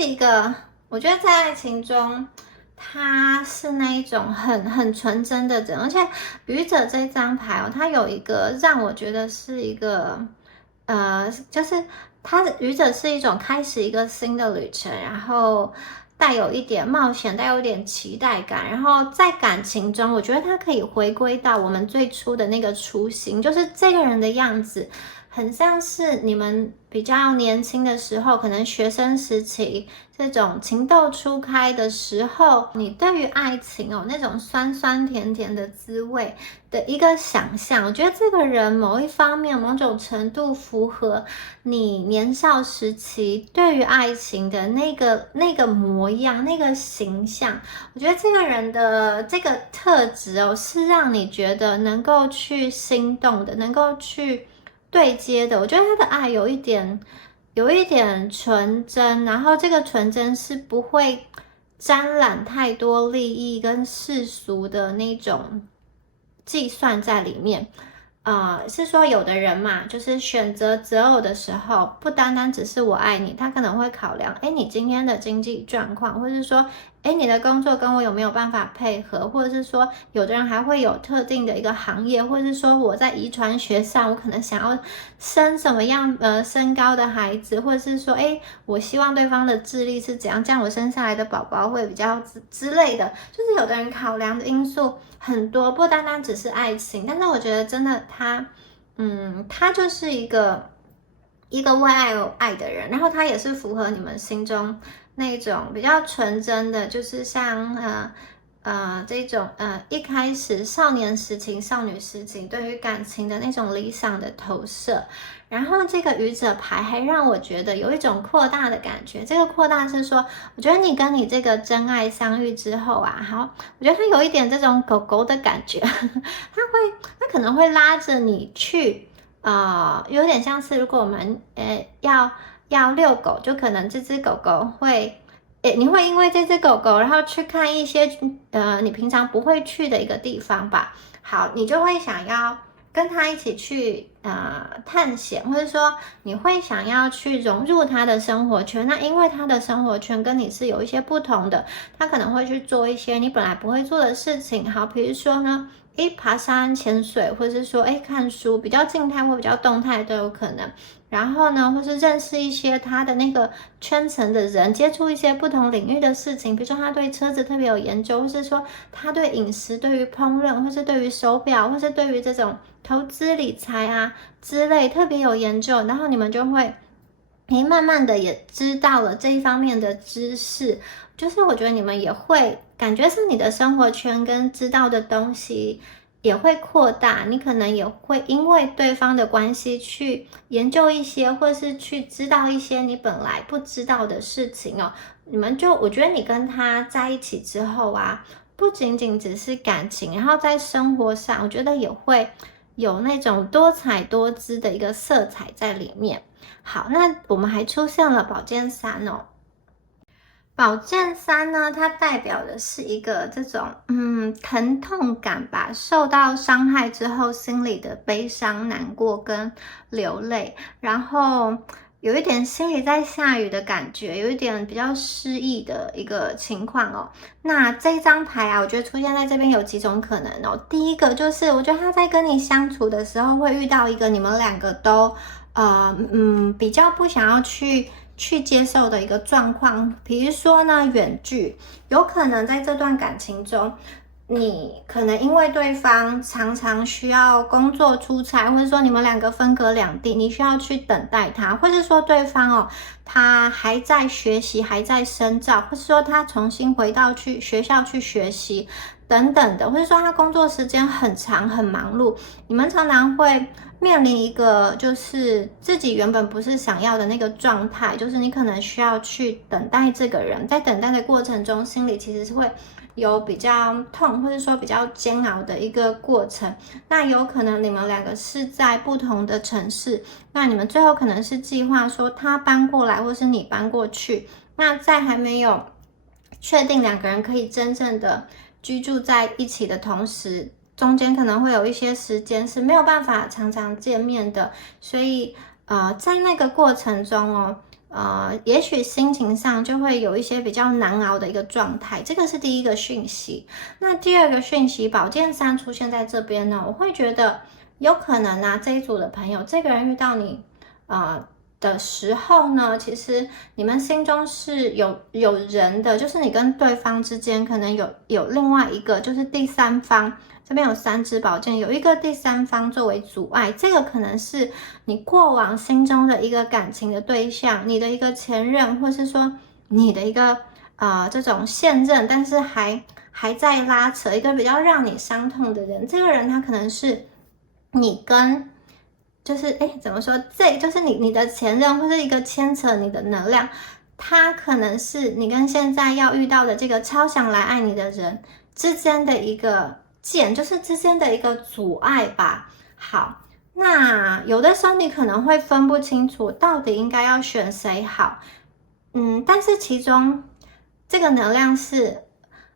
一个，我觉得在爱情中，他是那一种很纯真的人，而且愚者这张牌哦，他有一个让我觉得是一个就是他的愚者是一种开始一个新的旅程，然后带有一点冒险，带有一点期待感，然后在感情中，我觉得他可以回归到我们最初的那个初心，就是这个人的样子，很像是你们比较年轻的时候，可能学生时期这种情窦初开的时候，你对于爱情那种酸酸甜甜的滋味的一个想象。我觉得这个人某一方面某种程度符合你年少时期对于爱情的那个模样，那个形象。我觉得这个人的这个特质是让你觉得能够去心动的，能够去对接的。我觉得他的爱有一点纯真，然后这个纯真是不会沾染太多利益跟世俗的那种计算在里面。是说有的人嘛，就是选择择偶的时候，不单单只是我爱你，他可能会考量，你今天的经济状况，或是说，你的工作跟我有没有办法配合，或者是说，有的人还会有特定的一个行业，或者是说我在遗传学上，我可能想要生什么样身高的孩子，或者是说，我希望对方的智力是怎样，这样我生下来的宝宝会比较之类的，就是有的人考量的因素很多，不单单只是爱情。但是我觉得真的他就是一个为爱而爱的人，然后他也是符合你们心中那种比较纯真的，就是像这种一开始少年时期、少女时期对于感情的那种理想的投射。然后这个愚者牌还让我觉得有一种扩大的感觉，这个扩大是说，我觉得你跟你这个真爱相遇之后啊，好，我觉得他有一点这种狗狗的感觉，他可能会拉着你去有点像是如果我们要遛狗，就可能这只狗狗会你会因为这只狗狗，然后去看一些你平常不会去的一个地方吧。好，你就会想要跟他一起去探险，或者说你会想要去融入他的生活圈。那因为他的生活圈跟你是有一些不同的，他可能会去做一些你本来不会做的事情。好，比如说呢，爬山、潜水，或者是说看书，比较静态或比较动态都有可能。然后呢，或是认识一些他的那个圈层的人，接触一些不同领域的事情，比如说他对车子特别有研究，或是说他对饮食、对于烹饪，或是对于手表，或是对于这种投资理财啊之类特别有研究，然后你们就会慢慢的也知道了这一方面的知识，就是我觉得你们也会感觉是你的生活圈跟知道的东西也会扩大，你可能也会因为对方的关系去研究一些，或是去知道一些你本来不知道的事情哦。我觉得你跟他在一起之后啊，不仅仅只是感情，然后在生活上，我觉得也会有那种多彩多姿的一个色彩在里面。好，那我们还出现了宝剑三哦。宝剑三呢，它代表的是一个这种疼痛感吧，受到伤害之后心里的悲伤、难过跟流泪，然后有一点心里在下雨的感觉，有一点比较失意的一个情况哦。那这一张牌啊，我觉得出现在这边有几种可能哦。第一个就是我觉得他在跟你相处的时候会遇到一个你们两个都比较不想要去接受的一个状况，比如说呢，远距，有可能在这段感情中，你可能因为对方常常需要工作出差，或者说你们两个分隔两地，你需要去等待他，或者说对方他还在学习，还在深造，或者说他重新回到去学校去学习等等的，或者说他工作时间很长很忙碌，你们常常会面临一个就是自己原本不是想要的那个状态，就是你可能需要去等待这个人，在等待的过程中，心里其实是会有比较痛，或者说比较煎熬的一个过程。那有可能你们两个是在不同的城市，那你们最后可能是计划说他搬过来，或是你搬过去。那在还没有确定两个人可以真正的居住在一起的同时，中间可能会有一些时间是没有办法常常见面的，所以在那个过程中也许心情上就会有一些比较难熬的一个状态，这个是第一个讯息。那第二个讯息，宝剑三出现在这边呢，我会觉得有可能啊，这一组的朋友，这个人遇到你的时候呢，其实你们心中是有人的，就是你跟对方之间可能有另外一个，就是第三方。这边有三支宝剑，有一个第三方作为阻碍，这个可能是你过往心中的一个感情的对象，你的一个前任，或是说你的一个这种现任，但是还在拉扯一个比较让你伤痛的人。这个人他可能是你跟就是怎么说？这就是你的前任，或是一个牵扯你的能量，他可能是你跟现在要遇到的这个超想来爱你的人之间的一个剑，就是之间的一个阻碍吧。好，那有的时候你可能会分不清楚到底应该要选谁好，但是其中这个能量是，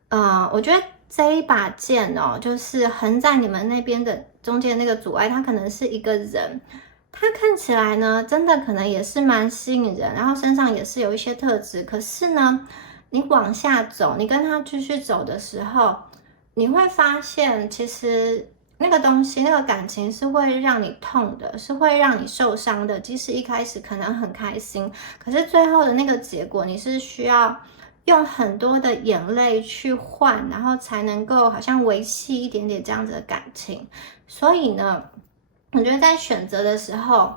我觉得这一把剑就是横在你们那边的中间那个阻碍，它可能是一个人，他看起来呢，真的可能也是蛮吸引人，然后身上也是有一些特质，可是呢，你往下走，你跟他继续走的时候，你会发现其实那个东西，那个感情是会让你痛的，是会让你受伤的。即使一开始可能很开心，可是最后的那个结果，你是需要用很多的眼泪去换，然后才能够好像维系一点点这样子的感情。所以呢，我觉得在选择的时候，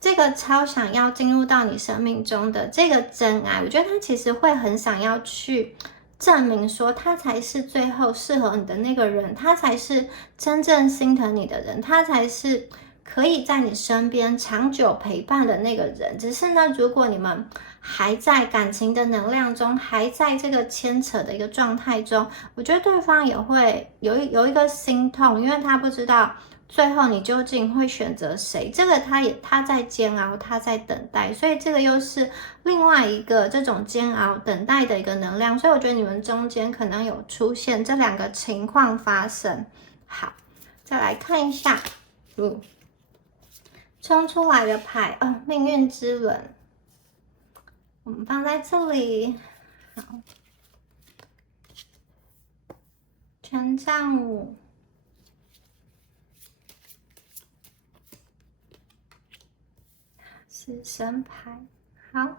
这个超想要进入到你生命中的这个真爱，我觉得他其实会很想要去证明说他才是最后适合你的那个人，他才是真正心疼你的人，他才是可以在你身边长久陪伴的那个人。只是呢，如果你们还在感情的能量中，还在这个牵扯的一个状态中，我觉得对方也会有一个心痛，因为他不知道最后你究竟会选择谁？这个他在煎熬，他在等待，所以这个又是另外一个这种煎熬等待的一个能量。所以我觉得你们中间可能有出现这两个情况发生。好，再来看一下，冲出来的牌命运之轮，我们放在这里。好，权杖五。死神牌，好，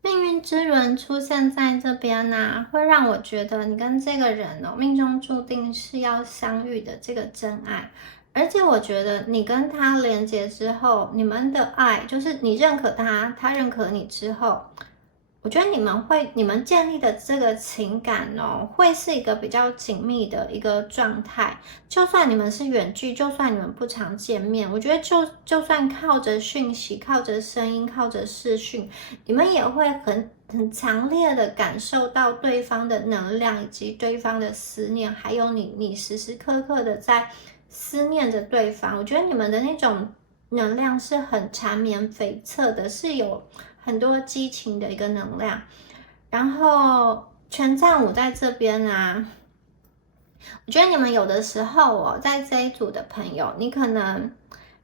命运之轮出现在这边会让我觉得你跟这个人命中注定是要相遇的这个真爱，而且我觉得你跟他连接之后，你们的爱就是你认可他，他认可你之后，我觉得你们建立的这个情感哦，会是一个比较紧密的一个状态。就算你们是远距，就算你们不常见面，我觉得就算靠着讯息、靠着声音、靠着视讯，你们也会很强烈的感受到对方的能量，以及对方的思念，还有你时时刻刻的在思念着对方。我觉得你们的那种能量是很缠绵悱恻的，是有很多激情的一个能量。然后权杖五在这边啊，我觉得你们有的时候哦，在这一组的朋友，你可能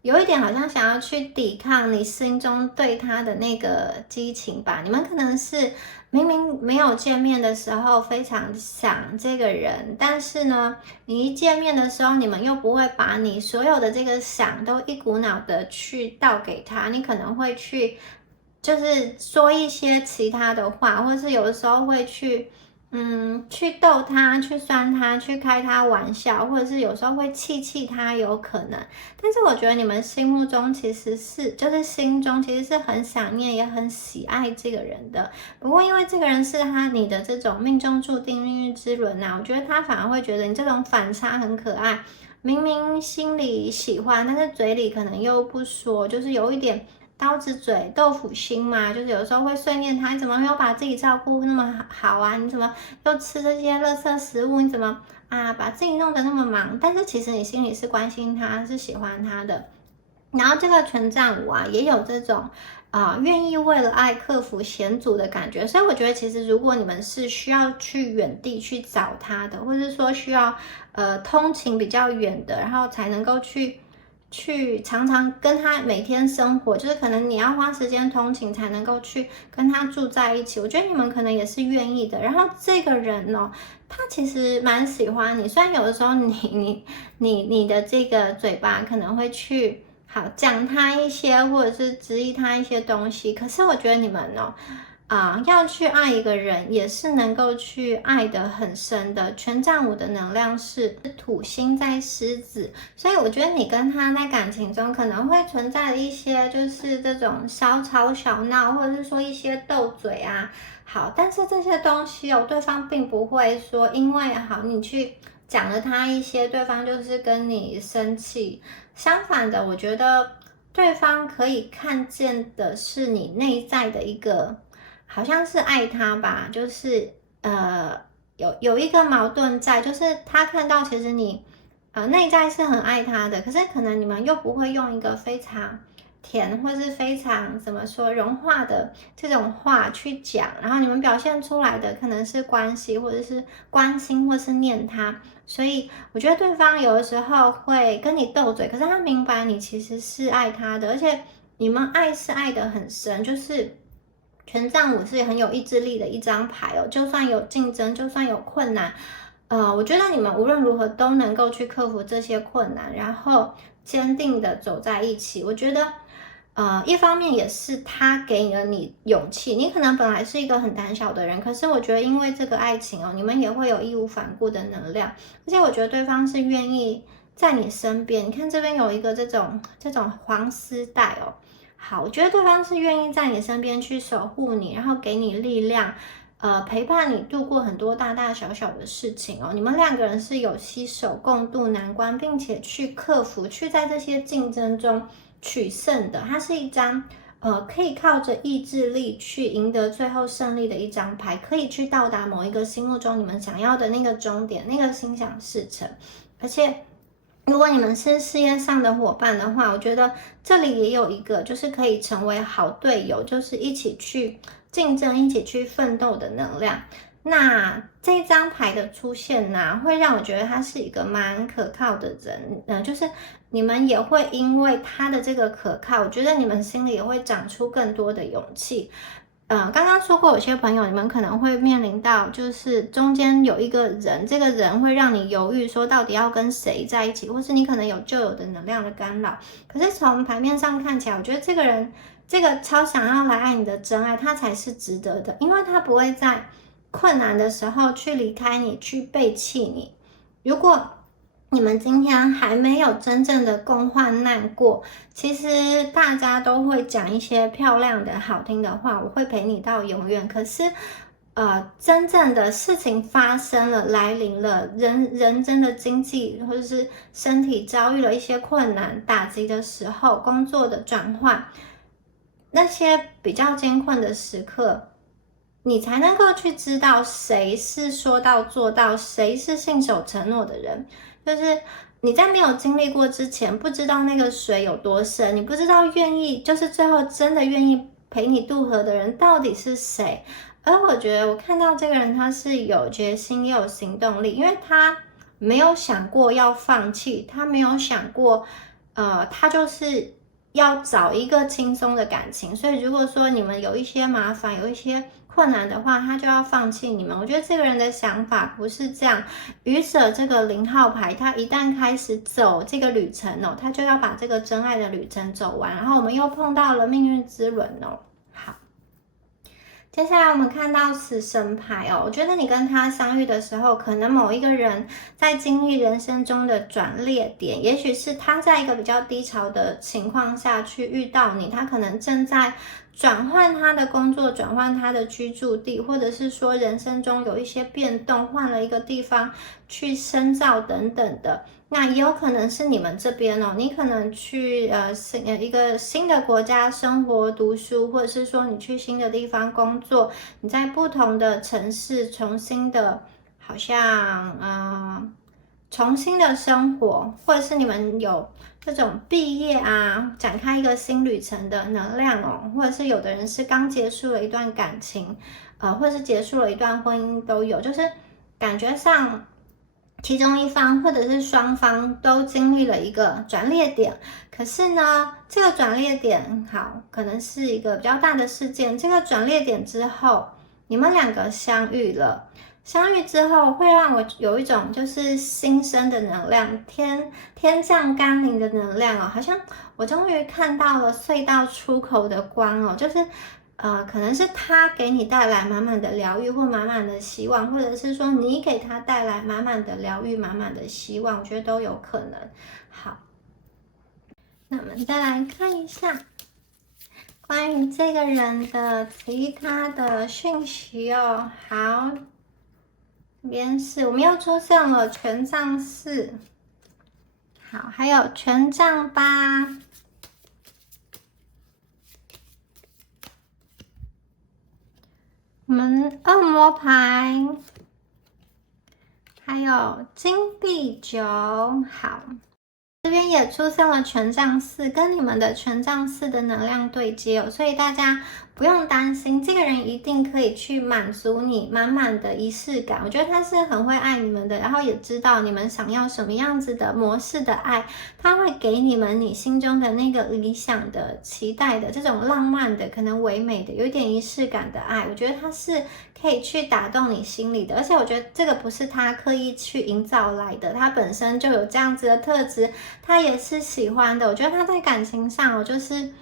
有一点好像想要去抵抗你心中对他的那个激情吧。你们可能是明明没有见面的时候非常想这个人，但是呢，你一见面的时候，你们又不会把你所有的这个想都一股脑的去倒给他，你可能会去就是说一些其他的话，或是有的时候会去逗他，去酸他，去开他玩笑，或者是有时候会气他，有可能。但是我觉得你们心目中其实是，就是心中其实是很想念，也很喜爱这个人的。不过因为这个人是你的这种命中注定命运之轮啊，我觉得他反而会觉得你这种反差很可爱。明明心里喜欢，但是嘴里可能又不说，就是有一点刀子嘴豆腐心嘛，就是有时候会碎念他，你怎么没有把自己照顾那么好啊？你怎么又吃这些垃圾食物？你怎么把自己弄得那么忙？但是其实你心里是关心他，是喜欢他的。然后这个权杖五啊，也有这种愿意为了爱克服险阻的感觉。所以我觉得，其实如果你们是需要去远地去找他的，或者说需要通勤比较远的，然后才能够去常常跟他每天生活，就是可能你要花时间通勤才能够去跟他住在一起。我觉得你们可能也是愿意的。然后这个人哦，他其实蛮喜欢你，虽然有的时候你的这个嘴巴可能会去讲他一些，或者是质疑他一些东西，可是我觉得你们哦。要去爱一个人，也是能够去爱得很深的。权杖五的能量是土星在狮子，所以我觉得你跟他在感情中可能会存在一些就是这种小吵小闹，或者是说一些斗嘴啊。好，但是这些东西对方并不会说因为你去讲了他一些，对方就是跟你生气。相反的，我觉得对方可以看见的是你内在的一个。好像是爱他吧，就是有一个矛盾在，就是他看到其实你内在是很爱他的，可是可能你们又不会用一个非常甜或是非常怎么说融化的这种话去讲，然后你们表现出来的可能是关系或者是关心或是念他，所以我觉得对方有的时候会跟你斗嘴，可是他明白你其实是爱他的，而且你们爱是爱得很深，就是权杖五是很有意志力的一张牌哦，就算有竞争，就算有困难，我觉得你们无论如何都能够去克服这些困难，然后坚定的走在一起。我觉得，一方面也是他给了你勇气，你可能本来是一个很胆小的人，可是我觉得因为这个爱情哦，你们也会有义无反顾的能量，而且我觉得对方是愿意在你身边。你看这边有一个这种黄丝带哦。好，我觉得对方是愿意在你身边去守护你，然后给你力量，陪伴你度过很多大大小小的事情哦。你们两个人是有携手共度难关，并且去克服，去在这些竞争中取胜的。它是一张可以靠着意志力去赢得最后胜利的一张牌，可以去到达某一个心目中你们想要的那个终点，那个心想事成，而且。如果你们是事业上的伙伴的话，我觉得这里也有一个，就是可以成为好队友，就是一起去竞争、一起去奋斗的能量。那这张牌的出现呢，会让我觉得他是一个蛮可靠的人，就是你们也会因为他的这个可靠，我觉得你们心里也会长出更多的勇气。刚刚说过，有些朋友你们可能会面临到，就是中间有一个人，这个人会让你犹豫，说到底要跟谁在一起，或是你可能有旧有的能量的干扰。可是从牌面上看起来，我觉得这个人，这个超想要来爱你的真爱，他才是值得的，因为他不会在困难的时候去离开你，去背弃你。如果你们今天还没有真正的共患难过。其实大家都会讲一些漂亮的好听的话，我会陪你到永远。可是真正的事情发生了，来临了，人真的经济或者是身体遭遇了一些困难打击的时候，工作的转换，那些比较艰困的时刻，你才能够去知道谁是说到做到，谁是信守承诺的人。就是你在没有经历过之前，不知道那个水有多深，你不知道愿意，就是最后真的愿意陪你渡河的人到底是谁。而我觉得我看到这个人，他是有决心也有行动力，因为他没有想过要放弃，他没有想过，他就是要找一个轻松的感情。所以如果说你们有一些麻烦，有一些困难的话，他就要放弃你们。我觉得这个人的想法不是这样。愚者这个0号牌，他一旦开始走这个旅程哦，他就要把这个真爱的旅程走完。然后我们又碰到了命运之轮哦。好，接下来我们看到死神牌哦，我觉得你跟他相遇的时候，可能某一个人在经历人生中的转捩点，也许是他在一个比较低潮的情况下去遇到你，他可能正在转换他的工作，转换他的居住地，或者是说人生中有一些变动，换了一个地方去深造等等的。那也有可能是你们这边哦，你可能去一个新的国家生活读书，或者是说你去新的地方工作，你在不同的城市重新的，好像重新的生活，或者是你们有这种毕业啊，展开一个新旅程的能量哦，或者是有的人是刚结束了一段感情，或者是结束了一段婚姻都有，就是感觉上其中一方或者是双方都经历了一个转捩点。可是呢，这个转捩点好，可能是一个比较大的事件。这个转捩点之后，你们两个相遇了。相遇之后会让我有一种就是新生的能量，天降甘霖的能量哦，好像我终于看到了隧道出口的光哦，就是可能是他给你带来满满的疗愈或满满的希望，或者是说你给他带来满满的疗愈、满满的希望，我觉得都有可能。好，那我们再来看一下关于这个人的其他的讯息哦。好。这边是我们又出现了权杖4，好，还有权杖8，我们恶魔牌，还有金币9，好。这边也出现了权杖4，跟你们的权杖4的能量对接哦，所以大家不用担心，这个人一定可以去满足你满满的仪式感。我觉得他是很会爱你们的，然后也知道你们想要什么样子的模式的爱，他会给你们你心中的那个理想的、期待的这种浪漫的、可能唯美的、有一点仪式感的爱。我觉得他是可以去打动你心里的，而且我觉得这个不是他刻意去营造来的，他本身就有这样子的特质。他也是喜欢的，我觉得他在感情上就是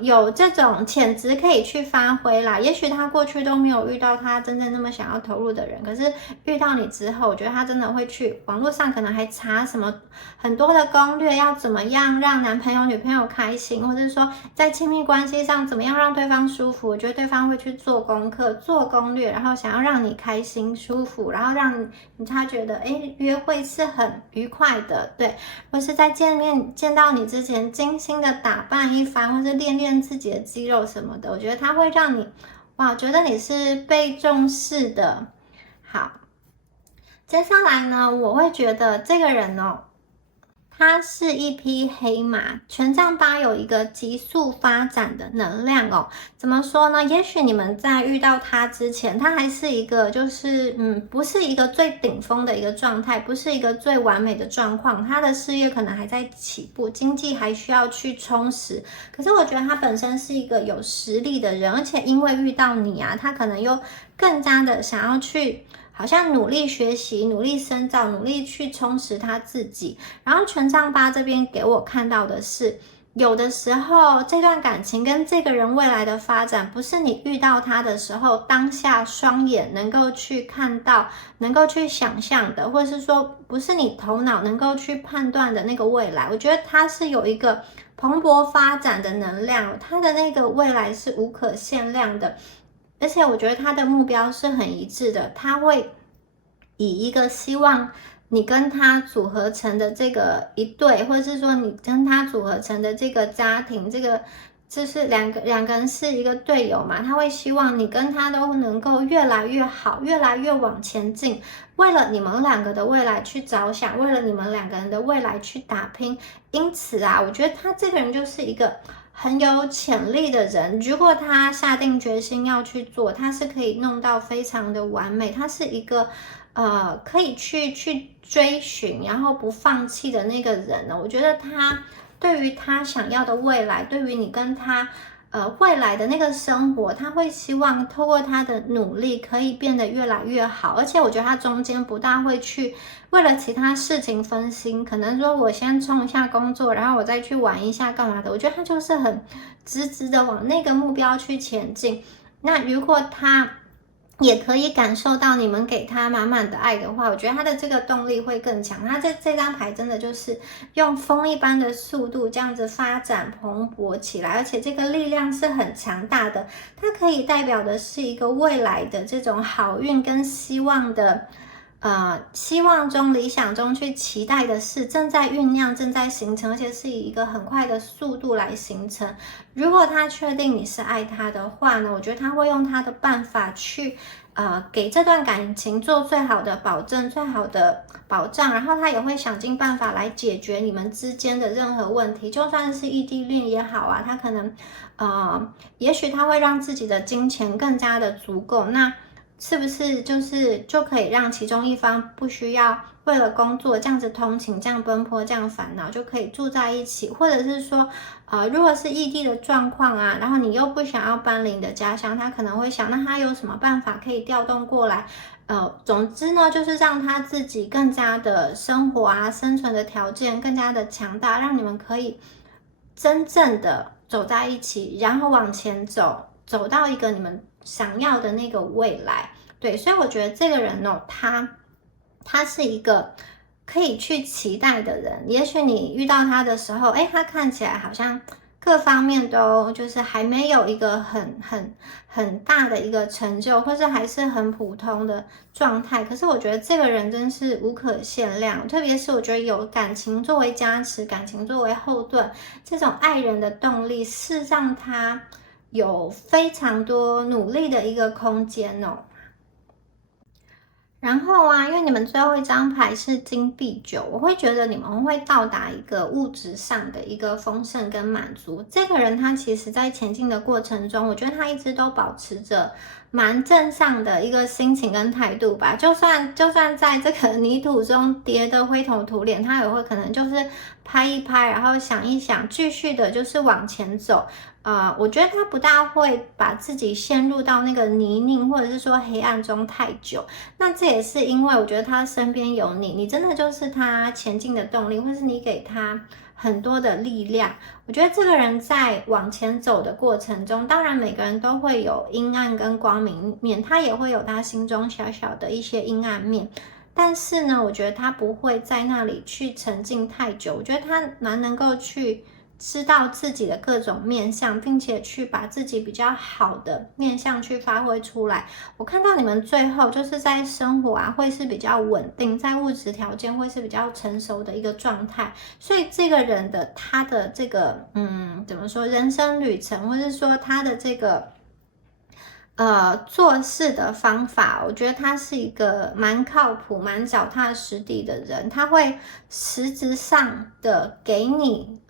有这种潜质可以去发挥啦。也许他过去都没有遇到他真正那么想要投入的人，可是遇到你之后，我觉得他真的会去网络上可能还查什么很多的攻略，要怎么样让男朋友女朋友开心，或者是说在亲密关系上怎么样让对方舒服。我觉得对方会去做功课做攻略，然后想要让你开心舒服，然后让他觉得约会是很愉快的，对，或是在见到你之前精心的打扮一番，或是练练自己的肌肉什么的，我觉得它会让你哇，觉得你是被重视的。好，接下来呢，我会觉得这个人哦，他是一匹黑马，权杖8有一个急速发展的能量哦。怎么说呢？也许你们在遇到他之前，他还是一个就是不是一个最顶峰的一个状态，不是一个最完美的状况。他的事业可能还在起步，经济还需要去充实。可是我觉得他本身是一个有实力的人，而且因为遇到你啊，他可能又更加的想要去。好像努力学习，努力深造，努力去充实他自己。然后权杖8这边给我看到的是，有的时候这段感情跟这个人未来的发展，不是你遇到他的时候当下双眼能够去看到，能够去想象的，或者是说不是你头脑能够去判断的那个未来。我觉得它是有一个蓬勃发展的能量，它的那个未来是无可限量的，而且我觉得他的目标是很一致的，他会以一个希望你跟他组合成的这个一对，或者是说你跟他组合成的这个家庭，这个就是两个人是一个队友嘛，他会希望你跟他都能够越来越好，越来越往前进，为了你们两个的未来去着想，为了你们两个人的未来去打拼。因此啊，我觉得他这个人就是一个很有潜力的人，如果他下定决心要去做，他是可以弄到非常的完美，他是一个可以去追寻，然后不放弃的那个人呢。我觉得他对于他想要的未来，对于你跟他未来的那个生活，他会希望透过他的努力可以变得越来越好。而且我觉得他中间不大会去为了其他事情分心，可能说我先冲一下工作，然后我再去玩一下干嘛的。我觉得他就是很直直的往那个目标去前进。那如果他也可以感受到你们给他满满的爱的话，我觉得他的这个动力会更强。他这张牌真的就是用风一般的速度这样子发展蓬勃起来，而且这个力量是很强大的，它可以代表的是一个未来的这种好运跟希望的希望中、理想中去期待的事正在酝酿、正在形成，而且是以一个很快的速度来形成。如果他确定你是爱他的话呢，我觉得他会用他的办法去给这段感情做最好的保证、最好的保障，然后他也会想尽办法来解决你们之间的任何问题，就算是异地恋也好啊，他可能也许他会让自己的金钱更加的足够，那是不是就可以让其中一方不需要为了工作这样子通勤、这样奔波、这样烦恼，就可以住在一起，或者是说，如果是异地的状况啊，然后你又不想要搬离你的家乡，他可能会想，那他有什么办法可以调动过来？总之呢，就是让他自己更加的生活啊、生存的条件更加的强大，让你们可以真正的走在一起，然后往前走，走到一个你们想要的那个未来。对，所以我觉得这个人哦，他是一个可以去期待的人。也许你遇到他的时候，他看起来好像各方面都就是还没有一个很大的一个成就，或是还是很普通的状态。可是我觉得这个人真是无可限量，特别是我觉得有感情作为加持，感情作为后盾，这种爱人的动力是让他有非常多努力的一个空间哦。然后啊，因为你们最后一张牌是金币9，我会觉得你们会到达一个物质上的一个丰盛跟满足。这个人他其实在前进的过程中，我觉得他一直都保持着蛮正向的一个心情跟态度吧。就算在这个泥土中跌得灰头土脸，他也会可能就是拍一拍，然后想一想，继续的就是往前走。我觉得他不大会把自己陷入到那个泥泞或者是说黑暗中太久。那这也是因为我觉得他身边有你，你真的就是他前进的动力，或是你给他很多的力量。我觉得这个人在往前走的过程中，当然每个人都会有阴暗跟光明面，他也会有他心中小小的一些阴暗面。但是呢，我觉得他不会在那里去沉浸太久。我觉得他蛮能够去知道自己的各种面向，并且去把自己比较好的面向去发挥出来。我看到你们最后就是在生活啊，会是比较稳定，在物质条件会是比较成熟的一个状态。所以这个人的他的这个怎么说，人生旅程，或是说他的这个做事的方法，我觉得他是一个蛮靠谱、蛮脚踏实地的人。他会实质上的给你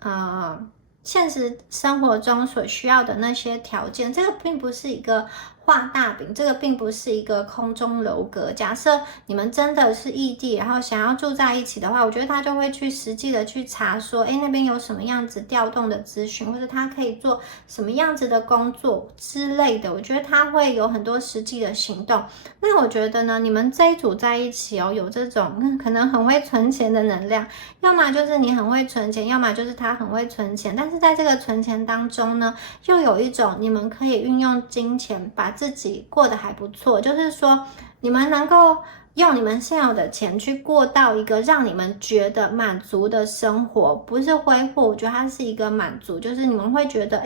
现实生活中所需要的那些条件。这个并不是一个画大饼，这个并不是一个空中楼阁。假设你们真的是异地，然后想要住在一起的话，我觉得他就会去实际的去查说，那边有什么样子调动的资讯，或者他可以做什么样子的工作之类的。我觉得他会有很多实际的行动。那我觉得呢，你们这一组在一起哦，有这种可能很会存钱的能量，要么就是你很会存钱，要么就是他很会存钱。但是在这个存钱当中呢，又有一种你们可以运用金钱把自己过得还不错，就是说你们能够用你们现有的钱去过到一个让你们觉得满足的生活，不是挥霍，我觉得它是一个满足，就是你们会觉得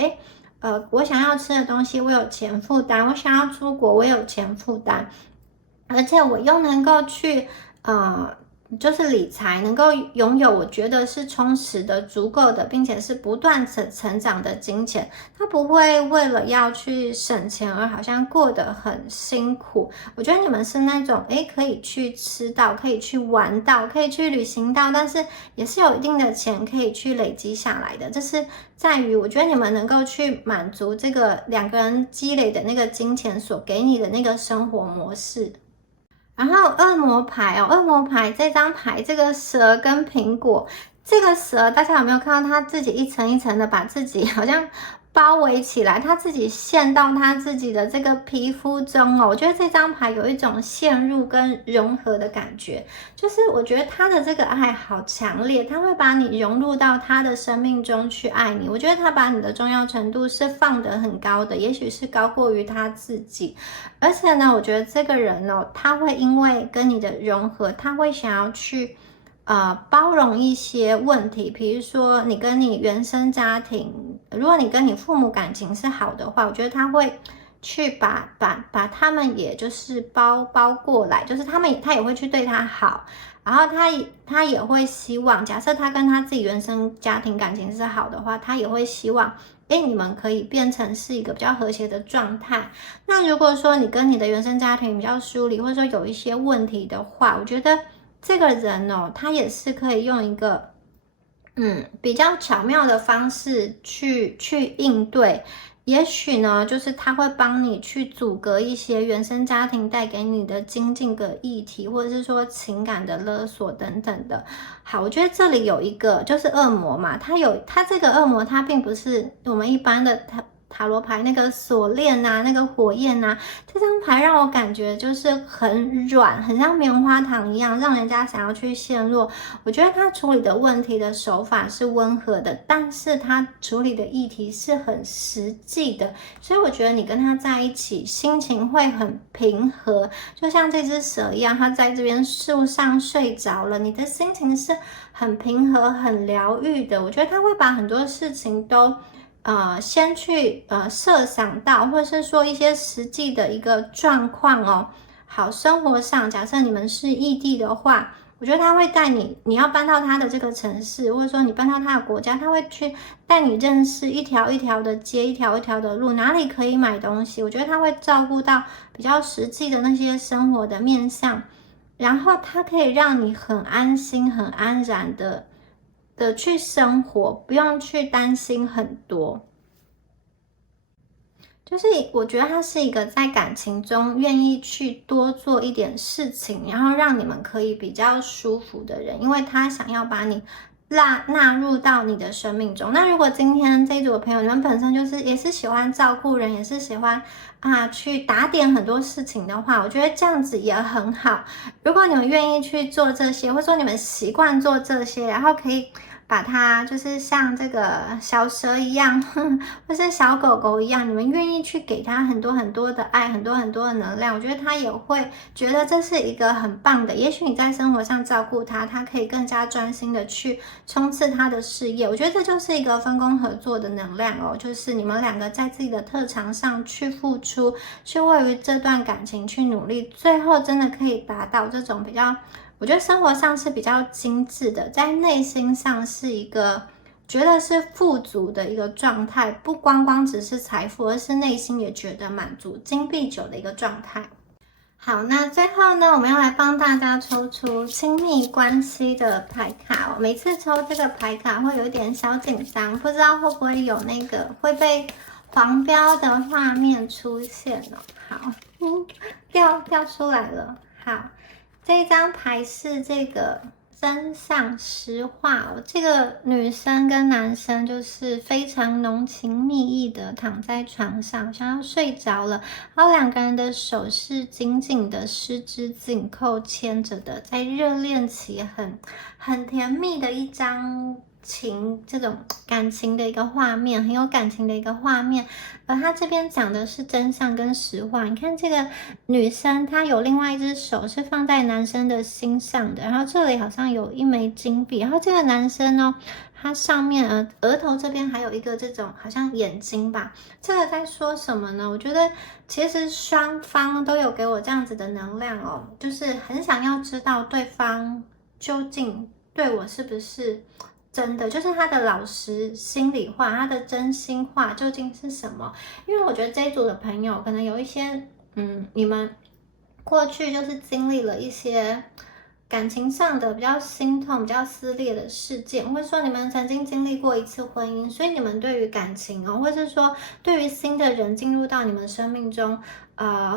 我想要吃的东西我有钱负担，我想要出国我有钱负担，而且我又能够去就是理财，能够拥有我觉得是充实的、足够的，并且是不断成长的金钱。他不会为了要去省钱而好像过得很辛苦。我觉得你们是那种可以去吃到，可以去玩到，可以去旅行到，但是也是有一定的钱可以去累积下来的。这是在于我觉得你们能够去满足这个两个人积累的那个金钱所给你的那个生活模式。然后恶魔牌恶魔牌这张牌，这个蛇跟苹果，这个蛇大家有没有看到它自己一层一层的把自己好像包围起来，它自己陷到它自己的这个皮肤中我觉得这张牌有一种陷入跟融合的感觉，就是我觉得他的这个爱好强烈，他会把你融入到他的生命中去爱你。我觉得他把你的重要程度是放得很高的，也许是高过于他自己。而且呢，我觉得这个人他会因为跟你的融合，他会想要去包容一些问题，比如说你跟你原生家庭，如果你跟你父母感情是好的话，我觉得他会去把他们也就是包过来，就是他也会去对他好，然后他也会希望，假设他跟他自己原生家庭感情是好的话，他也会希望你们可以变成是一个比较和谐的状态。那如果说你跟你的原生家庭比较疏离，或者说有一些问题的话，我觉得这个人他也是可以用一个比较巧妙的方式去应对。也许呢，就是他会帮你去阻隔一些原生家庭带给你的经济的议题，或者是说情感的勒索等等的。好，我觉得这里有一个就是恶魔嘛，他这个恶魔，他并不是我们一般的塔罗牌那个锁链那个火焰这张牌让我感觉就是很软，很像棉花糖一样，让人家想要去陷入。我觉得他处理的问题的手法是温和的，但是他处理的议题是很实际的，所以我觉得你跟他在一起心情会很平和，就像这只蛇一样，他在这边树上睡着了，你的心情是很平和很疗愈的。我觉得他会把很多事情都先去设想到，或者是说一些实际的一个状况好，生活上假设你们是异地的话，我觉得他会带你要搬到他的这个城市，或者说你搬到他的国家，他会去带你认识一条一条的街，一条一条的路，哪里可以买东西。我觉得他会照顾到比较实际的那些生活的面向，然后他可以让你很安心很安然的去生活，不用去担心很多。就是我觉得他是一个在感情中愿意去多做一点事情，然后让你们可以比较舒服的人，因为他想要把你纳入到你的生命中。那如果今天这一组的朋友，你们本身就是也是喜欢照顾人，也是喜欢去打点很多事情的话，我觉得这样子也很好。如果你们愿意去做这些，或者说你们习惯做这些，然后可以把它就是像这个小蛇一样或是小狗狗一样，你们愿意去给它很多很多的爱，很多很多的能量，我觉得它也会觉得这是一个很棒的。也许你在生活上照顾它，它可以更加专心的去冲刺它的事业。我觉得这就是一个分工合作的能量就是你们两个在自己的特长上去付出，去为于这段感情去努力，最后真的可以达到这种比较，我觉得生活上是比较精致的，在内心上是一个觉得是富足的一个状态，不光只是财富，而是内心也觉得满足金币9的一个状态。好，那最后呢，我们要来帮大家抽出亲密关系的牌卡每次抽这个牌卡会有点小紧张，不知道会不会有那个会被黄标的画面出现了，好，掉出来了。好，这一张牌是这个真相实话哦。这个女生跟男生就是非常浓情蜜意的躺在床上，想要睡着了，然后两个人的手是紧紧的十指紧扣牵着的，在热恋期很甜蜜的一张这种感情的一个画面，很有感情的一个画面。而他这边讲的是真相跟实话。你看这个女生，她有另外一只手是放在男生的心上的，然后这里好像有一枚金币，然后这个男生呢，他上面额头这边还有一个这种好像眼睛吧。这个在说什么呢？我觉得其实双方都有给我这样子的能量哦，就是很想要知道对方究竟对我是不是真的，就是他的老实心里话，他的真心话究竟是什么？因为我觉得这一组的朋友可能有一些，你们过去就是经历了一些感情上的比较心痛、比较撕裂的事件，或者说你们曾经经历过一次婚姻，所以你们对于感情或者是说对于新的人进入到你们生命中，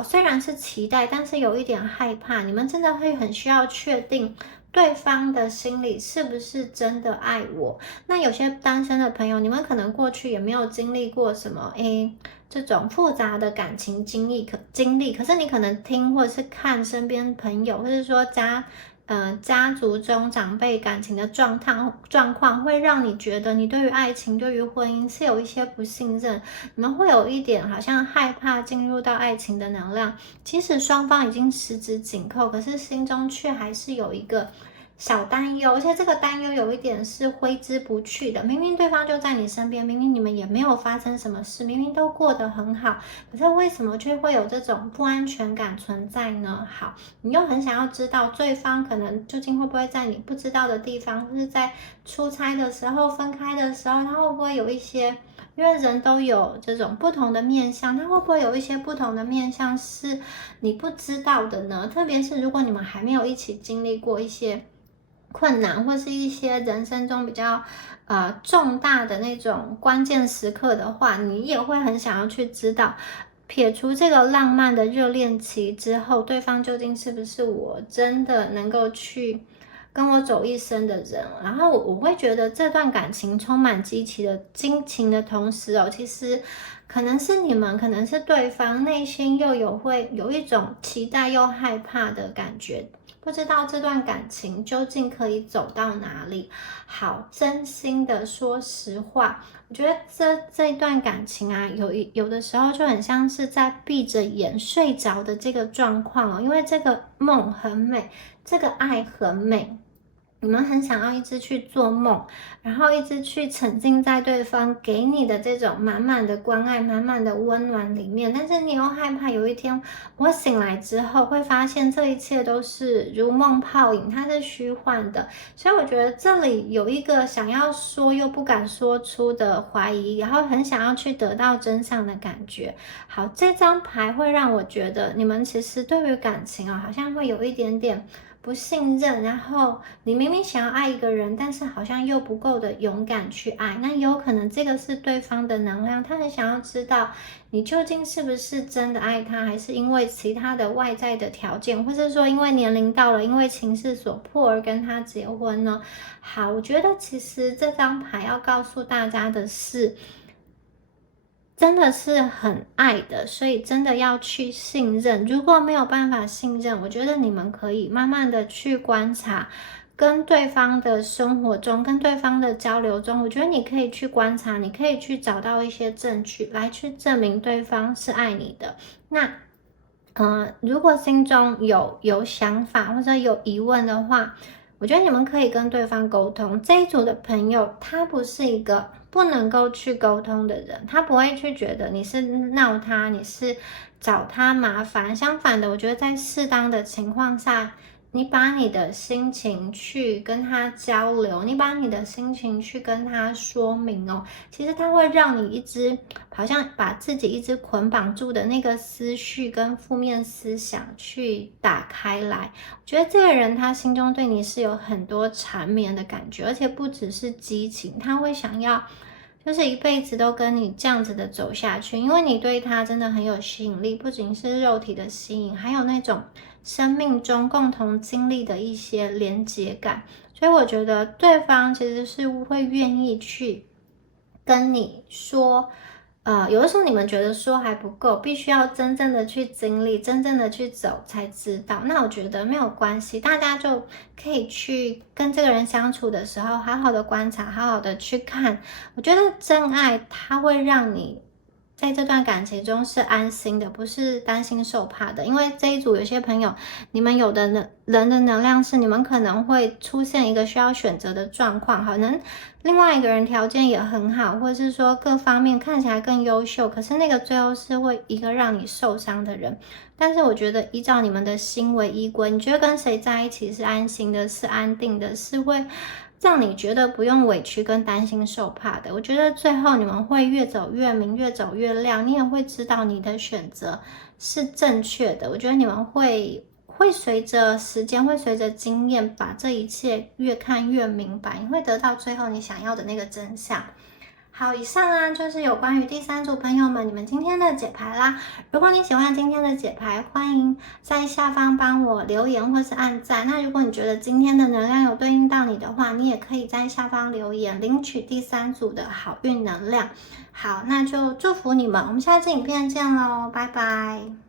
虽然是期待，但是有一点害怕，你们真的会很需要确定对方的心里是不是真的爱我。那有些单身的朋友，你们可能过去也没有经历过什么这种复杂的感情经历，可是你可能听或者是看身边朋友，或者说家族中长辈感情的状况，会让你觉得你对于爱情、对于婚姻是有一些不信任，你们会有一点好像害怕进入到爱情的能量。即使双方已经十指紧扣，可是心中却还是有一个小担忧，而且这个担忧有一点是挥之不去的。明明对方就在你身边，明明你们也没有发生什么事，明明都过得很好，可是为什么却会有这种不安全感存在呢？好，你又很想要知道对方可能究竟会不会在你不知道的地方，或是在出差的时候、分开的时候，他会不会有一些，因为人都有这种不同的面向，他会不会有一些不同的面向是你不知道的呢？特别是如果你们还没有一起经历过一些困难，或是一些人生中比较重大的那种关键时刻的话，你也会很想要去知道，撇除这个浪漫的热恋期之后，对方究竟是不是我真的能够去跟我走一生的人。然后我会觉得这段感情充满激情的同时其实可能是你们，可能是对方内心又会有一种期待又害怕的感觉，不知道这段感情究竟可以走到哪里。好，真心的说实话，我觉得这一段感情有的时候就很像是在闭着眼睡着的这个状况因为这个梦很美，这个爱很美。你们很想要一直去做梦，然后一直去沉浸在对方给你的这种满满的关爱、满满的温暖里面，但是你又害怕有一天我醒来之后会发现这一切都是如梦泡影，它是虚幻的。所以我觉得这里有一个想要说又不敢说出的怀疑，然后很想要去得到真相的感觉。好，这张牌会让我觉得你们其实对于感情好像会有一点点不信任，然后你明明想要爱一个人，但是好像又不够的勇敢去爱。那有可能这个是对方的能量，他很想要知道你究竟是不是真的爱他，还是因为其他的外在的条件，或是说因为年龄到了，因为情势所迫而跟他结婚呢？好，我觉得其实这张牌要告诉大家的是，真的是很爱的，所以真的要去信任。如果没有办法信任，我觉得你们可以慢慢的去观察，跟对方的生活中，跟对方的交流中，我觉得你可以去观察，你可以去找到一些证据来去证明对方是爱你的。那如果心中有想法或者有疑问的话，我觉得你们可以跟对方沟通。这一组的朋友，他不是一个不能够去沟通的人，他不会去觉得你是闹他，你是找他麻烦。相反的，我觉得在适当的情况下，你把你的心情去跟他交流，你把你的心情去跟他说明其实他会让你好像把自己一直捆绑住的那个思绪跟负面思想去打开来。我觉得这个人他心中对你是有很多缠绵的感觉，而且不只是激情，他会想要就是一辈子都跟你这样子的走下去，因为你对他真的很有吸引力，不仅是肉体的吸引，还有那种生命中共同经历的一些连结感，所以我觉得对方其实是会愿意去跟你说。有的时候你们觉得说还不够，必须要真正的去经历，真正的去走才知道。那我觉得没有关系，大家就可以去跟这个人相处的时候，好好的观察，好好的去看。我觉得真爱它会让你在这段感情中是安心的，不是担心受怕的。因为这一组有些朋友，你们有的人的能量是你们可能会出现一个需要选择的状况，可能另外一个人条件也很好，或者是说各方面看起来更优秀，可是那个最后是会一个让你受伤的人。但是我觉得依照你们的心为依归，你觉得跟谁在一起是安心的，是安定的，是会让你觉得不用委屈跟担心受怕的。我觉得最后你们会越走越明，越走越亮，你也会知道你的选择是正确的。我觉得你们会随着时间，会随着经验，把这一切越看越明白，你会得到最后你想要的那个真相。好，以上啊就是有关于第三组朋友们你们今天的解牌啦。如果你喜欢今天的解牌，欢迎在下方帮我留言或是按赞。那如果你觉得今天的能量有对应到你的话，你也可以在下方留言领取第三组的好运能量。好，那就祝福你们，我们下次影片见咯，拜拜。